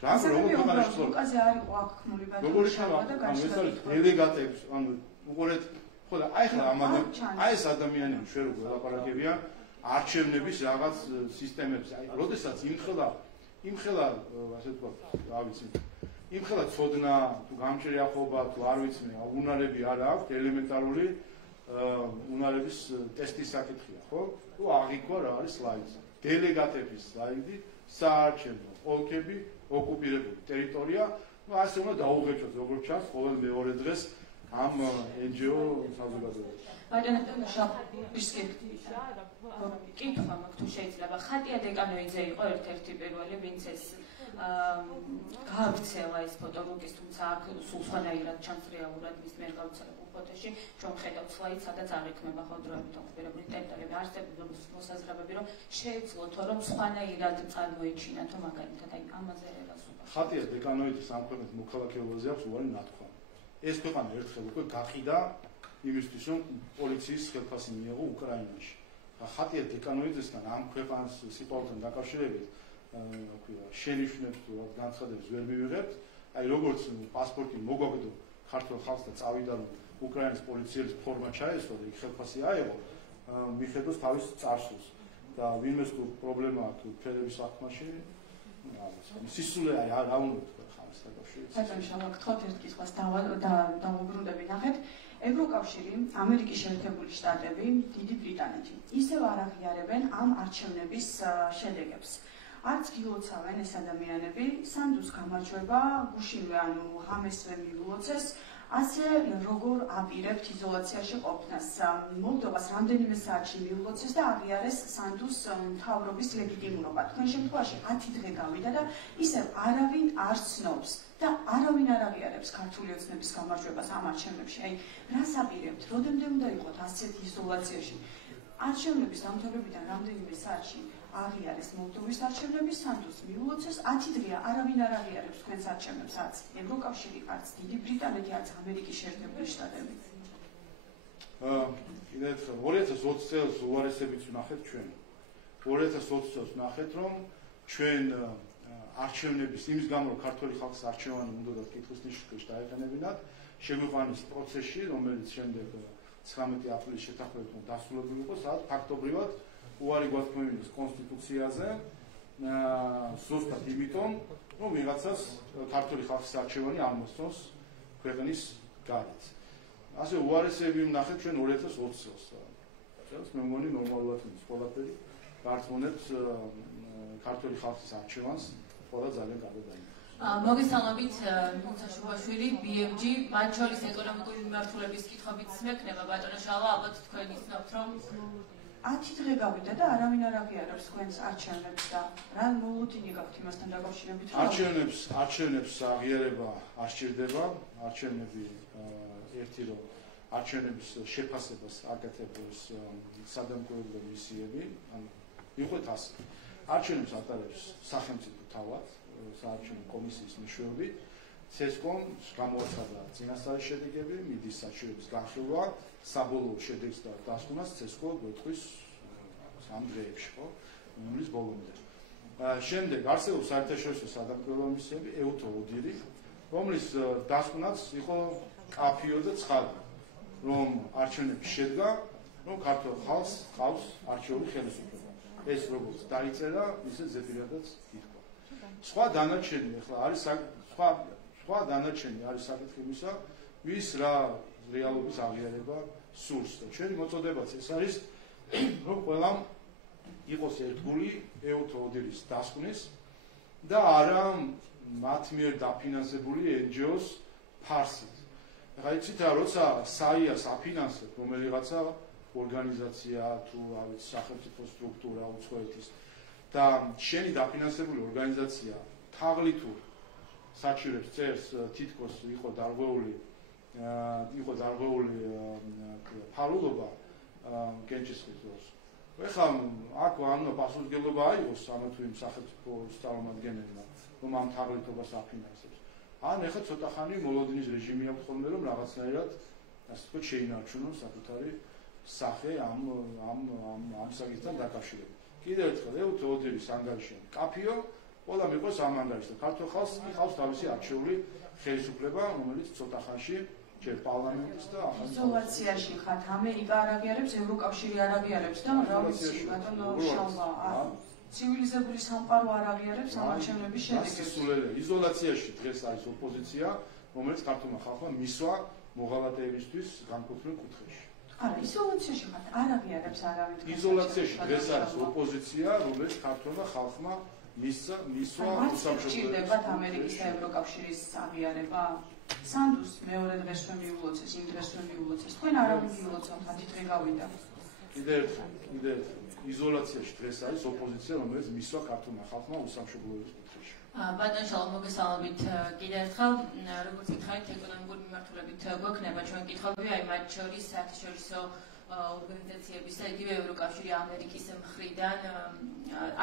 როგორ ქვეყანაში ცხოვრობ? უკაზე არ იყო აღქმული ბატონო შალვა და განსაკუთრებით დელეგატებს, ანუ უყურეთ, ხო და აი ხლა აი ეს ადამიანები ჩვენ რო ველაპარაკებიან არჩევნების რაღაც სისტემებზე. აი, როდესაც იმხელა ასე თქვა, რა ვიცი, იმხელა ცოდნა, თუ გამჭრიახობა, თუ არ ვიცი, უნარები არ აქვს, ელემენტარული უნარების ტესტის საკითხია, ხო? თუ აღიქვა რა არის სლაიდზე. დელეგატების სლაიდი, საარჩევნო ოლქები, ოკუპირებული ტერიტორია, ასე უნდა დაუღეჭოთ, როგორც ჩანს, ყოველ მეორე დღეს ამ NGO საზოგადოებაში. ბატონო კითხვა მაქვს თუ შეიძლება. ხატია დეკანოიძე იყო ერთ-ერთი პირველი, ვინც ეს გააქცევა ეს ფოტორუკის, თუმცა აქ სულ სხვანაირად ჩანს რეალურად მის მიერ გავრცელებულ ფოტოში, რომ ხედავთ სლაიდს, სადაც არ ექმება ხოდროებით ოკუპირებული ტერიტორიები. არსებობს მოსაზრებები, რომ შეეძლოთო, რომ სხვანაირად წარმოეჩინათო მაგალითად აი ამაზე რას ვუყურებთ. ხატია დეკანოიძის ამ ქვეყნის მოქალაქეობაზე აქვს უარი ნათქვა. ეს ქვეყანა ერთხელ უკვე გაყიდა იმისთვის, რომ პოლიციის ხელფასი მიეღო უკრაინაში. ხატია დეკანოიძესთან ამ ქვეყანას სიყვარულთან დაკავშირებით შენიშვნებს თუ განცხადებს ვერ მივიღებთ. აი როგორც პასპორტი მოგვაგდო ქართულ ხალხს და წავიდა რომ უკრაინის პოლიციის ფორმა ჩაესვა და იქ ხელფასი აეღო, მიხედოს თავის წარსულს და ვინმეს თუ პრობლემა აქვს ფერების საქმეში, სისულე რა უნდა თქვა ხალხს დაკავშირებით. ბატონო შევაგთხოვთ ერთ კითხვას დავუბრუნდები ნახეთ. ევროკავშირი, ამერიკის შეერთებული შტატები, დიდი ბრიტანეთი ისევ არ აღიარებენ ამ არჩევნების შედეგებს. არც გილოცავენ ეს ადამიანები, სანდუს გამარჯვება, გუშინვე ანუ ღამესვე მიულოცეს, ასე როგორ აპირებთ იზოლაციაში ყოფნას. მოლდოვას რამდენიმე საათში მიულოცეს და აღიარეს სანდუს მთავრობის ლეგიტიმურობა. თქვენ შემთხვევაში 10 დღე გავიდა და ისევ არავინ არ ცნობს და არავინ არ აღიარებს ქართული ოცნების გამარჯვებას ამ არჩევნებში. აი, რას აპირებთ? როდემდე უნდა იყოთ ასეთ იზოლაციაში? არჩევნების დამთავრებიდან რამდენიმე საათში აღიარეს მოლდოვის არჩევნები, სანდუს მიულოცეს, 10 დღეა არავინ არ აღიარებს თქვენს არჩევნებს, არც ევროკავშირი, არც დიდი ბრიტანეთი, არც ამერიკის შეერთებული შტატები. კიდევ ერთხელ 2020 წელს უარესებიც ვნახეთ ჩვენ. 2020 წელს ვნახეთ, რომ ჩვენ არჩევნების იმის გამო რომ ქართული ხალხის არჩევანი უნდა და კითხვის ნიშნულში დაეყენებინათ, შეგვიყვანეს პროცესში, რომელიც შემდეგ 19 აპრილის შეთანხმებით დასრულებული იყო, სადაც ფაქტობრივად უარი გვათქმევინეს კონსტიტუციაზე, ზუსტად იმიტომ, რომ ვიღაცას ქართული ხალხის არჩევანი არ მოსწონს ქვეყნის გარეთ. ასე უარესები ვნახეთ ჩვენ 2020 წელს. წელს მე მგონი ნორმალურად ის ყველაფერი გარწმუნებს ქართული ხალხის არჩევანს ყველა ძალიან კარგად დაინახავს. მოგესალმებით, მუცა შუბაშვილი, BMG, მათ შორის ეკონომიკური მიმართულების კითხვებით მექნება ბატონო შალვა, ალბათ თქვენ იცნობთ, რომ 10 დღე გავიდა და არავინ არ აღიარებს თქვენს არჩევნებს და რა მოლოდინი გაქვთ იმასთან დაკავშირებით? არჩევნებს აღიარება არ სჭირდება, არჩევნები ერთი რომ არჩევნების შეფასებას აკეთებს სადამკვირვებლო მისიები, ანუ მიყვეთ ასე. არჩევნებს ატარებს სახელმწიფო თავად, საარჩევნო კომისიის მეშვეობით, CESCOM გამოაცხადა წინასწარი შედეგები, მიდის საჩივრების განხილვა, საბოლოო შედეგს და დასკვნას CESCO გვეტყვის 3 დღეებში, ხო? ივნისის ბოლომდე. შემდეგ არსებობს საერთაშორისო სადამკვირვებლო მისიები, EUTO ODIHR-ი, რომლის დასკვნაც იყო კაფიო და ცხადი, რომ არჩევნები შედგა, რომ ქართულ ხალხს ყავს არჩეული ხელისუფლება. ეს როგორც დაიწერა, ისე ზეპირადაც ითქვა. სხვა დანარჩენი ახლა არის სხვა დანარჩენი არის საკითხი იმისა, ვის რა რეალობის აღიარება სურს. ჩვენი მოწოდებაც ეს არის, რომ ყველამ იყოს ერთგული EUTO ODIHR-ის დასკვნის და არა მათ მიერ დაფინანსებული NGO-s ფარსით. ახლა იცით რა, როცა SAIA-ს აფინანსებ რომელიღაცა ორგანიზაცია თუ რა ვიცი სახელმწიფო სტრუქტურა უცხოეთის და შენი დაფინანსებული ორგანიზაცია თაღლითურ საჩივრებს წერს თითქოს იყო დარღვეული ფარულობა კენჭისყრის დროს. ეხლა აქ ანუ პასუხისმგებლობა აიღოს ამა თუ იმ სახელმწიფო წარმომადგენელმა, რომ ამ თაღლითობას აფინანსებს. ან ეხლა ცოტა ხანი მოლოდინის რეჟიმი აქვს ხოლმე, რომ რაღაცნაირად ასე ვთქვათ შეინარჩუნონ საკუთარი სახე ამ საკითხთან დაკავშირებით. კიდევ ერთხელ EUTO ODIHR-ის ანგარიში კაფიო, ყველა მიყვეს ამ ანგარიშს და ქართულ ხალხს იყავს თავისი არჩეული ხელისუფლება, რომელიც ცოტა ხანში ჯერ პარლამენტის და ახალ იზოლაციაში ხართ, ამერიკა არ აღიარებს, ევროკავშირი არ აღიარებს და რა ვიცი, ბატონო შალვა, ცივილიზებული სამყარო არ აღიარებს ამ არჩევნების შედეგებს. იზოლაციაში დღეს არის ოპოზიცია, რომელიც ქართულმა ხალხმა მისვა მოღალატეებისთვის განკუთვნილ კუთხეში. არა, იზოლაციაში ხართ, არ აღიარებს არავინ. იზოლაციაში დღეს არის ოპოზიცია, რომელიც ქართულმა ხალხმა მისვა უსამართლოდ. ჭირდებათ ამერიკის და ევროკავშირის აღიარება? სანდუს მეორე დღესვე მიულოცეს, იმ დღესვე მიულოცეს. თქვენ არავინ მიულოცავთ, მათი დღე გავიდა. კიდევ იზოლაციაში დღეს არის ოპოზიცია, რომელიც მისვა ქართულმა ხალხმა უსამშობლოების კუთხეში. ბატონ შალომ, მოგესალმებით კიდევ ერთხელ, როგორც გითხარით, ეკონომიკური მიმართულებით გვექნება ჩვენ კითხვები, აი მათ შორის საერთაშორისო ორგანიზაციების და იგივე ევროკავშირი ამერიკის მხრიდან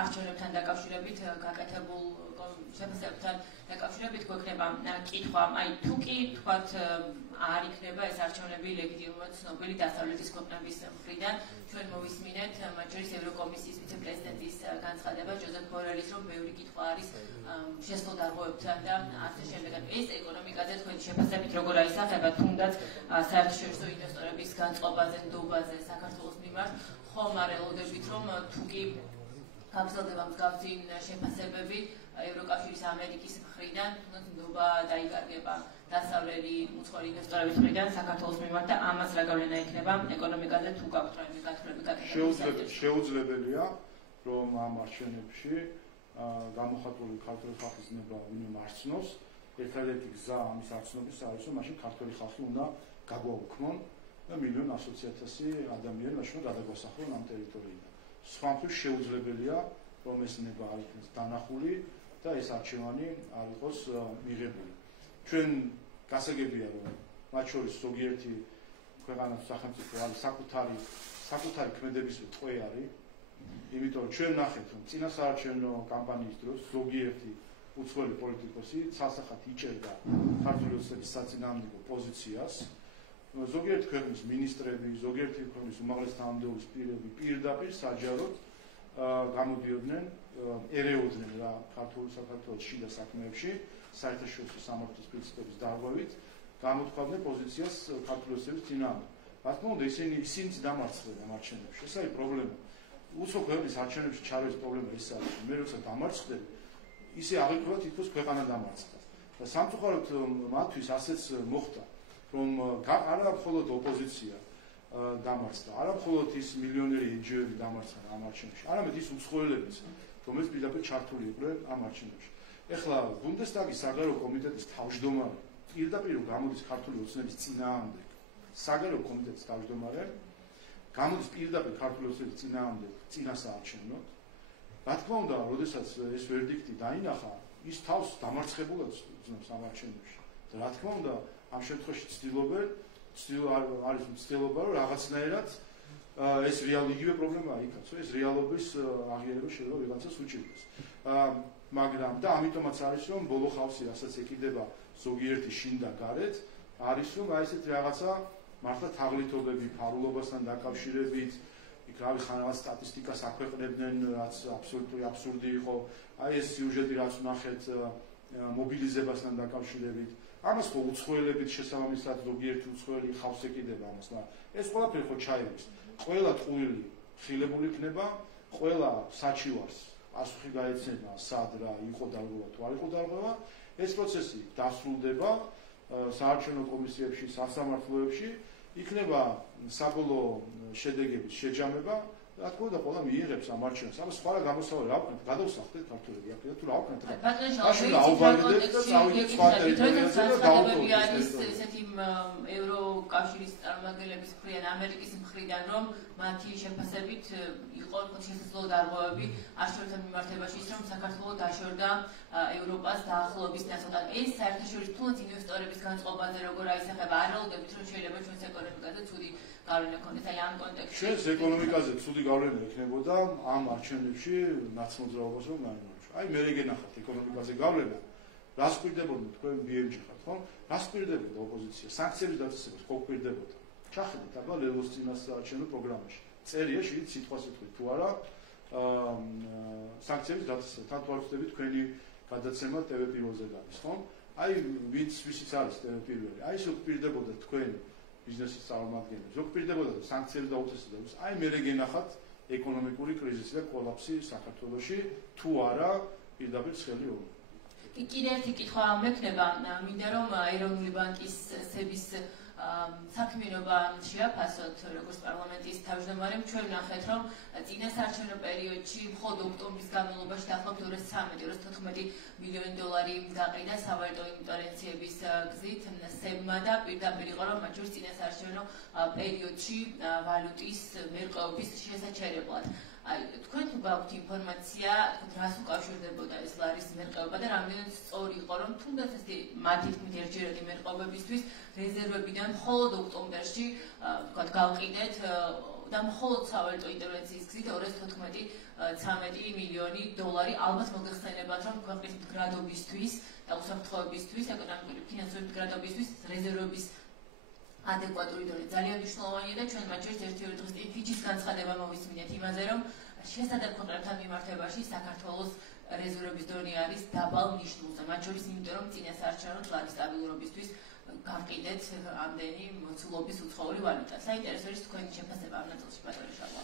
არჩევნებთან დაკავშირებით გაკეთებულ შეფასებებთან დაკავშირებით გვექნება კითხვა, აი თუ კი თქვათ არ იქნება ეს არჩევნები ლეგიტიმურად ცნობილი დასავლეთის ქვეყნების მხრიდან, ჩვენ მოვისმინეთ მათ შორის ევროკომისიის ვიცე-პრეზიდენტის განცხადება ჯოზეფ ბორელის, რომ ბევრი კითხვა არის შესვლელ დარღვევებთან და ასე შემდეგ. ეს ეკონომიკაზე თქვენი შეფასებით როგორ აისახება, თუნდაც საერთაშორისო ინვესტორების განწყობაზე, ნდობაზე საქართველოს მიმართ, ხომ არ ელოდებით, რომ თუ კი გაგრძელდება მსგავსი შეფასებები ევროკავშირის ამერიკის მხრიდან, თუნდაც ნდობა დაიკარგება დასავლელი უცხოელი ინვესტორების მხრიდან საქართველოს მიმართ და ამას რა გავლენა ექნება ეკონომიკაზე თუ გაქვთ რაიმე გათვლები გაკეთებული? შეუძლებელია, რომ ამ არჩევნებში გამოხატული ქართული ხალხის ნება ვინმე მარცნობს. ერთადერთი გზა ამის არცნობის არის, რომ მაშინ ქართული ხალხი უნდა გაგვაუქმონ და 1,100,000 ადამიანი მაშინ გადაგვასახლონ ამ ტერიტორიიდან. სხვა მხრივ შეუძლებელია, რომ ეს ნება არ იქნეს დანახული და ეს არჩევანი არ იყოს მიღებული. ჩვენ გასაგებია, რომ მათ შორის ზოგიერთი ქვეყანას სახელმწიფო არის საკუთარი ქმედების ტყვე არის, იმიტომ რომ ჩვენ ნახეთ, რომ წინა საარჩევნო კამპანიის დროს ზოგიერთი უცხოელი პოლიტიკოსი ცალსახად იჭერდა ქართული ოცნების საწინააღმდეგო პოზიციას. ზოგიერთი ქვეყნის მინისტრები, ზოგიერთი ქვეყნის უმაღლესი თანამდებობის პირები პირდაპირ საჯაროდ გამოდიოდნენ, ერეოდნენ რა საქართველოს შიდა საქმეებში, საერთაშორისო სამართლის პრინციპების დარღვევით, გამოთქვამდნენ პოზიციას ქართული ოცნების წინააღმდეგ. რა თქმა უნდა, ისინიც დამარცხდნენ ამ არჩევნებში. ეს არის პრობლემა. უცხო ქვეყნის არჩევნებში ჩარევის პრობლემა ის არის, რომ მე როცა დამარცხდები, ისე აღიქვება თითქოს ქვეყანა დამარცხდა. და სამწუხაროდ მათთვის ასეც მოხდა, რომ არა მხოლოდ ოპოზიცია დამარცხდა, არა მხოლოდ ის მილიონერი NGO-ები დამარცხდა ამ არჩევნებში, არამედ ის უცხოელებიც, რომელიც პირდაპირ ჩართული იყვნენ ამ არჩევნებში. ეხლა ბუნდესტაგის საგარეო კომიტეტის თავმჯდომარე პირდაპირ გამოდის ქართული ოცნების წინააღმდეგ, საგარეო კომიტეტის თავმჯდომარე გამოდის პირდაპირ ქართული ოცნების წინააღმდეგ წინასაარჩევნოდ. რა თქმა უნდა, როდესაც ეს ვერდიქტი დაინახა, ის თავს დამარცხებულად ძნობს ამ არჩევნებში. და რა თქმა უნდა, ამ შემთხვევაში არის ცდილობა, რომ რაღაცნაირად ეს იგივე პრობლემაა იქაც, ეს რეალობის აღიარება შეიძლება ვიღაცას უჭირდეს. მაგრამ და ამიტომაც არის, რომ ბოლო ხავსი, რასაც ეკიდება ზოგიერთი შინ და გარეთ, არის, რომ აი ესეთი რაღაცა მართლა თაღლითობები ფარულობასთან დაკავშირებით, იქ რავი ხან რაღაც სტატისტიკას აქვეყნებდნენ, რაც აბსოლუტური აბსურდი იყო, აი ეს სიუჟეტი რაც ვნახეთ მობილიზებასთან დაკავშირებით, ამას ხო უცხოელებით შესაბამისად ზოგიერთი უცხოელი ხავს ეკიდება ამას, მაგრამ ეს ყველაფერი ხო ჩაივლის. ყველა ტყუილი ხილებული იქნება, ყველა საჩივარს პასუხი გაეცემა, სად რა იყო დარღვევა თუ არ იყო დარღვევა, ეს პროცესი დასრულდება საარჩევნო კომისიებში, სასამართლოებში, იქნება საბოლოო შედეგების შეჯამება, რა თქმა უნდა, ყველა მიიღებს ამ არჩევნებს. ამას სხვა გამოსავალი რა ვქნათ, გადავსახდეთ ქართველები, აქედან თუ რა ვქნათ რა. მაშინ აუბარდეთ და წავიდეთ სხვა ტერიტორიაზე და დაუკვირდით. არის ესეთი ევროკავშირის წარმომადგენლების მხრიდან, ამერიკის მხრიდან, რომ მათი შეფასებით იყო შესაძლო დარღვევები არჩევნებთან მიმართებაში, ის რომ საქართველოს დაშორდა ევროპას დაახლოების ნაცვლად. ეს საერთაშორისო თუნდაც ინვესტორების განწყობაზე როგორ აისახება, არ ელოდებით, რომ შეიძლება ჩვენს ეკონომიკაზე ცუდი გავლენა ქონდეს აი ამ კონტექსტში. ჩვენს ეკონომიკაზე ცუდი გავლენა ექნებოდა ამ არჩევნებში ნაცმოძრაობას რომ განვიმარჯვო. აი მე რეგენახავთ ეკონომიკაზე გავლენა. რას კვირდებოდა თქვენ BMG ხართ, ხო? რას კვირდებოდა ოპოზიცია? სანქციების დაწესებას ხო კვირდებოდა? ჩახედეთ აბა ლელოს წინასაარჩევნო პროგრამაში. წერია შეიძლება სიტყვასიტყვით თუ არა სანქციების დაწესება. თან თუ არ ვწდები თქვენი გადაცემა TV პირველზე გადის, ხო? აი ვისიც არის TV პირველი. აი ეს კვირდებოდა თქვენ ბიზნესის წარმომადგენლებს. ზოგ პირდებოდა სანქციების დაუწესებებს. აი მე რეგენახათ ეკონომიკური კრიზისი და კოლაფსი საქართველოში თუ არა პირდაპირ ცხელი ომი. კიდევ ერთი კითხვა მექნება, მინდა რომ ეროვნული ბანკის სების საქმიანობა შეაფასოთ როგორც პარლამენტის თავმჯდომარემ, ჩვენ ვნახეთ, რომ წინასაარჩევნო პერიოდში მხოლოდ ოქტომბრის განმავლობაში დაახლოებით 214 მილიონი დოლარი გაყიდა სავაჭრო ინტერვენციების გზით სებმა და პირდაპირ იყო, რომ მათ შორის წინასაარჩევნო პერიოდში ვალუტის მერყეობის შესაჩერებლად. თქვენ თუ გაქვთ ინფორმაცია, რას უკავშირდებოდა ეს ლარის მერყეობა და რამდენად სწორი იყო, რომ თუნდაც ეს მათი თქმით ერთჯერადი მერყეობებისთვის რეზერვებიდან მხოლოდ ოქტომბერში გავყიდეთ და მხოლოდ სავალუტო ინტერვენციის გზით 214 მილიონი დოლარი. ალბათ მოგეხსენებათ, რომ ქვეყნის მდგრადობისთვის და უსაფრთხოებისთვის, ეკონომიკური ფინანსური მდგრადობისთვის რეზერვების ადეკვატური დონე ძალიან მნიშვნელოვანია და ჩვენ მათ შორის ერთ-ერთი დღის წინ ფიჩის განცხადება მოვისმინეთ იმაზე, რომ შესაძლოა ქვეყნებთან მიმართებაში საქართველოს რეზერვების დონე არის დაბალ ნიშნულზე, მათ შორის იმიტომ, რომ წინასაარჩევნო ლარის სტაბილურობისთვის გავყიდეთ ამდენი მოცულობის უცხოური ვალუტა. საინტერესო არის თქვენი შეფასება ამ ნაწილში, ბატონო შალვა.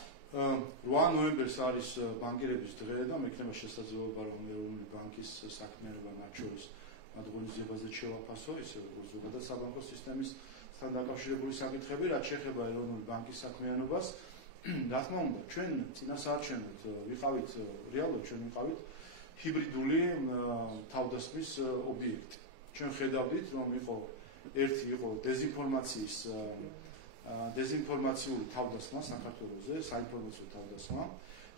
8 ნოემბერს არის ბანკირების დღე და მექნება შესაძლებლობა, რომ ეროვნული ბანკის საქმიანობა მათ შორის მათ ღონისძიებაზე შევაფასო, ისე როგორც ზოგადად საბანკო სისტემის თან დაკავშირებული საკითხები, რაც შეეხება ეროვნული ბანკის საქმიანობას. რა თქმა უნდა, ჩვენ წინასაარჩევნოდ ვიყავით რეალურად ჩვენ ვიყავით ჰიბრიდული თავდასხმის ობიექტი. ჩვენ ხედავდით, რომ ერთი იყო დეზინფორმაციული თავდასხმა საქართველოზე, საინფორმაციო თავდასხმა.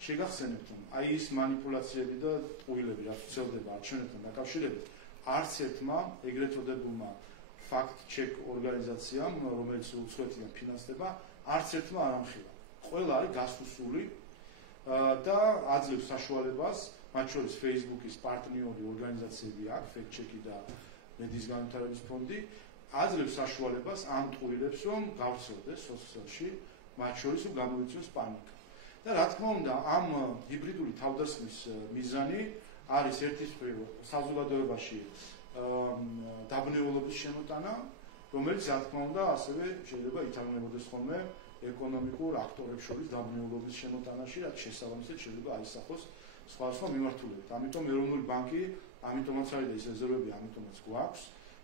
შეგახსენებთ, რომ აი ის манипуляციები და ტყუილები, რაც ვრცელდება არჩევნებთან დაკავშირებით, არც ერთმა ეგრეთ წოდებულმა fact-check ორგანიზაციამ, რომელიც უცხოეთიდან ფინანსდება, არც ერთმა არ ამხილა. ყველა არის გასუსული და აძლევს საშუალებას, მათ შორის Facebook-ის პარტნიორი ორგანიზაციები აქვს, fact-check-ი და მედიის განვითარების ფონდი, აძლევს საშუალებას ამ ტყუილებს, რომ გავრცელდეს სოციალში, მათ შორის გამოიწვიოს პანიკა. და რა თქმა უნდა, ამ ჰიბრიდული თავდასხმის მიზანი არის ერთის მხრივ საზოგადოებაში დაბნეულობის შემოტანა, რომელიც რა თქმა უნდა ასევე შეიძლება ითარგმნებოდეს ხოლმე ეკონომიკურ აქტორებს შორის დაბნეულობის შემოტანაში, რაც შესაბამისად შეიძლება აისახოს სხვადასხვა მიმართულებით. ამიტომ ეროვნული ბანკი, ამიტომაც არის და ის რეზერვები ამიტომაც გვაქვს,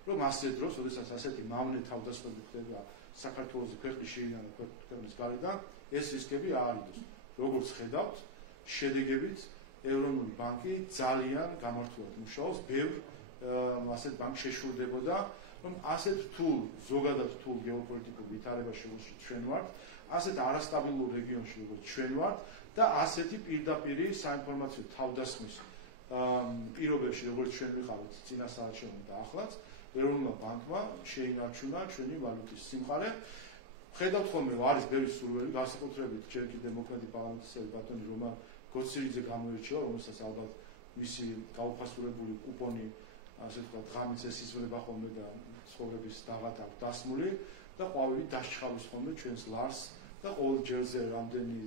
რომ ასეთ დროს, როდესაც ასეთი მავნე თავდასხმები ხდება საქართველოს ქვეყნის შიგნიდან და ქვეყნის გარედან, ეს რისკები აარიდოს. როგორც ხედავთ, შედეგებით ეროვნული ბანკი ძალიან გამართულად მუშაობს, ბევრ ასეთ ბანკს შეშურდებოდა, რომ ასეთ რთულ, ზოგადად რთულ გეოპოლიტიკურ ვითარებაში, რომელშიც ჩვენ ვართ, ასეთ არასტაბილურ რეგიონში, როგორც ჩვენ ვართ და ასეთი პირდაპირი საინფორმაციო თავდასხმის პირობებში, როგორც ჩვენ ვიყავით წინასაარჩევნო და ახლაც, ეროვნულმა ბანკმა შეინარჩუნა ჩვენი ვალუტის სიმყარე. ხედავთ ხოლმე, არის ბევრი სურვილი, განსაკუთრებით ჯერ კიდევ დემოკრატიული პარლამენტის ბატონი რომან გოცირიძე გამოირჩევა, რომელსაც ალბათ მისი გაუფასურებული კუპონი, ასე ვთქვათ, ღამით ესიზმრება ხოლმე და ცხოვრების დაღად აქვს დასმული და ყვავილი დასჩხავის ხოლმე ჩვენს ლარს და ყოველ ჯერზე რამდენი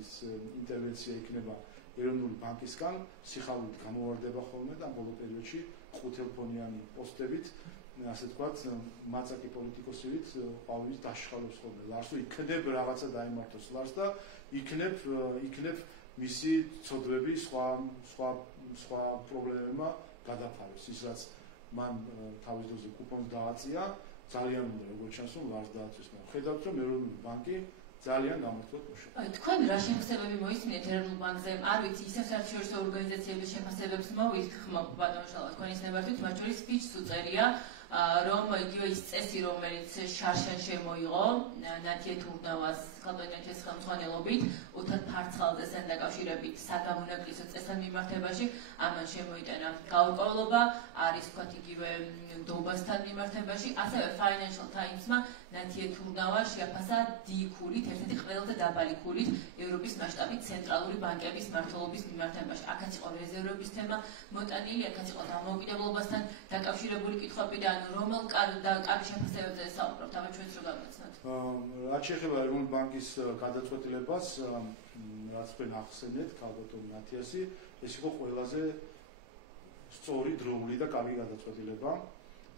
ინტერვენცია იქნება ეროვნული ბანკისგან, სიხარულით გამოვარდება ხოლმე და ბოლო პერიოდში ყუთელფონიანი პოსტებით, ასე ვთქვათ, მაწაკი პოლიტიკოსებით ყვავილის დასჩხავებს ხოლმე ლარს, იქნებ რაღაცა დაიმართოს ლარს და იქნებ მისი ცოდვები სხვა პრობლემებმა გადაფაროს. ის რაც მან თავის დროზე კუპონს დააწია, ძალიან უნდა როგორც ჩანს, რომ ლარს დააწვის. ხედავთ, რომ ეროვნული ბანკი ძალიან გამართულად მუშაობს. თქვენ რა შეფასებები მოისმინეთ ეროვნულ ბანკზე? არ ვიცი, ისევ საერთაშორისო ორგანიზაციების შეფასებებს მოვიხმობ, ბატონო შალვა, თქვენ ისნებართით, მათ შორის ფიჩს უწერია, რომ იგივე ის წესი, რომელიც შარშან შემოიღო ნათია თურნავას ხელმძღვანელის ხელმძღვანელობით, უთად ფარცხალდესთან დაკავშირებით საგამონაკლისო წესთან მიმართებაში, ამან შემოიტანა გაურკვევლობა, არის ვთქვათ იგივე ნდობასთან მიმართებაში, ასევე Financial Times-მა ნათია თურნავა შეაფასა D ქულით, ერთ-ერთი ყველაზე დაბალი ქულით ევროპის მასშტაბით ცენტრალური ბანკების მმართველობის მიმართებაში. აქაც იყო რეზერვების თემა მოტანილი, აქაც იყო დამოუკიდებლობასთან დაკავშირებული კითხვები და რომელ კარგი შეფასებებზე საუბრობთ, ამას ჩვენც რო გამოცნოთ. რაც შეეხება ეროვნული ბანკის გადაწყვეტილებას, რაც თქვენ ახსენეთ, ქალბატონ ნათიასი, ეს იყო ყველაზე სწორი, დროული და კარგი გადაწყვეტილება.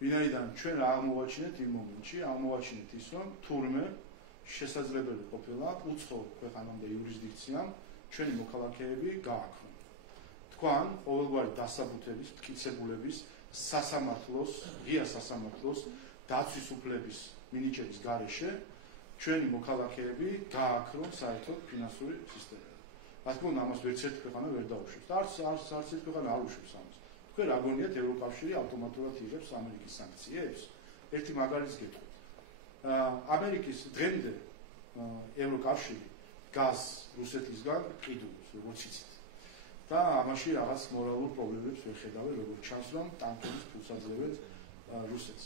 ვინაიდან ჩვენ რა აღმოვაჩინეთ იმ მომენტში, აღმოვაჩინეთ ის, რომ თურმე შესაძლებელი ყოფილა უცხო ქვეყანამდე იურისდიქციამ ჩვენი მოქალაქეები გააქვთ. თქვენ ყოველგვარი დასაბუთების, მტკიცებულების, სასამართლოს, ღია სასამართლოს, დაცვის უფლების მინიჭების გარეშე ჩვენი მოქალაქეები გააქრონ საერთოდ ფინანსური სისტემა. რა თქმა უნდა, ამას ვერც ერთი ქვეყანა ვერ დაუშვებს. და არც ერთი ქვეყანა არ უშვებს ამას. თქვენ რა გონიათ ევროკავშირი ავტომატურად იღებს ამერიკის სანქციებს? ერთი მაგალითს გეტყვით. ამერიკის დღემდე ევროკავშირი გაზს რუსეთისგან ყიდულობს, როგორც იცით. და ამაში რაღაც მორალურ პრობლემებს ვერ ხედავენ, როგორც ჩანს, რომ ტანკების ფულს აძლევენ რუსეთს.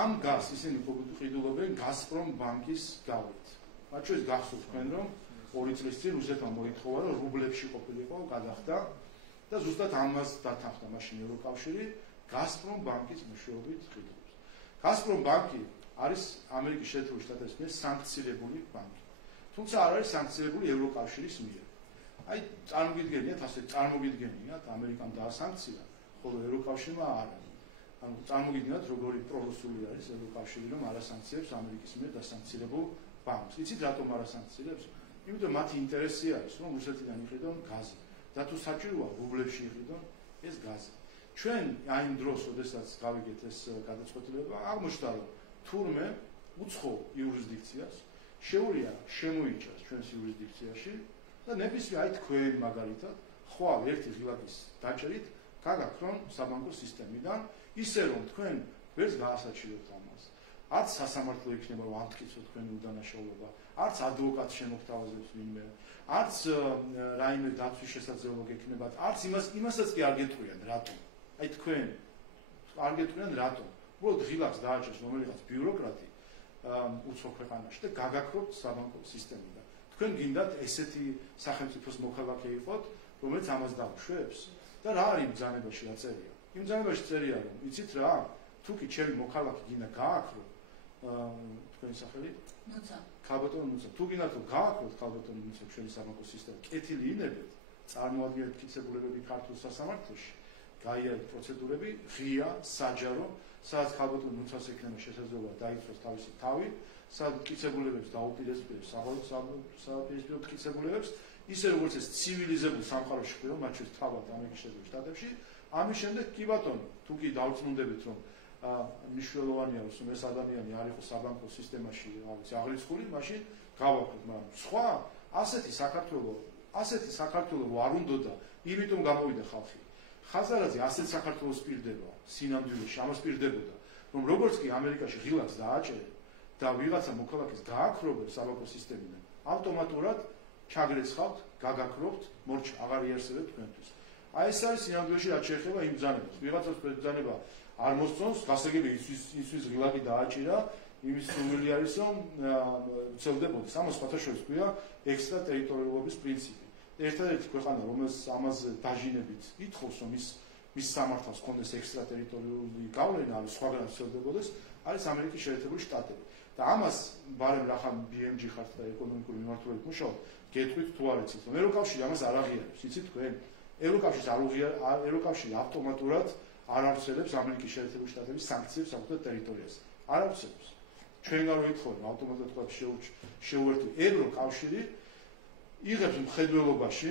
ამ გაზს ისინი ყიდულობენ გაზპრომ ბანკის გავლით. მათ შორის გახსოვთ თქვენ, რომ 2 წლის წინ რუსეთმა მოითხოვა, რომ რუბლებში ყოფილიყო გადახდა და ზუსტად ამას დათანხმდა მაშინ ევროკავშირი გაზპრომ ბანკის მეშვეობით ყიდულობს. გაზპრომ ბანკი არის ამერიკის შეერთებული შტატების მიერ სანქცირებული ბანკი. თუმცა არ არის სანქცირებული ევროკავშირის მიერ. აი წარმოგიდგენიათ, ასე წარმოგიდგენიათ, ამერიკამ დაასანქცია, ხოლო ევროკავშირმა არა. ანუ წარმოგიდგენიათ, როგორი პროგრესული არის ევროკავშირი, რომ არ ასანქციებს ამერიკის მიერ დასანქცირებულ ბანკს. იცით რატომ არ ასანქცირებს? იმიტომ მათი ინტერესი არის, რომ რუსეთიდან იყიდონ გაზი. და თუ საჭიროა რუბლებში იყიდონ ეს გაზი. ჩვენ აი დროს, როდესაც გავიგეთ ეს გადაწყვეტილება, აღმოჩნდა, რომ თურმე უცხო იურისდიქციას შეუძლია შემოიჭრას ჩვენს იურისდიქციაში და ნებისმიერ აი თქვენ მაგალითად ხვალ ერთი ღილაკის დაჭერით გაგაქრონ საბანკო სისტემიდან ისე რომ თქვენ ვერც გაასაჩივრებთ ამას. არც სასამართლო იქნება რომ ამტკიცოთ თქვენი უდანაშაულობა, არც ადვოკატს შემოგთავაზებს ვინმე, არც რაიმე დაცვის შესაძლებლობა გექნებათ, არც იმასაც კი არ გეტყვიან რატომ. აი თქვენ არ გეტყვიან რატომ. უბრალოდ ღილაკს დააჭერს რომელიღაც ბიუროკრატი უცხო ქვეყანაში და გაგაქრობთ საბანკო სისტემიდან. თქვენ გინდათ ესეთი სახელმწიფოს მოქალაქე იყოთ, რომელიც ამას დაუშვებს და რა არის ბრძანებაში აწერია? იმ ბრძანებაში წერია რომ იცით რა, თუ კი ჩემი მოქალაქე გინდა გააქრო თქვენი სახელი? ნუცა. ქალბატონო ნუცა. თუ გინდათ რომ გააქროთ ქალბატონო ნუცა ჩვენი საბანკო სისტემა, კეთილი ინებეთ, წარმოადგენთ მტკიცებულებები ქართულ სასამართლოში, გაიარეთ პროცედურები, ღია, საჯარო, სადაც ქალბატონო ნუცას ექნება შესაძლებლობა დაიცვას თავისი თავი, სადაც მტკიცებულებებს დაუპირისპირებს საპირისპირო მტკიცებულებებს, ისე როგორც ეს ცივილიზებულ სამყაროში ხდება, მათ შორის თავად ამერიკის შეერთებულ შტატებში. ამის შემდეგ კი ბატონო, თუ კი დავწმუნდებით, რომ მნიშვნელოვანია, რომ ეს ადამიანი არ იყოს საბანკო სისტემაში, რაღაც აღრიცხული, მაშინ გავაკეთოთ, მაგრამ სხვა ასეთი საქართველო არ უნდოდა, იმიტომ გამოვიდა ხალხი. ხაზარაძე ასეთ საქართველოს პირდება, სინამდვილეში ამას პირდებოდა, რომ როგორც კი ამერიკაში ღილაკს დააჭერენ და ვიღაცა მოქალაქეს გააქრობენ საბანკო სისტემიდან, ავტომატურად ჩაგრეცხავთ, გაგაქრობთ, მორჩა აღარ იარსებებთ თქვენთვის. აი ეს არის სინამდვილეში რაც შეეხება იმ ბრძანებას. ვიღაცას ბრძანება არ მოსწონს, გასაგები ისთვის ღილაკი დააჭირა, იმის სურვილი არის, რომ ვრცელდებოდეს. ამას სხვათა შორის ქვია ექსტრა ტერიტორიულობის პრინციპი. ერთადერთი ქვეყანა, რომელს ამაზე დაჟინებით ითხოვს, რომ მის სამართალს ჰქონდეს ექსტრა ტერიტორიული გავლენა, არის სხვაგან ვრცელდებოდეს, არის ამერიკის შეერთებული შტატები. და ამას ბარემ რახან BMG ხართ და ეკონომიკური მიმართულებით მუშაობთ, გეტყვით თუ არ იცით, რომ ევროკავშირი ამას არ აღიარებს, იცით თქვენ? ევროკავშირი ავტომატურად არ ავრცელებს ამერიკის შეერთებული შტატების სანქციებს საკუთარ ტერიტორიაზე. არ ავრცელებს. ჩვენგან რო ითხოვენ ავტომატურად თქვა შეუერთო ევროკავშირი იღებს მხედველობაში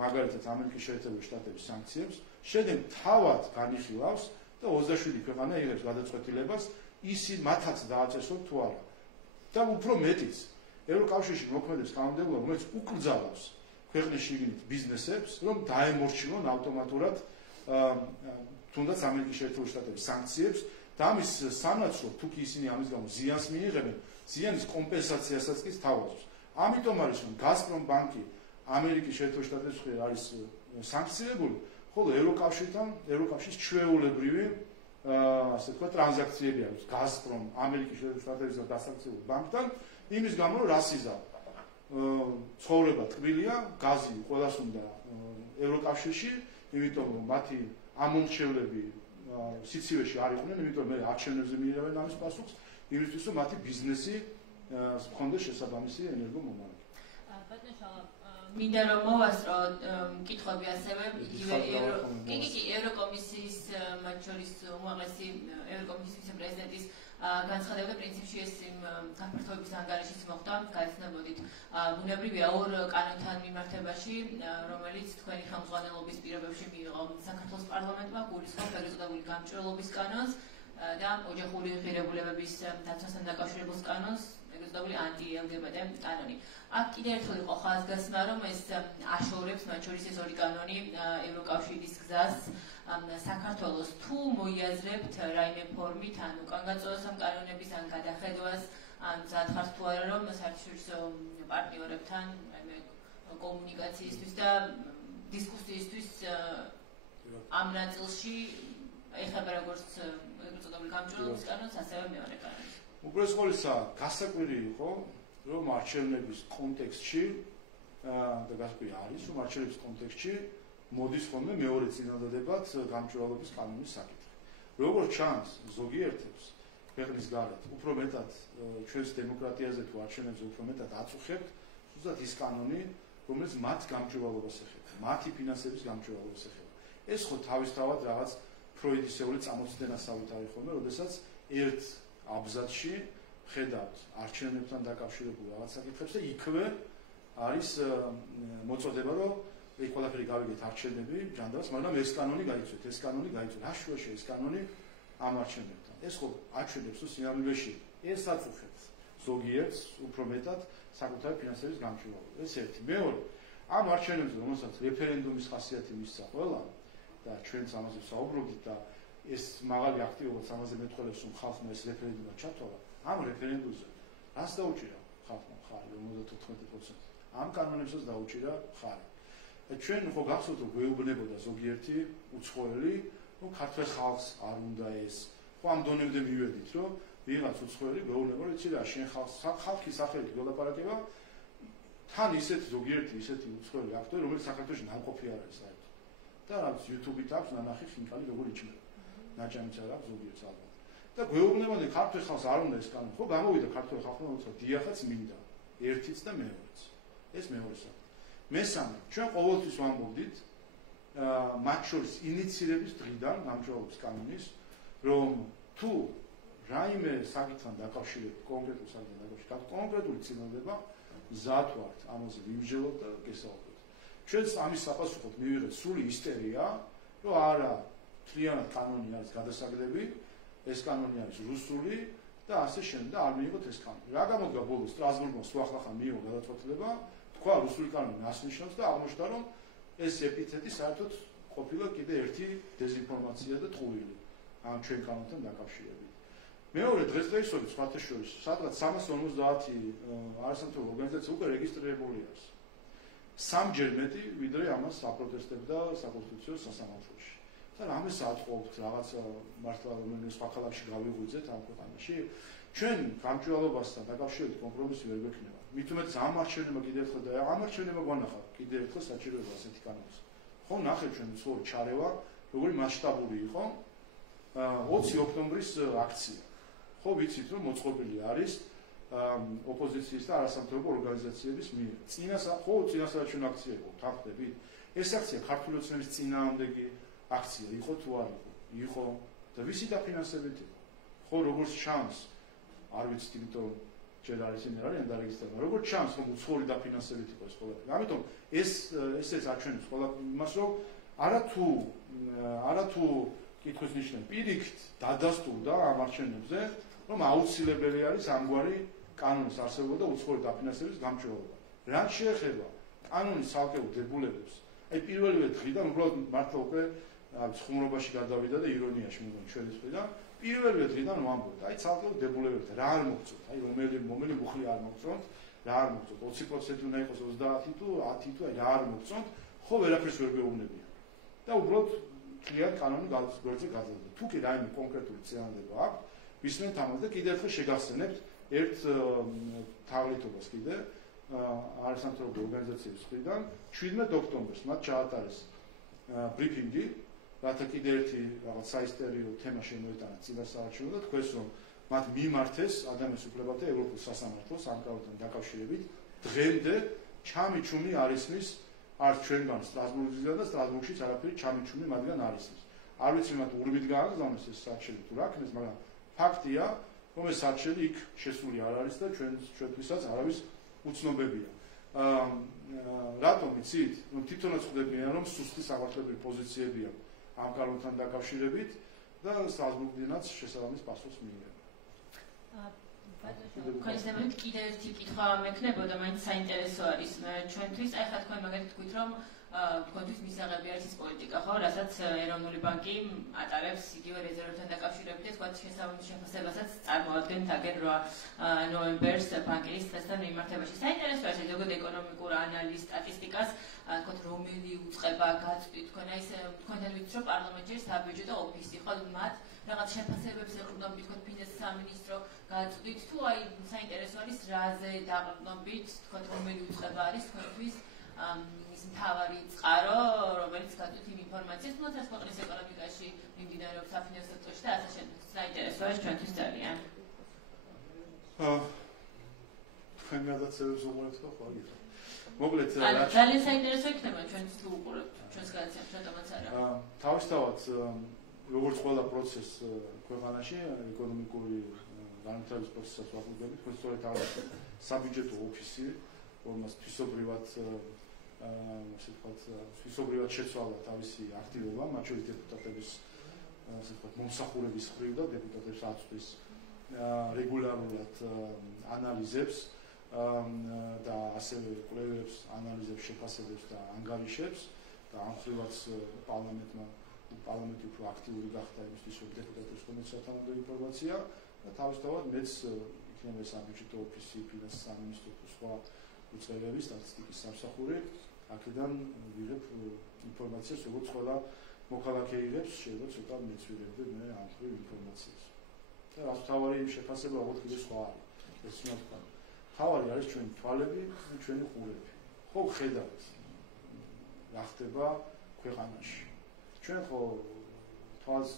მაგალითად ამერიკის შეერთებული შტატების სანქციებს, შემდეგ თავად განიხილავს და 27 ქვეყანა იღებს გადაწყვეტილებას ისინი მათაც დააწესოთ თუ არა. და უფრო მეტიც, ევროკავშირში მოქმედებს კანონმდებლობა, რომელიც უკრძალავს ქვეყნის შიგნით ბიზნესებს, რომ დაემორჩილონ ავტომატურად თუნდაც ამერიკის შეერთებული შტატების სანქციებს და ამის სანაცვლოდ, თუ კი ისინი ამის გამო ზიანს მიიღებენ, ზიანის კომპენსაციასაც კი თავაზობს. ამიტომ არის რომ გაზპრომ ბანკი ამერიკის შეერთებული შტატების მიერ არის სანქცირებული, ხოლო ევროკავშირის ჩვეულებრივი ასე თქვა ტრანზაქციები აქვს გაზპრომ ამერიკის შეერთებული შტატების დასანქცირებულ ბანკთან, იმის გამო რომ რასიზა ცხოვრება ტკბილია, გაზი ყველას უნდა ევროკავშირში, იმიტომ რომ მათი ამომრჩევლები სიცივეში არ იყვნენ, იმიტომ რომ მე არჩევნებზე მიიღებენ ამის პასუხს, იმისთვის რომ მათი ბიზნესი ჰქონდეს შესაბამისი ენერგომომარაგება. მინდა რომ მოვასწრო კითხვები ასევე იგივე ევროკომისიის მათ შორის უმაღლესი ევროკომისიის ვიცე-პრეზიდენტის განცხადება პრინციპში ეს გაფართოების ანგარიშიც მოხდა, გაიცნობოდით. ბუნებრივია ორ კანონთან მიმართებაში, რომელიც თქვენი ხელმძღვანელობის პირობებში მიიღო საქართველოს პარლამენტმა, გულისხმობს ეგრეთ წოდებული გამჭვირვალობის კანონს და ოჯახური ღირებულებების დაცვასთან დაკავშირებულ კანონს, ეგრეთ წოდებული ანტი-LGBT კანონი. აქ კიდევ ერთხელ იყო ხაზგასმა, რომ ეს აშორებს მათ შორის ეს ორი კანონი ევროკავშირის გზას საქართველოს თუ მოიაზრებთ რაიმე ფორმით ან უკან გაწევას ამ კანონების ან გადახედვას ან ზადხართ თუ არა რომ საერთაშორისო პარტნიორებთან კომუნიკაციისთვის და დისკუსიისთვის ამ ნაწილში ეხება როგორც ეგრეთ წოდებული გამჭვირვალობის კანონს, ასევე მეორე კანონს. უპირველეს ყოვლისა, გასაკვირი იყო, რომ არჩევნების კონტექსტში და გასაკვირი არის, რომ არჩევნების კონტექსტში მოდის ხოლმე მეორე წინადადებად გამჭვირვალობის კანონის საკითხი. როგორც ჩანს, ზოგიერთებს ქვეყნის გარეთ უფრო მეტად ჩვენს დემოკრატიაზე თუ არჩევნებზე უფრო მეტად აწუხებთ, ზუსტად ის კანონი, რომელიც მათ გამჭვირვალობას ეხება, მათი ფინანსების გამჭვირვალობას ეხება. ეს ხო თავისთავად რაღაც ფროიდისეული წამოწმენასავით არის ხოლმე, როდესაც ერთ აბზაცში ხედავთ არჩევნებთან დაკავშირებულ რაღაც საკითხებს და იქვე არის მოწოდება, რომ ეს ყველაფერი გავიგეთ არჩევნები, ჯანდაბას, მაგრამ ეს კანონი გაიცვეთ, ეს კანონი გაიცვეთ. აშუაში ეს კანონი ამ არჩევნებთან. ეს ხო აჩვენებს, რომ სინამდვილეში ეს აწუხებს ზოგიერთს უფრო მეტად საკუთარი ფინანსების გამჭვირვალობა. ეს ერთი. მეორე, ამ არჩევნებზე, რომელსაც რეფერენდუმის ხასიათი მისცა ყველა და ჩვენც ამაზე საუბრობდით და ეს მაღალი აქტივობაც ამაზე მეტყველებს, რომ ხალხმა ეს რეფერენდუმად ჩათვალა. ამ რეფერენდუმზე რას დაუჭირა ხალხმა ხარი 54%. ამ კანონებსაც დაუჭირა ხარი. ჩვენ ხო გახსოვთ, რომ გვეუბნებოდა ზოგიერთი უცხოელი, რომ ქართველ ხალხს არ უნდა ეს. ხო ამ დონემდე მივედით, რომ ვიღაც უცხოელი გვეუბნება, რომ იცი რა, შენ ხალხის სახელით გველაპარაკება, თან ისეთ ზოგიერთი ისეთი უცხოელი აქტორი, რომელიც საქართველოში ნამყოფი არ არის საერთოდ. და რაც YouTube-ით აქვს ნანახი ხინკალი როგორ იჭმება. ნაჭამიც არ აქვს ზოგიერთს ალბათ. და გვეუბნებოდნენ ქართველ ხალხს არ უნდა ეს კანონი. ხო გამოვიდა ქართველ ხალხმა, როცა დიახაც მინდა. ერთიც და მეორეც. ეს მეორე საკითხი. მესამე, ჩვენ ყოველთვის ვამბობდით მათ შორის ინიციირების დღიდან გამჭვირვალობის კანონის, რომ თუ რაიმე საკითხთან დაკავშირებით, კონკრეტულ საკითხთან დაკავშირებით, კონკრეტული წინადადება მზად ვართ ამაზე ვიმსჯელოთ და გესაუბროთ. ჩვენს ამის საპასუხოდ მივიღეთ სრული ისტერია, რომ არა მთლიანად კანონი არის გადასაგდები, ეს კანონი არის რუსული და ასე შემდეგ და არ მიიღოთ ეს კანონი. რა გამოდგა ბოლოს სტრასბურგმა სულახან მიიღო გადაწყვეტილება, თქვა რუსული კანონი ასნიშნავს და აღმოჩნდა, რომ ეს ეპითეტი საერთოდ ყოფილა კიდე ერთი დეზინფორმაცია და ტყუილი ამ ჩვენ კანონთან დაკავშირებით. მეორე დღესდღეობით სხვათა შორის სადღაც 350 არასამთავრობო ორგანიზაცია უკვე რეგისტრირებული არის. სამჯერ მეტი ვიდრე ამას აპროტესტებდა საკონსტიტუციო სასამართლოში. და რამეს ატყობთ რაღაც მართლა რომელიმე სხვა ქალაქში გავიღვიძეთ ამ ქვეყანაში. ჩვენ გამჭვირვალობასთან დაკავშირებით კომპრომისი ვერ გვექნება. მით უმეტეს ამ არჩევნებმა კიდევ ერთხელ და ამ არჩევნებმა გვანახა კიდევ ერთხელ საჭიროება ასეთი კანონის. ხო ნახეთ ჩვენ უცხოური ჩარევა, როგორი მასშტაბური იყო 20 ოქტომბრის აქცია. ხო ვიცით რომ მოწყობილი არის ოპოზიციის და არასამთავრობო ორგანიზაციების მიერ. წინასაარჩევნო აქცია იყო, თანხდებით. ეს აქცია ქართული ოცნების წინააღმდეგი აქცია იყო თუ არ იყო? იყო და ვისი დაფინანსებით იყო? ხო როგორც ჩანს, არ ვიცით, იმიტომ რომ ჯერ არის იმენ არიან დარეგისტრირებული. როგორც ჩანს, რომ უცხოური დაფინანსებით იყო ეს ყველაფერი. ამიტომ ესეც აჩვენებს ყველა იმას, რომ არა თუ კითხვის ნიშნები პირიქით დადასტურდა ამ არჩევნებზე, რომ აუცილებელი არის ამგვარი კანონის არსებობა და უცხოური დაფინანსების გამჭვირვალობა. რაც შეეხება კანონის ცალკეულ დებულებებს, აი პირველივე დღიდან უბრალოდ მართლა უკვე ხუმრობაში გადავიდა და ირონიაში მოგონი ჩვენი მხრიდან, პირველივე დღიდან ვამბობთ, აი ცალკეულ დებულებებთან რა არ მოგწონთ, აი რომელი მუხლი არ მოგწონთ, რა არ მოგწონთ, 20% უნდა იყოს 30 თუ 10 თუ აი რა არ მოგწონთ, ხო ვერაფერს ვერ გვეუბნებიან. და უბრალოდ კლიერ კანონი გვერდზე გაძლევდა. თუ კი რაიმე კონკრეტული წინადადება აქვს, ვისმენთ ამას და კიდევ ერთხელ შეგახსენებთ ერთ თაღლითობას კიდე არასამთავრობო ორგანიზაციების მხრიდან 17 ოქტომბერს მათ ჩაატარეს ბრიფინგი, რათა კიდევ ერთი რაღაც საისტორიო თემა შემოეტანა წინასაარჩევნო და თქვეს რომ მათ მიმართეს ადამიანის უფლებათა ევროპულ სასამართლოს ამ კანონთან დაკავშირებით დღემდე ჩამიჩუმი არ ისმის არც ჩვენგან სტრასბურგიდან და სტრასბურგშიც არაფერი ჩამიჩუმი მათგან არ ისმის. არ ვიცი მათ ურბით გააგზავნეს ეს საარჩევნო თუ რა ქნეს, მაგრამ ფაქტია, რომ ეს საარჩევნო იქ შესული არ არის და ჩვენთვისაც არავის უცნობებია. რატომ იცით? რომ თვითონაც ხვდებიან, რომ სუსტი სამართლებრივი პოზიციებია ამ კანონთან დაკავშირებით და საზღვარგარეთაც შესაბამის პასუხს მიიღება. კონსტიტუციით კიდევ ერთი კითხვა მექნებოდა, მაინც საინტერესო არის ჩვენთვის, აი ხა თქვენ მაგალითად თქვით, რომ თქვენთვის მისაღები არის ის პოლიტიკა, ხო, რასაც ეროვნული ბანკი ატარებს იგივე რეზერვებთან დაკავშირებით, თქვათ შესაბამის შეფასებასაც წარმოადგენთ აგერ 8 ნოემბერს ბანკის დღესთან მიმართებაში. საინტერესო არის ზოგადად ეკონომიკურ ანალიზ სტატისტიკას, თქვათ რომელი უწყება გაწვით თქვენ აი თქვენთან ვიცით, რომ პარლამენტში საბიუჯეტო ოფისი, ხო, მათ რაღაც შეფასებებს ეყრდნობით, თქვათ ფინანსის სამინისტრო გაწვით, თუ აი საინტერესო არის რაზე დაყრდნობით, თქვათ რომელი უწყება არის თქვენთვის ის მთავარი წყარო, რომელიც გაწვით იმ ინფორმაციას, თუმცა ქვეყნის ეკონომიკაში მიმდინარეობს საფინანსო სექტორში და ასე შემდეგ. საინტერესო არის ჩვენთვის ძალიან. თქვენ გადაცემებს უყურებთ ხო ხვალ? მოკლედ ძალიან საინტერესო იქნება ჩვენთვის თუ უყურებთ ჩვენს გადაცემას, რატომაც არა. თავისთავად როგორც ყველა პროცესს ქვეყანაში ეკონომიკური განვითარების პროცესს ვაკლებთ, თქვენ სწორედ ამას საბიუჯეტო ოფისი, რომელსაც თვისობრივად ასე ვთქვათ, თვისობრივად შეცვალა თავისი აქტივობა, მათ შორის დეპუტატების ასე ვთქვათ, მომსახურების მხრივ და დეპუტატებს აწვდის რეგულარულად ანალიზებს და ასევე კვლევებს, ანალიზებს, შეფასებებს და ანგარიშებს და ამ მხრივაც პარლამენტი უფრო აქტიური გახდა იმისთვის, რომ დეპუტატებს ჰქონდეთ სათანადო ინფორმაცია და თავისთავად მეც იქნება საბიუჯეტო ოფისი, ფინანსის სამინისტრო თუ სხვა უწყებების სტატისტიკის სამსახური, აქედან ვიღებ ინფორმაციას, როგორც ყველა მოქალაქე იღებს, შეიძლება ცოტა მეც ვიღებდე მე ამ მხრივ ინფორმაციას. და რაც მთავარი შეფასება ალბათ კიდე სხვა არის. ეს უნდა ვთქვა. მთავარი არის ჩვენი თვალები, ჩვენი ყურები. ხო ხედავთ რა ხდება ქვეყანაში. ჩვენ ხო თვალს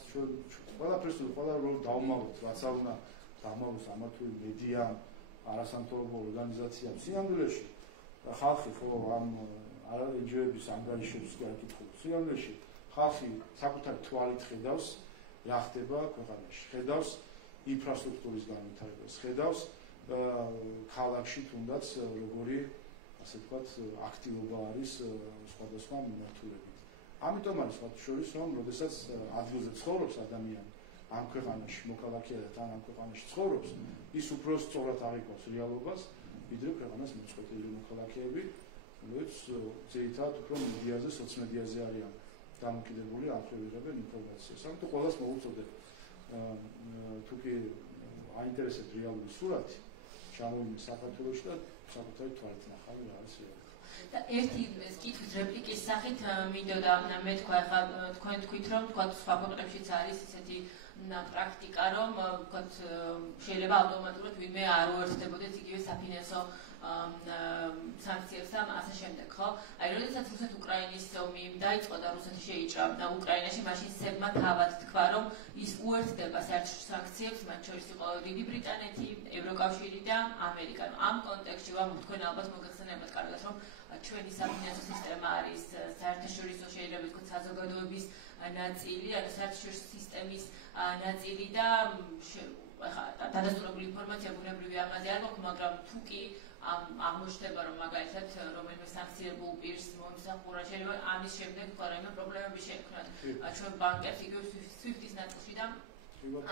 ყველაფერს ყველა რო დავმალოთ, რაც არ უნდა დავმალოს ამა თუ იმ მედიამ, არასამთავრობო ორგანიზაციამ სინამდვილეში ხალხი ხო ამ NGO-ების ანგარიშებს გააკითხულოს. სინამდვილეში ხალხი საკუთარი თვალით ხედავს რა ხდება ქვეყანაში. ხედავს ინფრასტრუქტურის განვითარებას, ხედავს ქალაქში თუნდაც როგორი ასე ვთქვათ აქტივობა არის სხვადასხვა მიმართულებით. ამიტომ არის მათ შორის რომ როდესაც ადგილზე ცხოვრობს ადამიანი ამ ქვეყანაში მოქალაქეა და თან ამ ქვეყანაში ცხოვრობს, ის უფრო სწორად აღიქვას რეალობას, ვიდრე ქვეყანას მოწყვეტილი მოქალაქეები, რომლებიც ძირითადად უფრო მედიაზე, სოციმედიაზე არიან დამოკიდებული, ამხრივ იღებენ ინფორმაციას. ამიტომ ყველას მოუწოდებ თუ კი აინტერესებთ რეალური სურათი, ჩამოვიდნენ საქართველოში და საკუთარი თვალით ნახავენ რა არის რეალობა. და ერთი კითხვის რეპლიკის სახით მინდოდა მე თქვა, ახლა თქვენ თქვით, რომ თქვათ სხვა ქვეყნებშიც არის ისეთი პრაქტიკა, რომ თქვათ შეიძლება ავტომატურად ვინმე არ უერთდებოდეს იგივე საფინანსო სანქციებს და ასე შემდეგ, ხო? აი, როდესაც რუსეთ-უკრაინის ომი დაიწყო და რუსეთი შეიჭრა უკრაინაში, მაშინ სებმა თავად თქვა, რომ ის უერთდება საერთაშორისო სანქციებს, მათ შორის იყო დიდი ბრიტანეთი, ევროკავშირი და ამერიკა. ამ კონტექსტში თქვენ ალბათ მოგეხსენებათ კარგად, რომ ჩვენი საფინანსო სისტემა არის საერთაშორისო შეიძლება ვთქვათ საზოგადოების ნაწილი, ანუ საერთაშორისო სისტემის ნაწილი და ახლა დადასტურებული ინფორმაცია ბუნებრივი ამაზე არ გვაქვს, მაგრამ თუ კი აღმოჩნდება, რომ მაგალითად რომელიმე სანქციებულ პირს მომსახურა შეიძლება ამის შემდეგ რაიმე პრობლემები შეექმნათ ჩვენ ბანკებს იგივე SWIFT-ის ნაწილში და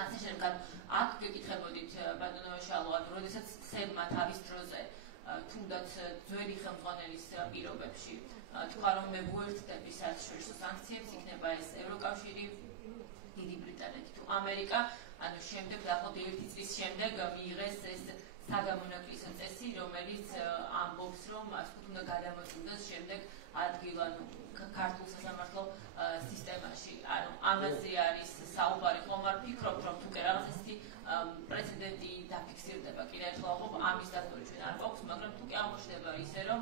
ასე შემდეგ. აქ გეკითხებოდით ბატონო შალო, ანუ როდესაც სებმა თავის დროზე თუნდაც ძველი ხელმძღვანელის პირობებში თქვა, რომ მე ვუერთდები საერთაშორისო სანქციებს, იქნება ეს ევროკავშირი, დიდი ბრიტანეთი თუ ამერიკა, ანუ შემდეგ დაახლოებით 1 წლის შემდეგ მიიღეს ეს საგამონაკლისო წესი, რომელიც ამბობს, რომ ასე ვთქვათ, უნდა გადამოწმდეს შემდეგ ადგილ ანუ ქართულ სასამართლო სისტემაში. ანუ ამაზე არის საუბარი, ხომ არ ფიქრობთ, რომ თუ კი რაღაც ესეთი პრეცედენტი დაფიქსირდება, კიდევ ერთხელ ვამბობ, ამის დატოვება ჩვენ არ გვაქვს, მაგრამ თუ კი აღმოჩნდება ისე, რომ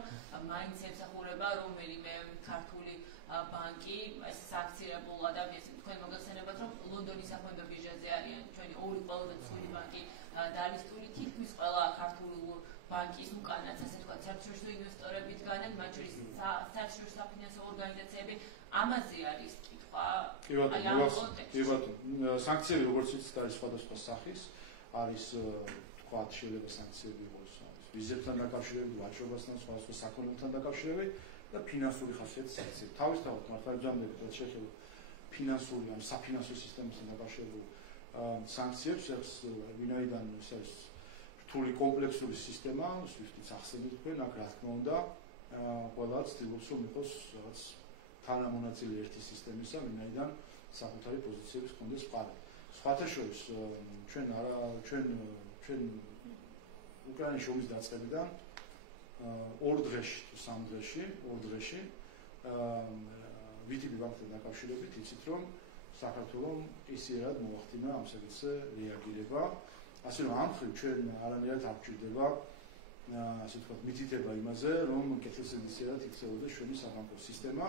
მაინც ემსახურება რომელიმე ქართული ბანკი, ეს სააქცირებულ ადამიანს, თქვენ მოგეხსენებათ, რომ ლონდონის საფონდო ბირჟაზე არიან ჩვენი ორი ყველაზე ცნობილი ბანკი დალისტული, თითქმის ყველა ქართული ბანკის უკანაც, ასე ვთქვათ, საერთაშორისო ინვესტორებით განენ, მათ შორის საერთაშორისო საფინანსო ორგანიზაციები. ამაზე არის კითხვა. კი ბატონო, სანქციები როგორც იცით არის სხვადასხვა სახის, არის თქვათ შეიძლება სანქციები იყოს ვიზებთან დაკავშირებით, ვაჭრობასთან, სხვადასხვა საქონელთან დაკავშირებით და ფინანსური ხასიათის სანქციები. თავისთავად მართლაც ჯამდებით რაც შეეხება ფინანსური ან საფინანსო სისტემასთან დაკავშირებულ სანქციებს, ვინაიდან ეს რთული კომპლექსური სისტემა, SWIFT-იც ახსენეთ თქვენ, აქ რა თქმა უნდა, ყველა ცდილობს რომ იყოს რაღაც თანამონაწილე ერთი სისტემისა, ვინაიდან საკუთარი პოზიციების ჰქონდეს მყარი. სხვათა შორის ჩვენ უკრაინის ომის დაწყებიდან 2 დღეში თუ 3 დღეში VTB ბანკთან დაკავშირებით იცით რომ საქართველოს ისიერად მოახდინა ამ საკითხზე რეაგირება. ასე რომ ამ ხრივ ჩვენ არანაირად არ გვჭირდება ასე ვთქვათ მითითება იმაზე რომ კეთილსინდისიერად იქცეოდა ჩვენი საბანკო სისტემა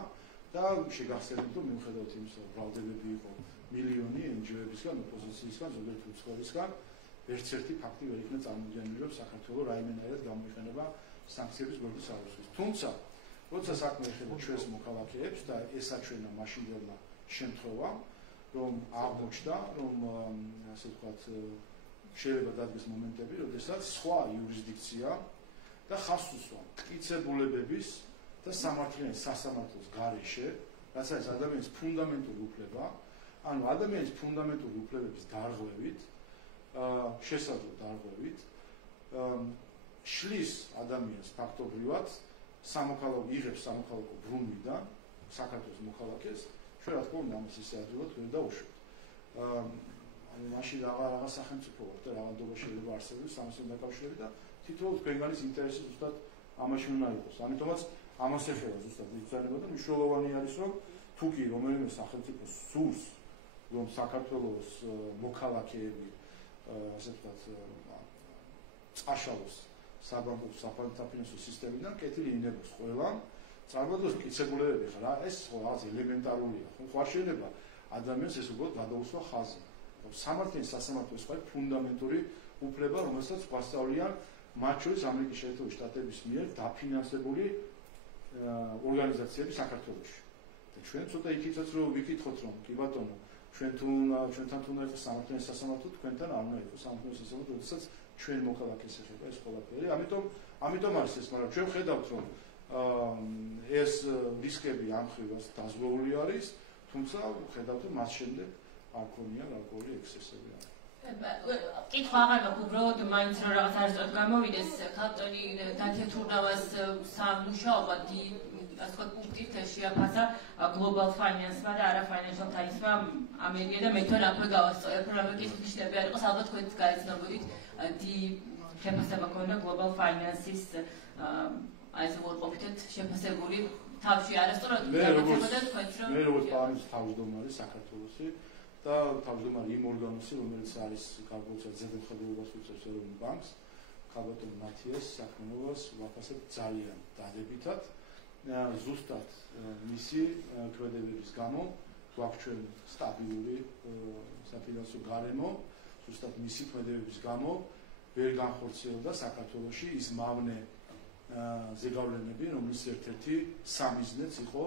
და შეგახსენებთ რომ მიუხედავად იმისა რომ ბრალდებები იყო მილიონი NGO-ებისგან, ოპოზიციისგან, ზოგიერთ უცხოებისგან, ერთ-ერთი ფაქტი ვერ იქნა წარმოუდგენელი რომ საქართველოს რაიმენაირად გამოიყენება სანქციების გვერდის აღსვლის. თუმცა როცა საქმე ეხება ჩვენს მოქალაქეებს და ეს აჩვენა მაშინდელმა შემთხვევამ რომ აღმოჩნდა რომ ასე ვთქვათ შეიძლება დადგეს მომენტები, როდესაც სხვა იურისდიქცია და ხაზს უსვა მტკიცებულებების და სამართლიანი სასამართლოს გარეშე, რაც არის ადამიანის ფუნდამენტური უფლება, ანუ ადამიანის ფუნდამენტური უფლებების დარღვევით, შესაძლო დარღვევით, შლის ადამიანს ფაქტობრივად იღებს სამოქალაქო ბრუნვიდან საქართველოს მოქალაქეს, ჩვენ რა თქმა უნდა ამას ისე ადვილად ვერ დავუშვებთ. მაშინ რაღაც სახელმწიფო და რაღაცნაირად შეიძლება არსებობს ამასთან დაკავშირებით და თითოეულ ქვეყნის ინტერესი ზუსტად ამაში უნდა იყოს. ამიტომაც ამას ეხება ზუსტად იგზავნება და მნიშვნელოვანი არის რომ თუ კი რომელიმე სახელმწიფო სურს რომ საქართველოს მოქალაქეები ასე ვთქვათ წაშალოს საბანკო საფინანსო სისტემიდან კეთილი ინდებს ყველა წარმოადგენს მტკიცებულებები ხარ ეს რაღაც ელემენტარულია ხო არ შეიძლება ადამიანს ეს უბრალოდ გადაუსვა ხაზი სამართლის სასამართლოს სხვა ფუნდამენტური უფლება რომელსაც გვასწავლიან მათ შორის ამერიკის შეერთებული შტატების მიერ დაფინანსებული ორგანიზაციები საქართველოში და ჩვენ ცოტა იქიცაც რომ ვიკითხოთ რომ კი ბატონო ჩვენთან თუ უნდა იყოს სამართლის სასამართლო თქვენთან არ უნდა იყოს სამართლის სასამართლო როდესაც ჩვენ მოქალაქეს ეხება ეს ყველაფერი ამიტომ არის ეს მაგრამ ჩვენ ხედავთ რომ ეს რისკები ამ ხრივას დაზღვეული არის თუმცა ხედავთ რომ მას შემდეგ არ ქონია ალკოჰოლის ექსცესები კითხვა აღარ მაქვს უბრალოდ მაინც რომ რაღაც არასწორად გამოვიდეს ქალტონი დათეთურნავას სამუშაობა ასე ვთქვათ პუნქტით შეაფასა Global Finance-მა და არა Financial Times-მა ამერიკა და მე თვითონ აქვე გავასწორებ რომ ამერიკის ხიშნები არ იყოს ალბათ თქვენც გაიცნობოდით შეფასება ქონდა Global Finance-ის აი ეს უარყოფითად შეფასებული თავში არასწორად გაგაცნობოდა თქვენც რომ მე როგორც პარლამენტის თავმჯდომარე საქართველოსი და თავმჯდომარე იმ ორგანოსი რომელიც არის გარკვეულწილად ზედამხედველობას უწევს ეროვნულ ბანკს ქალბატონ მათიას საქმიანობას ვაფასებ ძალიან დადებითად ზუსტად მისი ქმედებების გამო გვაქვს ჩვენ სტაბილური საფინანსო გარემო ზუსტად მისი ქმედებების გამო ვერ განხორციელდა საქართველოში ის მავნე ზეგავლენები რომელიც ერთ-ერთი სამიზნეც იყო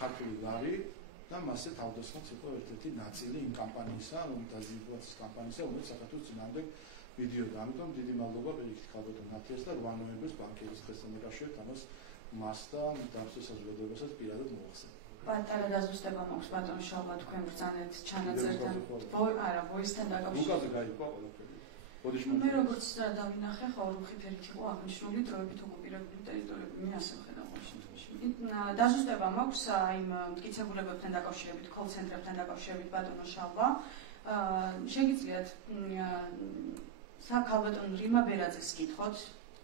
ქართული ლარი და მასზე თავდასხმაც იყო ერთ-ერთი ნაწილი იმ კამპანიისა რომელსაც ინფლაციის კამპანიისა რომელიც საქართველოს წინააღმდეგ მიდიოდა ამიტომ დიდი მადლობა პირიქით ქალბატონ მათიას და 8 ნოემბერს ბანკების დღესთან დაკავშირებით ამას მას და დავსის საზოგადოებასაც პირადად მოახსენე. პატარა დაზუსტება მაქვს ბატონ შალვა თქვენ ბრძანეთ ჩანაწერთან. არა, ვოისთან დაკავშირებით. უკაზე გაიყო ყველაფერი. მე როგორც დავინახე, ხო რუხი ფერით იყო აღნიშნული დროებით ოკუპირებული ტერიტორიები, მე ასე ვხედავ ამ შემთხვევაში. დაზუსტება მაქვს იმ მტკიცებულებებთან დაკავშირებით, კოლ-ცენტრებთან დაკავშირებით ბატონო შალვა. შეგიძლიათ ქალბატონ რიმა ბერაძეს კითხოთ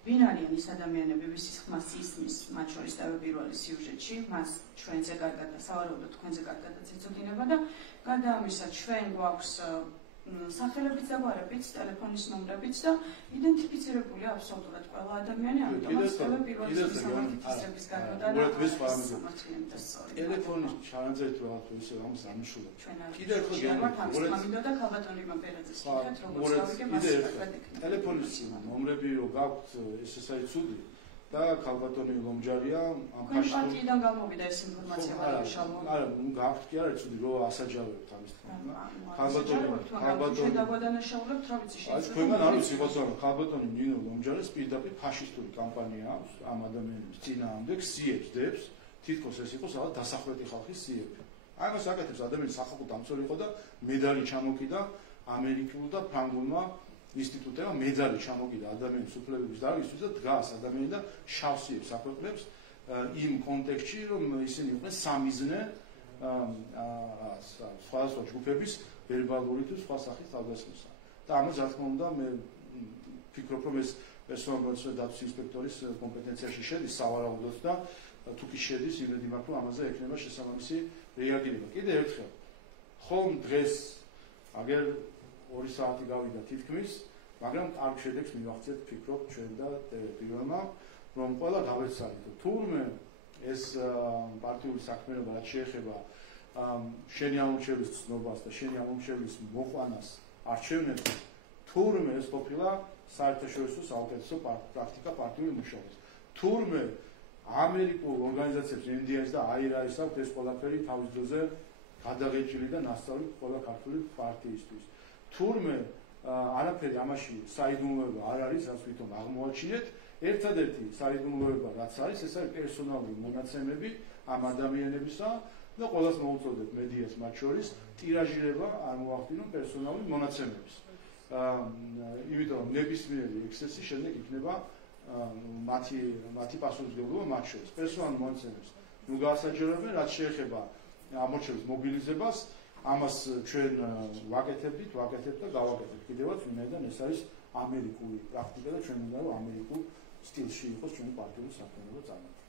ვინ არიან ის ადამიანები, ვისის ხმას ისმის, მათ შორის პირველი სიუჟეტში, მას ჩვენზე კარგად და სავარაუდოდ თქვენზე კარგადაც ეცოდინება და გარდა ამისა ჩვენ გვაქვს სახელებიც და გვარებიც, ტელეფონის ნომრებიც და იდენტიფიცირებულია აბსოლუტურად ყველა ადამიანი, ამიტომაც პირველი სამართლის გარკვეულწილად ტელეფონის ჩანაწერით რაღაც ისე ამას ამიშულა. კიდევ ერთხელ გამიგდა და ქალბატონ რიმა ბერაძეს კითხეთ, როგორც გავიგე მასზე ტელეფონის ნომრები რო გაქვთ SSI ცუდი და ქალბატონი ლომჯარია ამ ფაშტიდან გამოვიდა ეს ინფორმაცია ბატონო. არა, გაქვთ კი არა ცუდი რო ასაჯავებთ ამის თქმა. ქალბატონი დაგვადანაშაულებთ რა ვიცი შეიძლება. თქვენგან არ ვიცი ბატონო, ქალბატონი ნინო ლომჯარეს პირდაპირ ფაშისტური კამპანია აქვს ამ ადამიანების წინააღმდეგ, სიებს დებს, თითქოს ეს იყოს რაღაც დასახლეთი ხალხის სიები. აი მას აკეთებს ადამიანის სახალხო დამცველი იყო და მედალი ჩამოკიდა ამერიკულ და ფრანგულმა ინსტიტუტებმა მედალი ჩამოკიდა ადამიანის უფლებების დარგისთვის და დგას ადამიანი და შავსიებს აქვეყნებს იმ კონტექსტში რომ ისინი იყვნენ სამიზნე სხვადასხვა ჯგუფების ვერბალური თუ სხვა სახის თავდასხმისა და ამას რა თქმა უნდა მე ფიქრობ რომ ეს პერსონალური დაცვის ინსპექტორის კომპეტენციაში შედის სავარაუდოდ და თუ კი შედის იმედი მაქვს რომ ამაზე ექნება შესაბამისი რეაგირება. კიდევ ერთხელ ხომ დღეს აგერ 2 საათი გავიდა თითქმის, მაგრამ კარგ შედეგს მივახცეთ ფიქრობ ჩვენ და პირველმა რომ ყველა დავეცადეთ თურმე ეს პარტიული საქმიანობა რაც შეეხება შენი ამორჩევის ცნობას და შენი ამორჩევის მოყვანას არჩევნებს თურმე ეს ყოფილა საერთაშორისო საუკეთესო პრაქტიკა პარტიული მუშაობის. თურმე ამერიკულ ორგანიზაციებს NDI-ს და IRA-ს აქვს ეს ყველაფერი თავის დროზე გადაღეჭილი და ნასწავლი ყველა ქართული პარტიისთვის. თურმე არაფერი ამაში საიდუმლოება არ არის, რაც ვითომ აღმოაჩინეთ. ერთადერთი საიდუმლოება რაც არის, ეს არის პერსონალური მონაცემები ამ ადამიანებისა და ყველას მოუწოდეთ მედიას მათ შორის ტირაჟირება არ მოახდინონ პერსონალური მონაცემების. იმიტომ ნებისმიერი ექსცესი შემდეგ იქნება მათი პასუხისმგებლობა მათ შორის. პერსონალურ მონაცემებს ნუ გაასაჯერებენ, რაც შეეხება ამორჩევის მობილიზებას, ამას ჩვენ ვაკეთებთ და გავაკეთებთ კიდევაც, ვინაიდან ეს არის ამერიკული პრაქტიკა და ჩვენ უნდა რომ ამერიკულ სტილში იყოს ჩვენი პარტიული საქმიანობა წარმატებული.